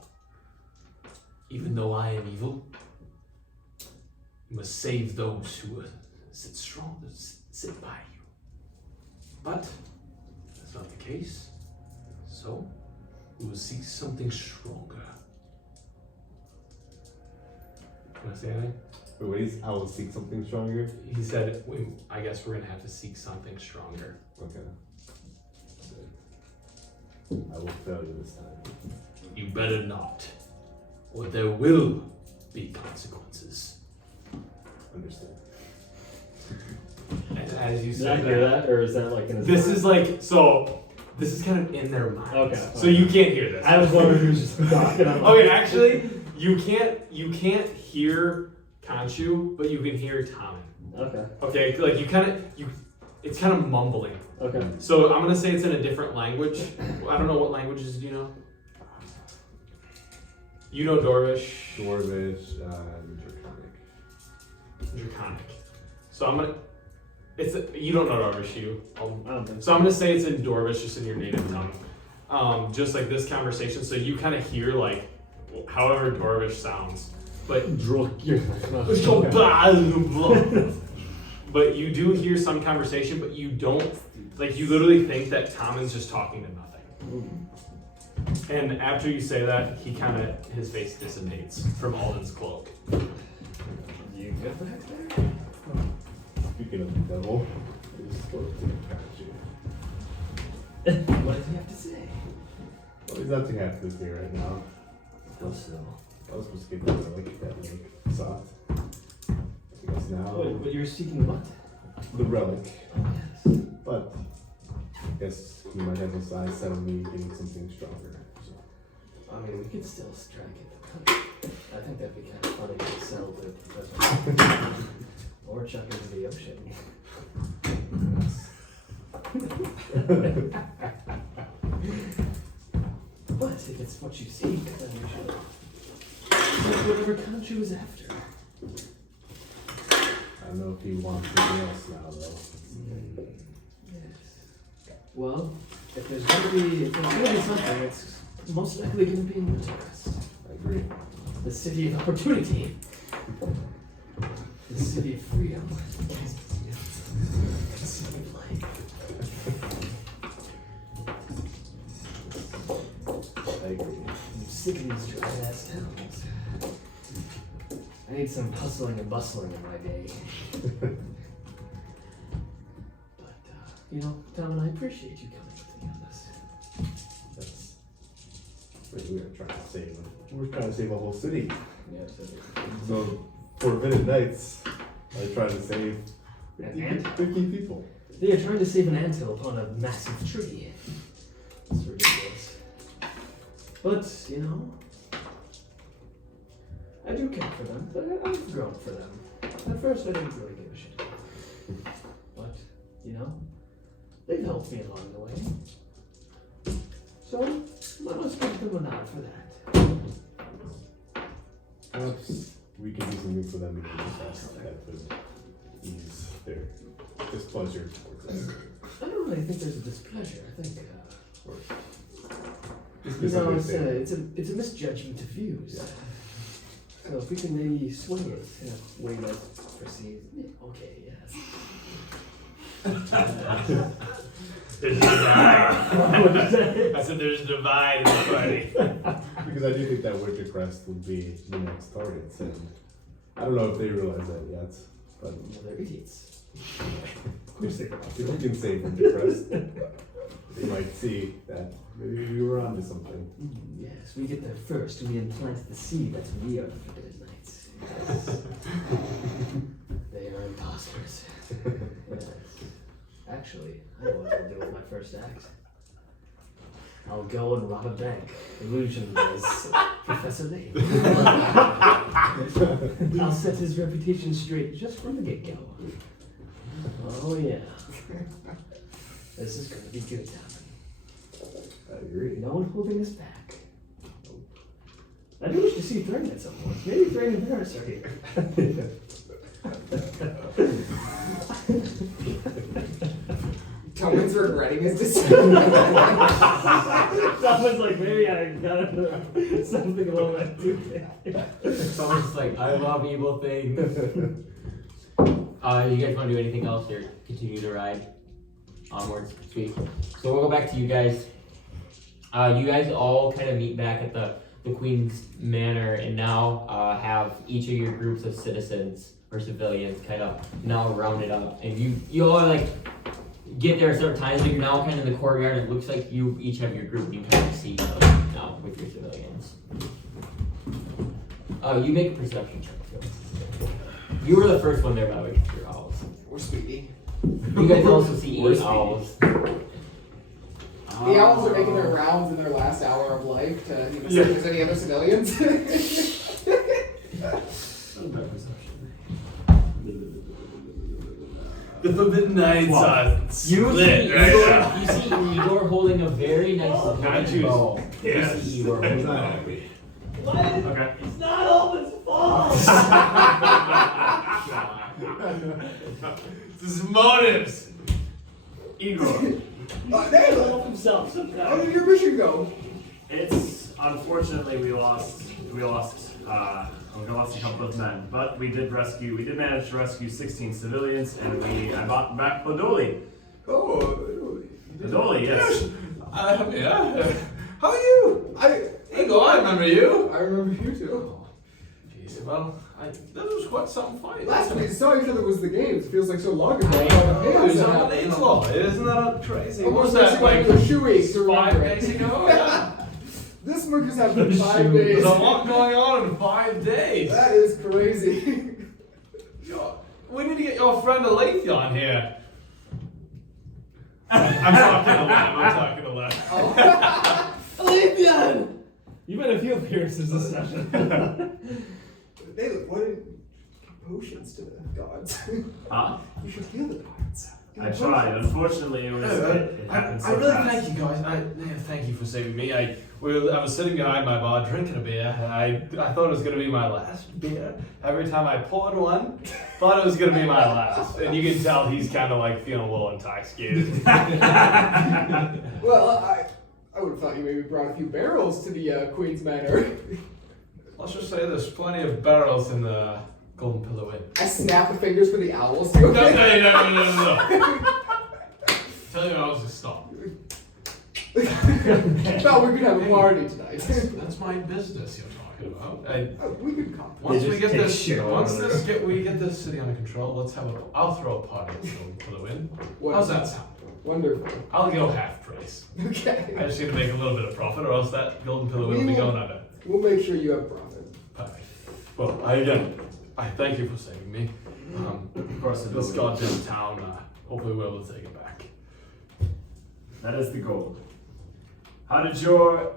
Even though I am evil, you must save those who sit strong, that sit by you. But that's not the case. So we will seek something stronger. Want to say anything? Wait, I will seek something stronger. He said, I guess we're gonna have to seek something stronger. Okay. I will fail you this time. You better not, or there will be consequences. Understood. And as you Did I said hear that, or is that like in his this is like, so this is kind of in their minds. Okay. So you can't hear this. I was wondering who's just talking. I'm like, Okay, actually, you can't hear Kanchu, but you can hear Tommen. Okay. Okay, like you kind of it's kind of mumbling. Okay. So I'm gonna say it's in a different language. I don't know what languages do you know. You know Dwarvish. Dwarvish and Draconic. So I'm gonna. You don't know Dwarvish, you. I don't think So I'm gonna say it's in Dwarvish, just in your native tongue. Just like this conversation, so you kind of hear like, however Dwarvish sounds, but but you do hear some conversation, but you don't like. You literally think that Tommen's just talking to nothing. And after you say that, his face dissipates from Alden's cloak. You get back there? Speaking of the devil, I just spoke to What does he have to say? Well, he's not too happy with me right now. How so? I was supposed to get that relic sought. I guess now But you're seeking what? the relic, Oh, yes. but I guess he might have his eyes set on me getting something stronger. So. I mean, we could still strike it. I think that'd be kind of funny to sell to Professor. Or chuck it into the ocean. But if it's what you seek, then you should take whatever Kanchu is after. I don't know if he wants anything else now, though. Yes. Well, if there's gonna be something, it's most likely gonna be in Wintercrest. I agree. The city of opportunity. The city of freedom. The city of life. I agree. I'm sick of these dry ass towns. I need some hustling and bustling in my day. But, Tom, I appreciate you coming with me on this. We were trying to save him. We're trying to save a whole city. Yeah, absolutely. So, for Minute Nights, I tried to save An ant? 15 people. They are trying to save an anthill upon a massive tree. It's ridiculous. But, I do care for them. I've grown for them. At first, I didn't really give a shit. But, they've helped me along the way. So, let us give them a nod for that. Perhaps we can do something for them in the past that would ease their displeasure towards us. I don't really think there's a displeasure. I think, Just it's a misjudgment of views. Yeah. So if we can maybe swing it in a way that proceeds, okay, yes. There's a divide. I said there's a divide in the party. Because I do think that Wintercrest would be the next targets, and I don't know if they realize that yet, but Well, they're idiots. Of course they are. if we can save Wintercrest, they might see that maybe we were onto something. Yes, we get there first. We implant the seed that we are the forbidden knights. Yes. They are imposters. Yes. Actually, I know what I'll do with my first act. I'll go and rob a bank. Illusion as Professor Lee. I'll set his reputation straight just from the get-go. Oh yeah. This is gonna be good, Tommen. I agree. No one holding us back. I do wish to see Thrain at some point. Maybe Thrain and Varys are here. Tommen's regretting his decision. Someone's like, maybe I gotta something along that too. Someone's like, I love evil things. You guys want to do anything else or continue to ride onwards? Sweet. So we'll go back to you guys. You guys all kind of meet back at the Queen's Manor and now have each of your groups of citizens or civilians kind of now rounded up. And you all like get there at certain times, but you're now kind of in the courtyard. And it looks like you each have your group. You kind of see each other now with your civilians. You make a perception check. You were the first one there, by the way, because you're owls. We're speedy. You guys also see 8 owls. The owls are making their rounds in their last hour of life to see if there's any other civilians. The the nights are You see split right now. Igor, you see Igor holding a very nice I choose. looking bow. Yes. You see Igor holding a bow. Exactly. Okay. It's not all his fault. This is motives. Igor. Naylor, himself how sometimes. did your mission go? It's unfortunately we lost a couple of men, but we did manage to rescue 16 civilians, and I brought back Podoli. Oh, Podoli, yes. Yeah. How are you? Igor, I remember you. I remember you too. Jeez, well, that was quite some fight. Last time we saw each other was the games. It feels like so long ago. It was unbelievable. Isn't that crazy? What was that, like, a shoe week to 5 remember it. days ago? Yeah. This month has happened in 5 days. There's a lot going on in 5 days. That is crazy. We need to get your friend Alathion here. I'm talking to Lev. Alathion! You've had a few appearances this session. They look, what did potions to the gods? Huh? You should heal the gods. I tried. Unfortunately, it happened so I really fast. thank you guys. Thank you for saving me. I was sitting behind my bar drinking a beer, and I thought it was going to be my last beer. Every time I poured one, thought it was going to be my last. And you can tell he's kind of like feeling a little intoxicated. Well, I would have thought you maybe brought a few barrels to the Queen's Manor. Let's just say there's plenty of barrels in the Golden Pillow Inn. I snap the fingers for the owls. No. Tell you I was to stop. Thought we could have a party tonight. That's my business you're talking about. We could come. Once They we just get take this, shit all once over this we get this city under control, I'll throw a party at the Golden Pillow Inn. How's that sound? Wonderful. I'll go half price. Okay. I just need to make a little bit of profit, or else that Golden Pillow Inn will be going under. We'll make sure you have profit. Perfect. Well, I thank you for saving me. Of course, it This is. goddamn town, hopefully we'll be able to take it back. That is the goal. How did your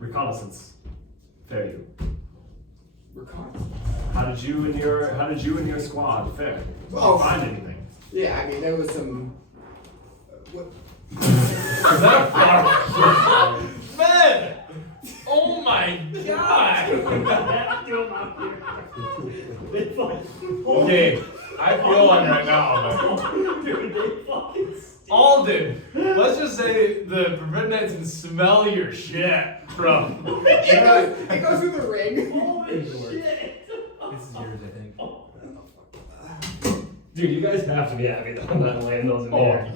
reconnaissance fare you? Reconnaissance. How did you and your squad fare? Did you Oh. find anything? Yeah, I mean there was some. What? Is that a far? Man! Oh my god! Okay, I feel one right now, but Alden, let's just say the Forbidden Knights can smell your shit from. It goes through the ring. Holy shit! This is yours, I think. Dude, you guys have to be happy that I'm not laying those in the Oh, air.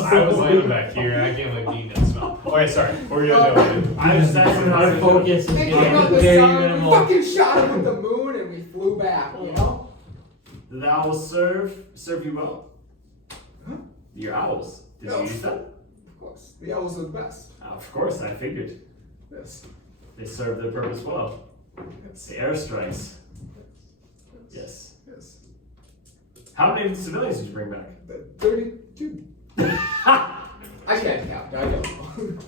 I was laying back here and I can't believe you that smell. Okay, sorry. What were you gonna do? I was asking Our focus is They came out getting the very sun, we minimal. fucking shot it with the moon, and we flew back. You know? Did the owls serve you well? Huh? Your owls. Did you No. use them? Of course, the owls are the best. Of course, I figured. Yes. They served their purpose well. The airstrikes. Yes. Yes. How many civilians did you bring back? 32. I can't count. I don't know.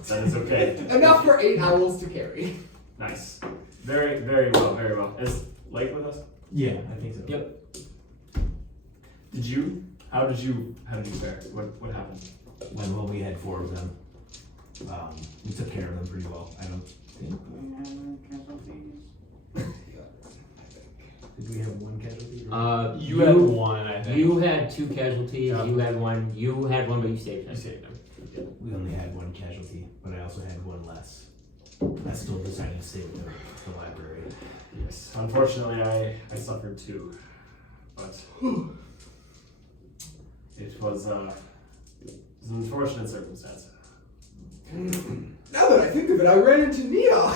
That is okay. Enough for 8 owls to carry. Nice. Very, very well, very well. Is Lake with us? Yeah, I think so. Yep. How did you fare? What happened? Well, we had 4 of them. We took care of them pretty well. I don't think we had casualties. Did we have 1 casualty? You had one, I think. You had 2 casualties. Yeah. You had one. You had one, but you saved You him. saved him. We only had 1 casualty, but I also had 1 less. I still decided to stay with the library. Yes. Unfortunately, I suffered 2, but it was an unfortunate circumstance. Now that I think of it, I ran into Nia.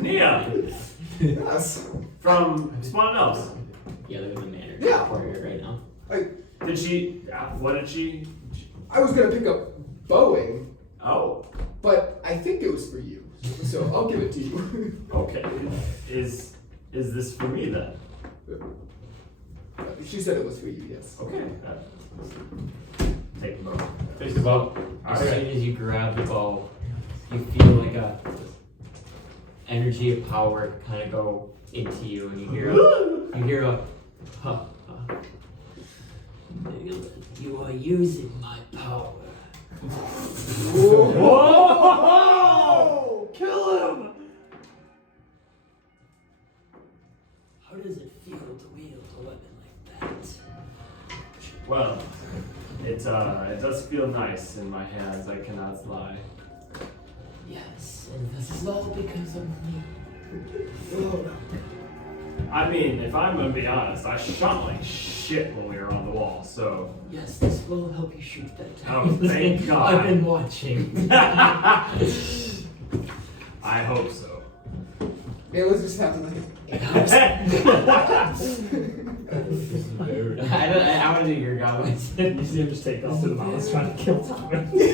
Nia Yes. from Spawn Elves. Yeah, they're in the manor. Yeah. Right now. Did she? What did she? I was gonna pick up Boeing, Oh, but I think it was for you. So I'll give it to you. okay. Is this for me then? She said it was for you, yes. Okay. Take the boat. Take the boat. As Alright. soon as you grab the bow, you feel like a energy of power kind of go into you, and you hear a huh, huh. You are using my power. Whoa! Kill him! How does it feel to wield a weapon like that? Well, it does feel nice in my hands, I cannot lie. Yes, and this is all because of me. I mean, if I'm gonna be honest, I shot like shit when we were on the wall, so. Yes, this will help you shoot that Oh, time. thank God. I've been watching. I hope so. It was just happening. I want to do your goblins. You see him just take off to the mountains trying to kill Tommy. He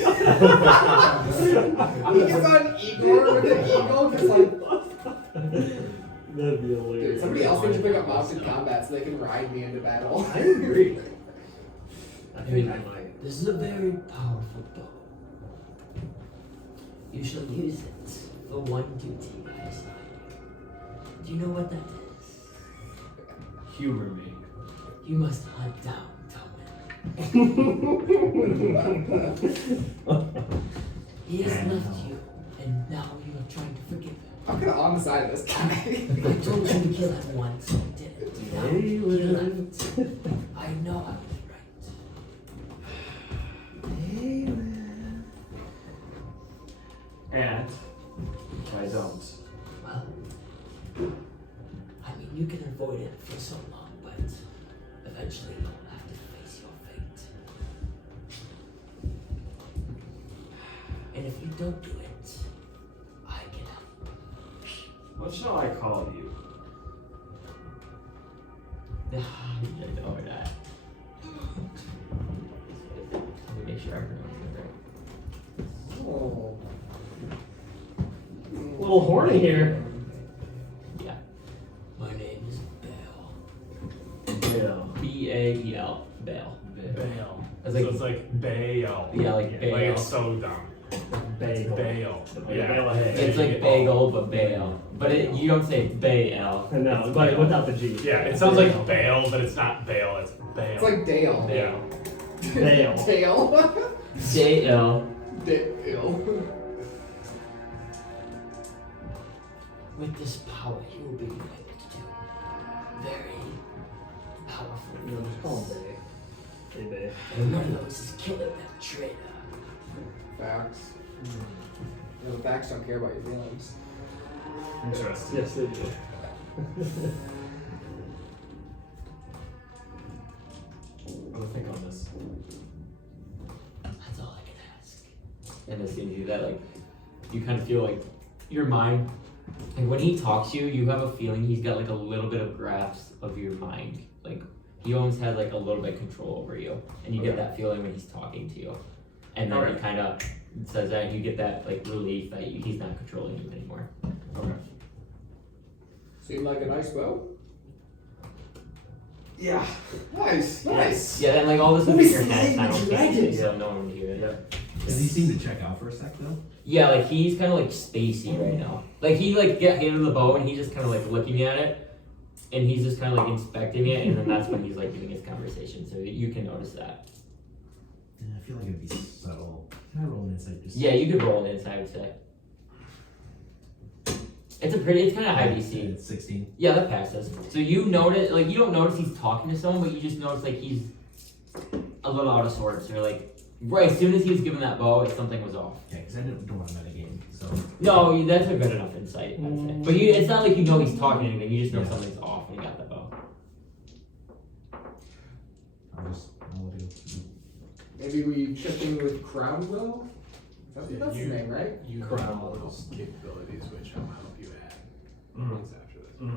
gets on Igor with an eagle, just like. That'd be hilarious. Dude, somebody else needs to pick up mounted combat so they can ride me into battle. I agree. I think I might. This is a very powerful bow. You shall use it for one duty I assign you. Do you know what that is? Humor me. You must hunt down Tommen. He has left you, and now you are trying to forgive him. I'm kind of on the side of this guy. I told you to kill him once, you didn't. Now he left. I know I was right. And if I don't. Well, I mean, you can avoid it for so long, but eventually you'll have to face your fate. And if you don't do it, I can help. What shall I call you? I know that. Let me make sure I pronounce it right. Oh. A little horny here. Yeah. My name is Bale. Bill. B-A-E-L. Bale. Bail. It's So like- it's like bail. Yeah, like Like Bale. it's so dumb. Bagel. Bail. Yeah. Bale of hay. It's like bagel, but Bale. But you don't say Bale. No, but without the G. Yeah, it sounds like bail, but it's not bail, it's bail. It's like Dale. Yeah. Dale. Dale. J-L. Dale. With this power, you will be able to do very powerful No, just call him things. Bay. Hey, Bay. And one of those is killing that traitor. Facts. No, the facts don't care about your feelings. Interesting. Yes, they do. I'll think on this. That's all I can ask. And as soon as you do that, like, you kind of feel like your mind, and when he talks to you, you have a feeling he's got like a little bit of grasp of your mind. Like, he almost has like a little bit of control over you. And you get that feeling when he's talking to you. And then he kind of says that, and you get that like relief that he's not controlling you anymore. Okay. Seem like a nice bow? Yeah. Nice. Nice. Yeah, and like all this is in your head Let me see, simultaneously, dragon. so no one would hear it. Does he seem to check out for a sec though? Yeah, like he's kind of like spacey right now. Like he like get handed the bow and he's just kind of like looking at it, and he's just kind of like inspecting it, and then that's when he's like giving his conversation. So you can notice that. Yeah, I feel like it'd be subtle. Can I roll an insight? Just Yeah, you could roll an insight, I would say. It's kind of high DC. It's 16. Yeah, that passes. So you notice, like you don't notice he's talking to someone, but you just notice like he's a little out of sorts, or like right as soon as he was given that bow, something was off. Okay, because I don't want to metagame, so. No, that's a good enough insight, I'd say. But it's not like you know he's talking anything. You just know something's off when he got that bow. I'll let it go. Maybe we check in with Crownwell? That's his name, right? You have all those capabilities, which I'll help you add once after this.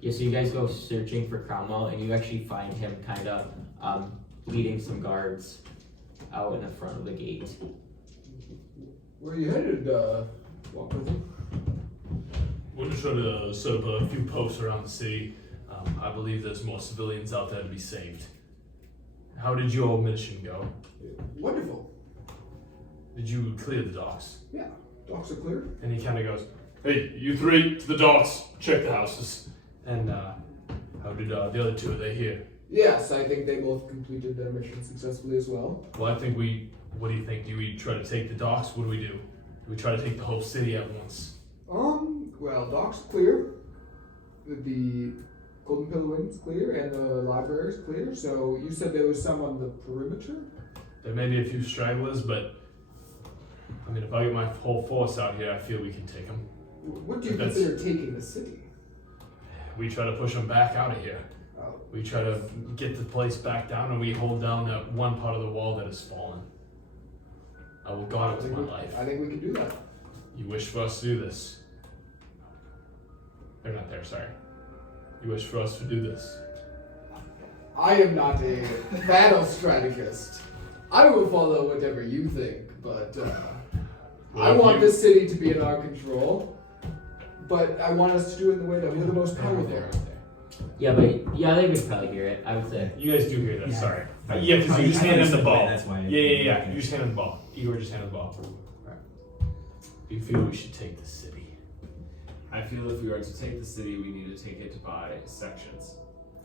Yeah, so you guys go searching for Cromwell, and you actually find him kind of leading some guards out in the front of the gate. Where are you headed, walk with him? We're just trying to set up a few posts around the city. I believe there's more civilians out there to be saved. How did your mission go? Wonderful. Did you clear the docks? Yeah, docks are clear. And he kind of goes, "Hey, you three, to the docks. Check the houses." And how did the other two? Are they here? Yes, I think they both completed their mission successfully as well. Well, I think what do you think? Do we try to take the docks? What do we do? Do we try to take the whole city at once? Well, dock's clear. The Golden Pillow Inn's clear, and the library's clear. So you said there was some on the perimeter? There may be a few stragglers, but I mean, if I get my whole force out here, I feel we can take them. What do you That's- consider taking the city? We try to push them back out of here. Oh. We try to get the place back down, and we hold down that one part of the wall that has fallen. I will guard it with my life. I think we can do that. You wish for us to do this? They're not there, sorry. You wish for us to do this? I am not a battle strategist. I will follow whatever you think, but I Well, want you- this city to be in our control. But I want us to do it in the way that we're the most powerful. Yeah, but yeah, they would probably hear it. I would say. You guys do hear that, Yeah. sorry. Yeah, because you just I handed him the understood ball. why, that's why I- Yeah. You just handed him the ball. Igor just handed the ball. Do you feel we should take the city? I feel if we are to take the city, we need to take it by sections.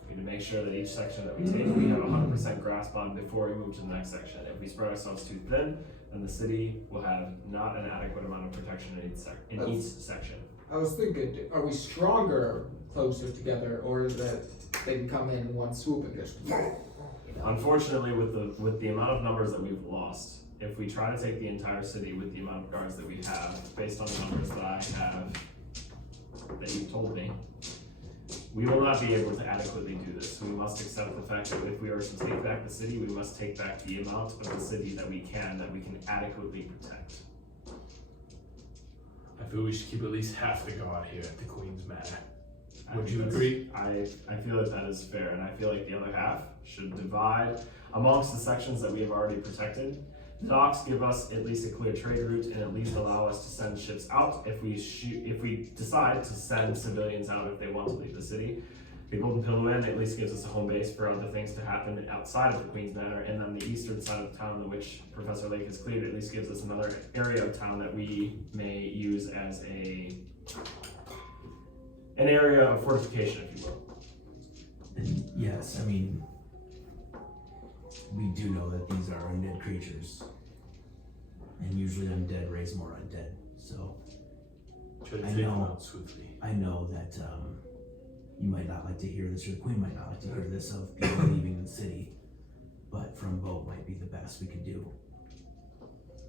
We need to make sure that each section that we take, we have 100% grasp on before we move to the next section. If we spread ourselves too thin, then the city will have not an adequate amount of protection in each section. I was thinking, are we stronger closer together, or is that they can come in one swoop and just? Unfortunately, with the amount of numbers that we've lost, if we try to take the entire city with the amount of guards that we have, based on the numbers that I have, that you've told me, we will not be able to adequately do this. We must accept the fact that if we are to take back the city, we must take back the amount of the city that we can adequately protect. I feel we should keep at least half the guard here at the Queen's Manor. Would I you think agree? I feel that is fair, and I feel like the other half should divide amongst the sections that we have already protected. The docks give us at least a clear trade route and at least allow us to send ships out if we decide to send civilians out if they want to leave the city. The Golden Pillow Inn at least gives us a home base for other things to happen outside of the Queen's Manor, and then the eastern side of town, which Professor Lake has cleared, at least gives us another area of town that we may use as an area of fortification, if you will. And yes, I mean, we do know that these are undead creatures. And usually undead raise more undead, so Try to I take them know. out swiftly. I know that you might not like to hear this, or the Queen might not like to hear this of people leaving the city, but from boat might be the best we could do.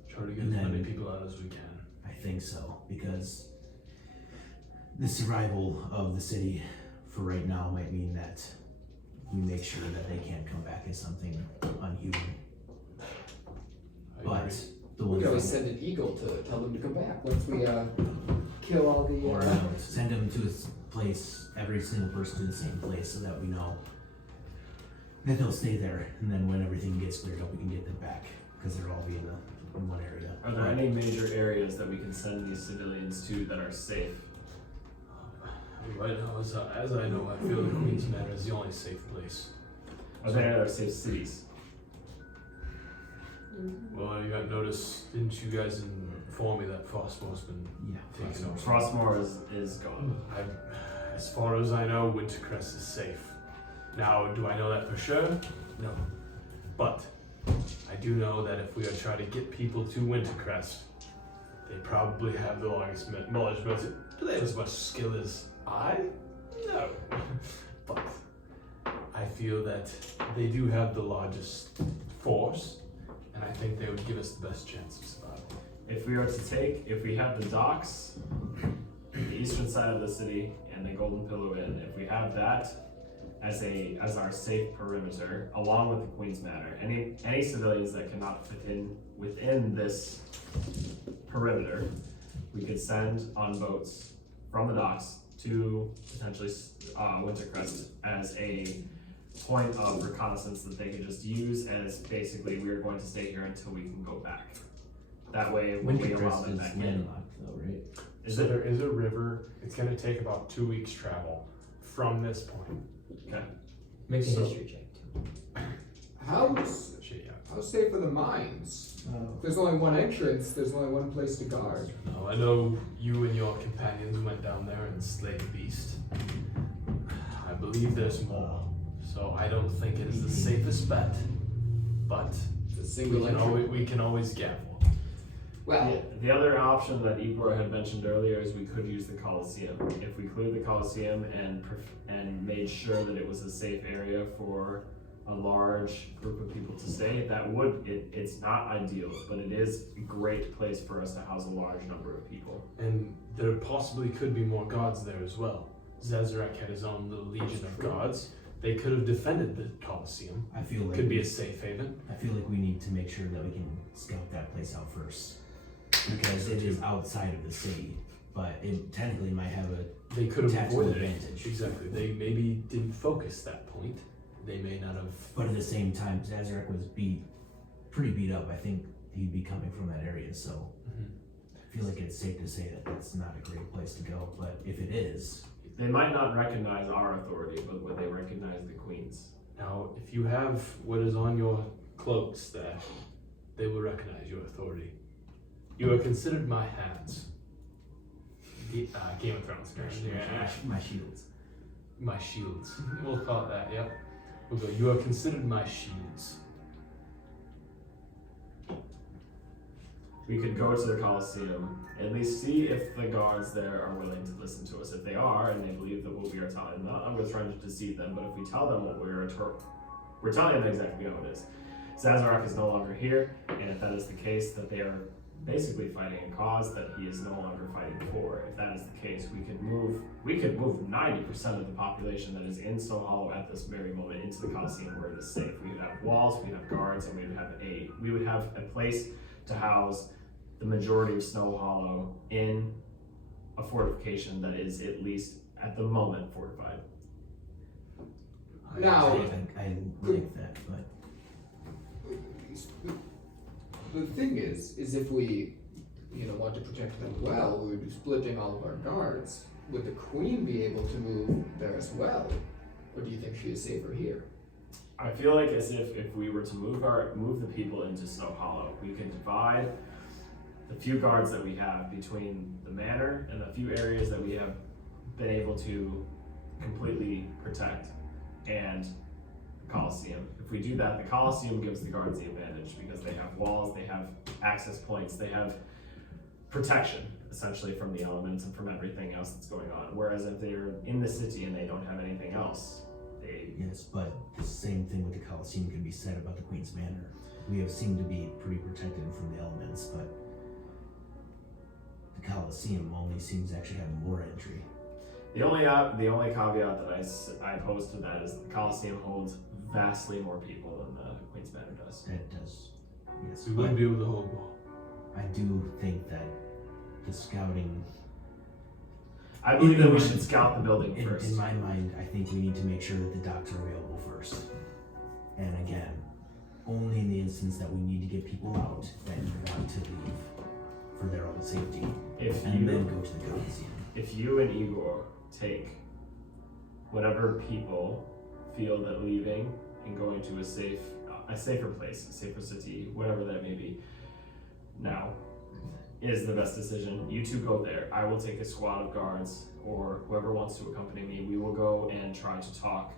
Try to get And as many then- people out as we can. I think so, because the survival of the city for right now might mean that we make sure that they can't come back as something unhuman. I But agree. the We one could always thing, send an eagle to tell them to come back once we kill all the. or send them to a place, every single person to the same place, so that we know that they'll stay there, and then when everything gets cleared up, we can get them back, because they'll all be in one area. Are there any major areas that we can send these civilians to that are safe? Right now, as I know, I feel the Queen's Manor is the only safe place. Are there any other safe cities? Well, you got notice, didn't you guys inform me that Frostmore's been Yeah. taken over? Frostmore is gone. As far as I know, Wintercrest is safe. Now, do I know that for sure? No. But I do know that if we are trying to get people to Wintercrest, they probably have the longest knowledge about it. Do they have as much skill as I? No. But I feel that they do have the largest force, and I think they would give us the best chance of survival. If we have the docks, the eastern side of the city, and the Golden Pillow Inn, if we have that as our safe perimeter, along with the Queen's Manor, any civilians that cannot fit in within this perimeter, we could send on boats from the docks to potentially Wintercrest as a point of reconnaissance that they could just use as basically we're going to stay here until we can go back. That way, when we allow Wintercrest them is back in. landlocked though, right? Is So it? there is a river. It's going to take about 2 weeks travel from this point. Okay. Make a So- history check too. How safe are the mines? If there's only one entrance, there's only one place to guard. No, I know you and your companions went down there and slayed the beast. I believe there's more. So I don't think it is the safest bet, but It's a single entry. we can always gamble. Well, The other option that Igor had mentioned earlier is we could use the Coliseum. If we cleared the Coliseum and made sure that it was a safe area for a large group of people to stay, it's not ideal, but it is a great place for us to house a large number of people. And there possibly could be more guards there as well. Zazarak had his own little legion of guards. They could have defended the Colosseum. I feel like Could be a safe haven. I feel like we need to make sure that we can scout that place out first, because it is outside of the city, but it technically might have a They could have tactical avoided it. advantage. Exactly. They maybe didn't focus that point. They may not have. But at the same time, Zazarak was pretty beat up. I think he'd be coming from that area, so Mhm. I feel like it's safe to say that that's not a great place to go. But if it is, They might not recognize our authority, but would they recognize the Queen's? Now, if you have what is on your cloaks there, they will recognize your authority. You are considered my hands. Game of Thrones. Yeah. my shields. My shields. We'll call it that, yep. We'll go, you are considered my shields. We could go to the Coliseum, at least see if the guards there are willing to listen to us. If they are, and they believe that what we are telling them, I'm not trying to deceive them, but if we tell them what we're telling them exactly how it is. Zazarak is no longer here, and if that is the case, that they are basically fighting a cause that he is no longer fighting for. If that is the case, we could move 90% of the population that is in Snow Hollow at this very moment into the Coliseum where it is safe. We would have walls, we would have guards, and we would have a place to house the majority of Snow Hollow in a fortification that is at least at the moment fortified. now, I like that, but the thing is if we, want to protect them well, we would be splitting all of our guards. Would the Queen be able to move there as well? Or do you think she is safer here? I feel like as if we were to move the people into Snow Hollow, we can divide the few guards that we have between the manor and the few areas that we have been able to completely protect and the Coliseum. If we do that, the Coliseum gives the guards the advantage because they have walls, they have access points, they have protection essentially from the elements and from everything else that's going on. Whereas if they're in the city and they don't have anything else, yes, but the same thing with the Coliseum can be said about the Queen's Manor. We have seemed to be pretty protected from the elements, but the Coliseum only seems to actually have more entry. The only caveat that I pose to that is that the Coliseum holds vastly more people than the Queen's Manor does. That does, yes. We but wouldn't be able to hold more. I do think that the scouting, I believe that we should scout the building first. in my mind, I think we need to make sure that the docks are available first. And again, only in the instance that we need to get people out that want to leave for their own safety, and then go to the Coliseum. If you and Igor take whatever people feel that leaving and going to a safer place, a safer city, whatever that may be, now is the best decision. You two go there. I will take a squad of guards, or whoever wants to accompany me. We will go and try to talk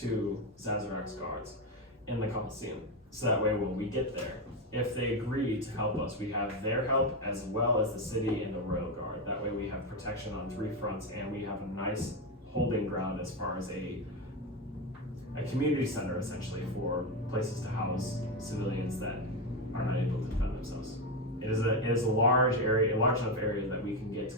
to Zazarak's guards in the Coliseum. So that way when we get there, if they agree to help us, we have their help as well as the city and the royal guard. That way we have protection on three fronts, and we have a nice holding ground as far as a community center essentially for places to house civilians that are not able to defend themselves. It is a large area, a large enough area that we can get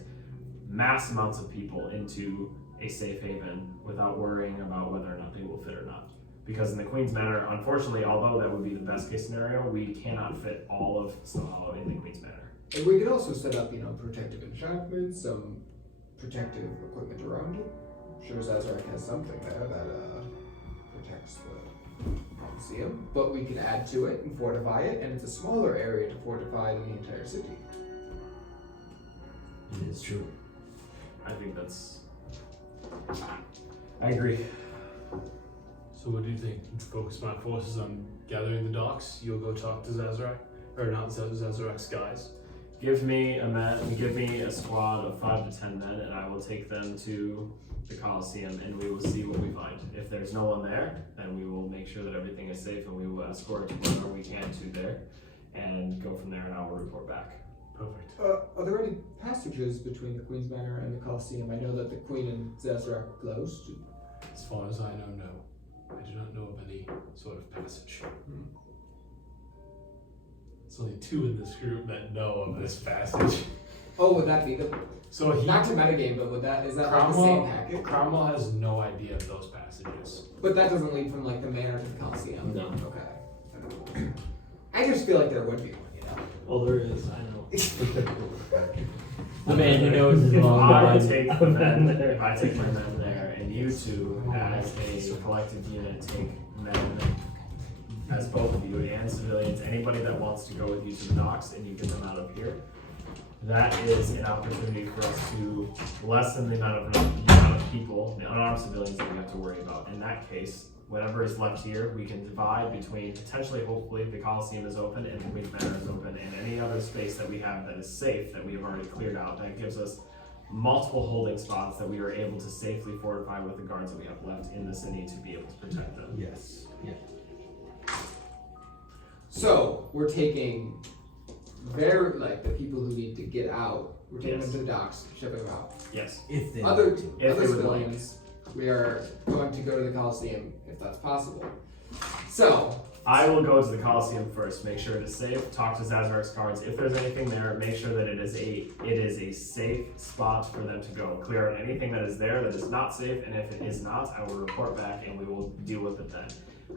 mass amounts of people into a safe haven without worrying about whether or not they will fit or not. Because in the Queen's Manor, unfortunately, although that would be the best case scenario, we cannot fit all of Snow Hollow in the Queen's Manor. And we could also set up, protective enchantments, some protective equipment around it. I'm sure Zazarak has something there that protects the Coliseum, but we can add to it and fortify it, and it's a smaller area to fortify than the entire city. It is true. I agree. So what do you think? Focus my forces on gathering the docks. You'll go talk to Zazarak, or not Zazarak's guys, give me a squad of 5 to 10 men, and I will take them to the Coliseum, and we will see what we find. If there's no one there, then we will make sure that everything is safe, and we will escort whoever we can to there, and go from there, and I will report back. Perfect. Are there any passages between the Queen's Manor and the Coliseum? I know that the Queen and Zazarak are close. As far as I know, no. I do not know of any sort of passage. There's only 2 in this group that know of this passage. Oh, would that be the... So he... Not to metagame, but is that like the same packet? Cromwell has no idea of those passages. But that doesn't lead from like the manor to the Coliseum? No. Okay. I just feel like there would be one, you know? Well, there is, I know. The man who knows is If long I gone. take the men, if I take my men there, and you two, as a collective unit, take men, as both of you, and civilians, anybody that wants to go with you to the docks, and you get them out of here, that is an opportunity for us to lessen the amount of people, the unarmed civilians that we have to worry about. In that case, whatever is left here, we can divide between potentially, hopefully, the Coliseum is open and the Queen's Manor is open, and any other space that we have that is safe that we have already cleared out. That gives us multiple holding spots that we are able to safely fortify with the guards that we have left in the city to be able to protect them. Yes. Yeah. So, we're taking the people who need to get out, we're taking Yes. them to the docks, shipping them out. Yes. If they Other want to. If they would like. civilians, we are going to go to the Coliseum if that's possible. So, I will go to the Coliseum first, make sure it is safe, talk to Zazarak's guards. If there's anything there, make sure that it is a safe spot for them to go. Clear out anything that is there that is not safe, and if it is not, I will report back and we will deal with it then.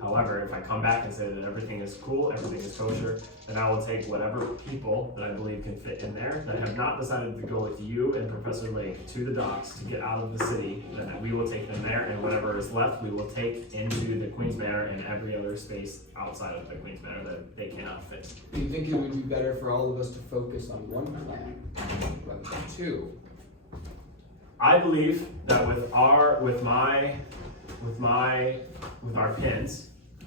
However, if I come back and say that everything is cool, everything is kosher, then I will take whatever people that I believe can fit in there that have not decided to go with you and Professor Lake to the docks to get out of the city, then we will take them there, and whatever is left we will take into the Queen's Manor and every other space outside of the Queen's Manor that they cannot fit. do you think it would be better for all of us to focus on one plan rather than 2? I believe that with our pins,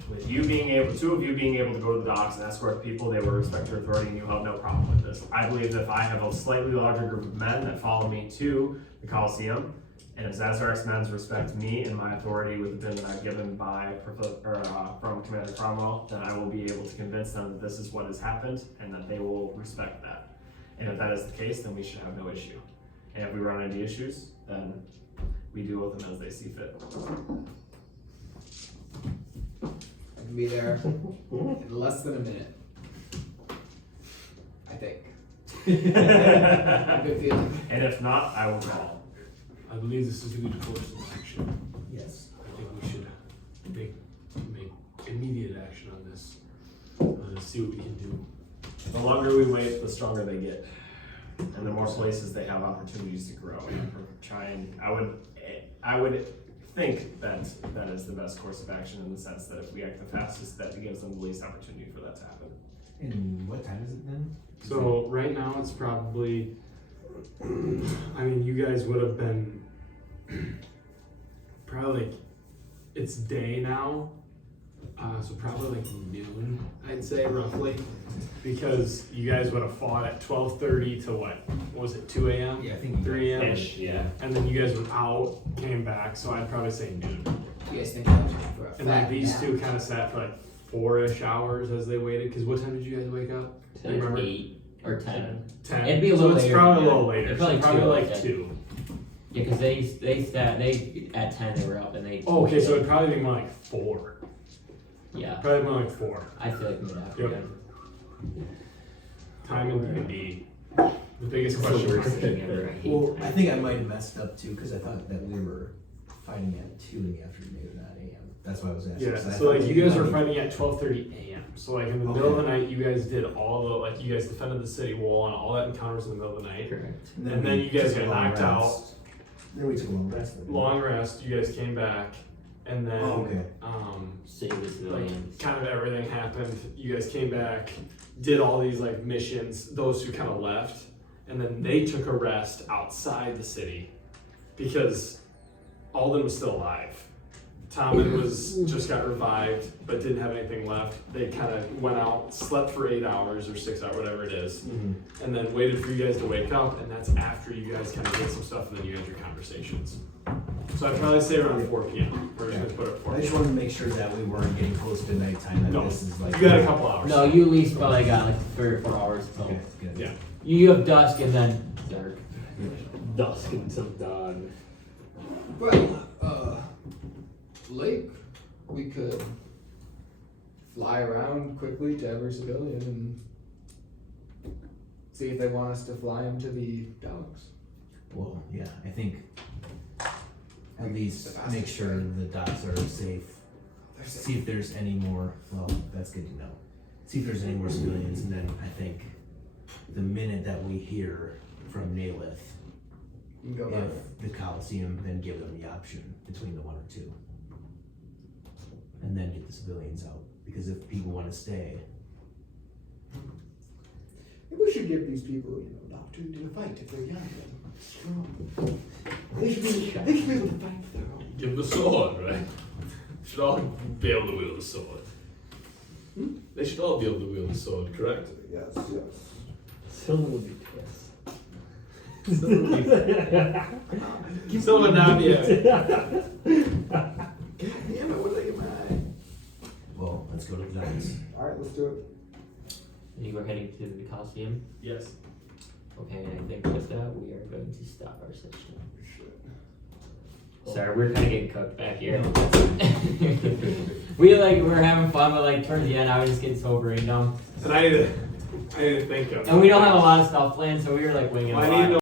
with you being able, 2 of you being able to go to the docks and escort people, they will respect your authority and you have no problem with this. I believe that if I have a slightly larger group of men that follow me to the Coliseum, and if Zazarak's men respect me and my authority with the pin that I've given from Commander Cromwell, then I will be able to convince them that this is what has happened and that they will respect that. And if that is the case, then we should have no issue. And if we run into issues, then we deal with them as they see fit. I can be there in less than a minute. I think. Good feeling. And if not, I will call. I believe this is a good course of action. Yes. I think we should make immediate action on this. And see what we can do. The longer we wait, the stronger they get. And the more places they have opportunities to grow. I would think that that is the best course of action in the sense that if we act the fastest, that gives them the least opportunity for that to happen. And what time is it then? So right now it's probably, I mean, you guys would have been probably like, it's day now, so probably like noon, I'd say roughly, because you guys would have fought at 12:30 to what was it, 2 a.m.? Yeah, I think 3 a.m. Ish, yeah. And then you guys were out, came back, so I'd probably say noon. You guys think that was for a And then fact these now? two kind of sat for like 4-ish hours as they waited, because what time did you guys wake up? Do you remember? 8 or 10. 10. It'd be a So little it's later probably a than little that. later. It'd So probably probably two, like okay. 2. Yeah, because they at 10 they were up and they. Oh, okay, so it'd probably be more like 4. Yeah, Probably more like 4. I feel like mid afternoon. Timing could be the biggest It's the question worst mark. thing ever. I hate Well, time. I think I might have messed up too because I thought that we were fighting at 2 in the afternoon, not a.m. That's why I was asking. Yeah, 'cause I so thought like maybe you guys it were might be- fighting at 12:30 a.m. So like in the middle of the night, you guys did all the like you guys defended the city wall and all that encounters in the middle of the night. Correct. And then you guys took a got long knocked out. rest. Then we took a long rest. Long rest. You guys came back, and then Oh, okay. Save the like civilians. kind of everything happened. You guys came back, did all these like missions. Those who kind of left, and then they took a rest outside the city because Alden was still alive. Tommen just got revived, but didn't have anything left. They kind of went out, slept for 8 hours or 6 hours, whatever it is, and then waited for you guys to wake up. And that's after you guys kind of did some stuff, and then you had your conversations. So I'd probably say around 4 p.m. We're just gonna put it 4 I just p.m. wanted to make sure that we weren't getting close to nighttime. That No. this is like You got a couple hours. No, you at least probably got like 3 or 4 hours till. Okay, good. Yeah. You have dusk and then dark. Dusk until dawn. Well, Lake, we could fly around quickly to every civilian and see if they want us to fly them to the docks. Well, yeah, I think at least make sure the docks are safe. See if there's any more. Well, that's good to know. See if there's any more civilians, and then I think the minute that we hear from Nalith, You can go that way. if the Coliseum, then give them the option between the 1 or 2, and then get the civilians out. Because if people want to stay, Maybe we should give these people, an opportunity to fight if they're young and strong. They should be able to fight for their own. Give them the sword, right? Should all be able to wield the sword. They should all be able to wield the sword, correct? Yes, yes. Silver would be pissed. Someone down here. Damn it, what are they mad? well, let's go to the docks. Alright, let's do it. You were heading to the Coliseum. Yes. Okay, and I think with that we are going to stop our session. Shit. Sorry, we're kind of getting cooked back here. we're having fun, but like towards the end, I was just getting so brain dumb, And I need to think of. and we don't have a lot of stuff planned, so we were like winging. I a need lot. to know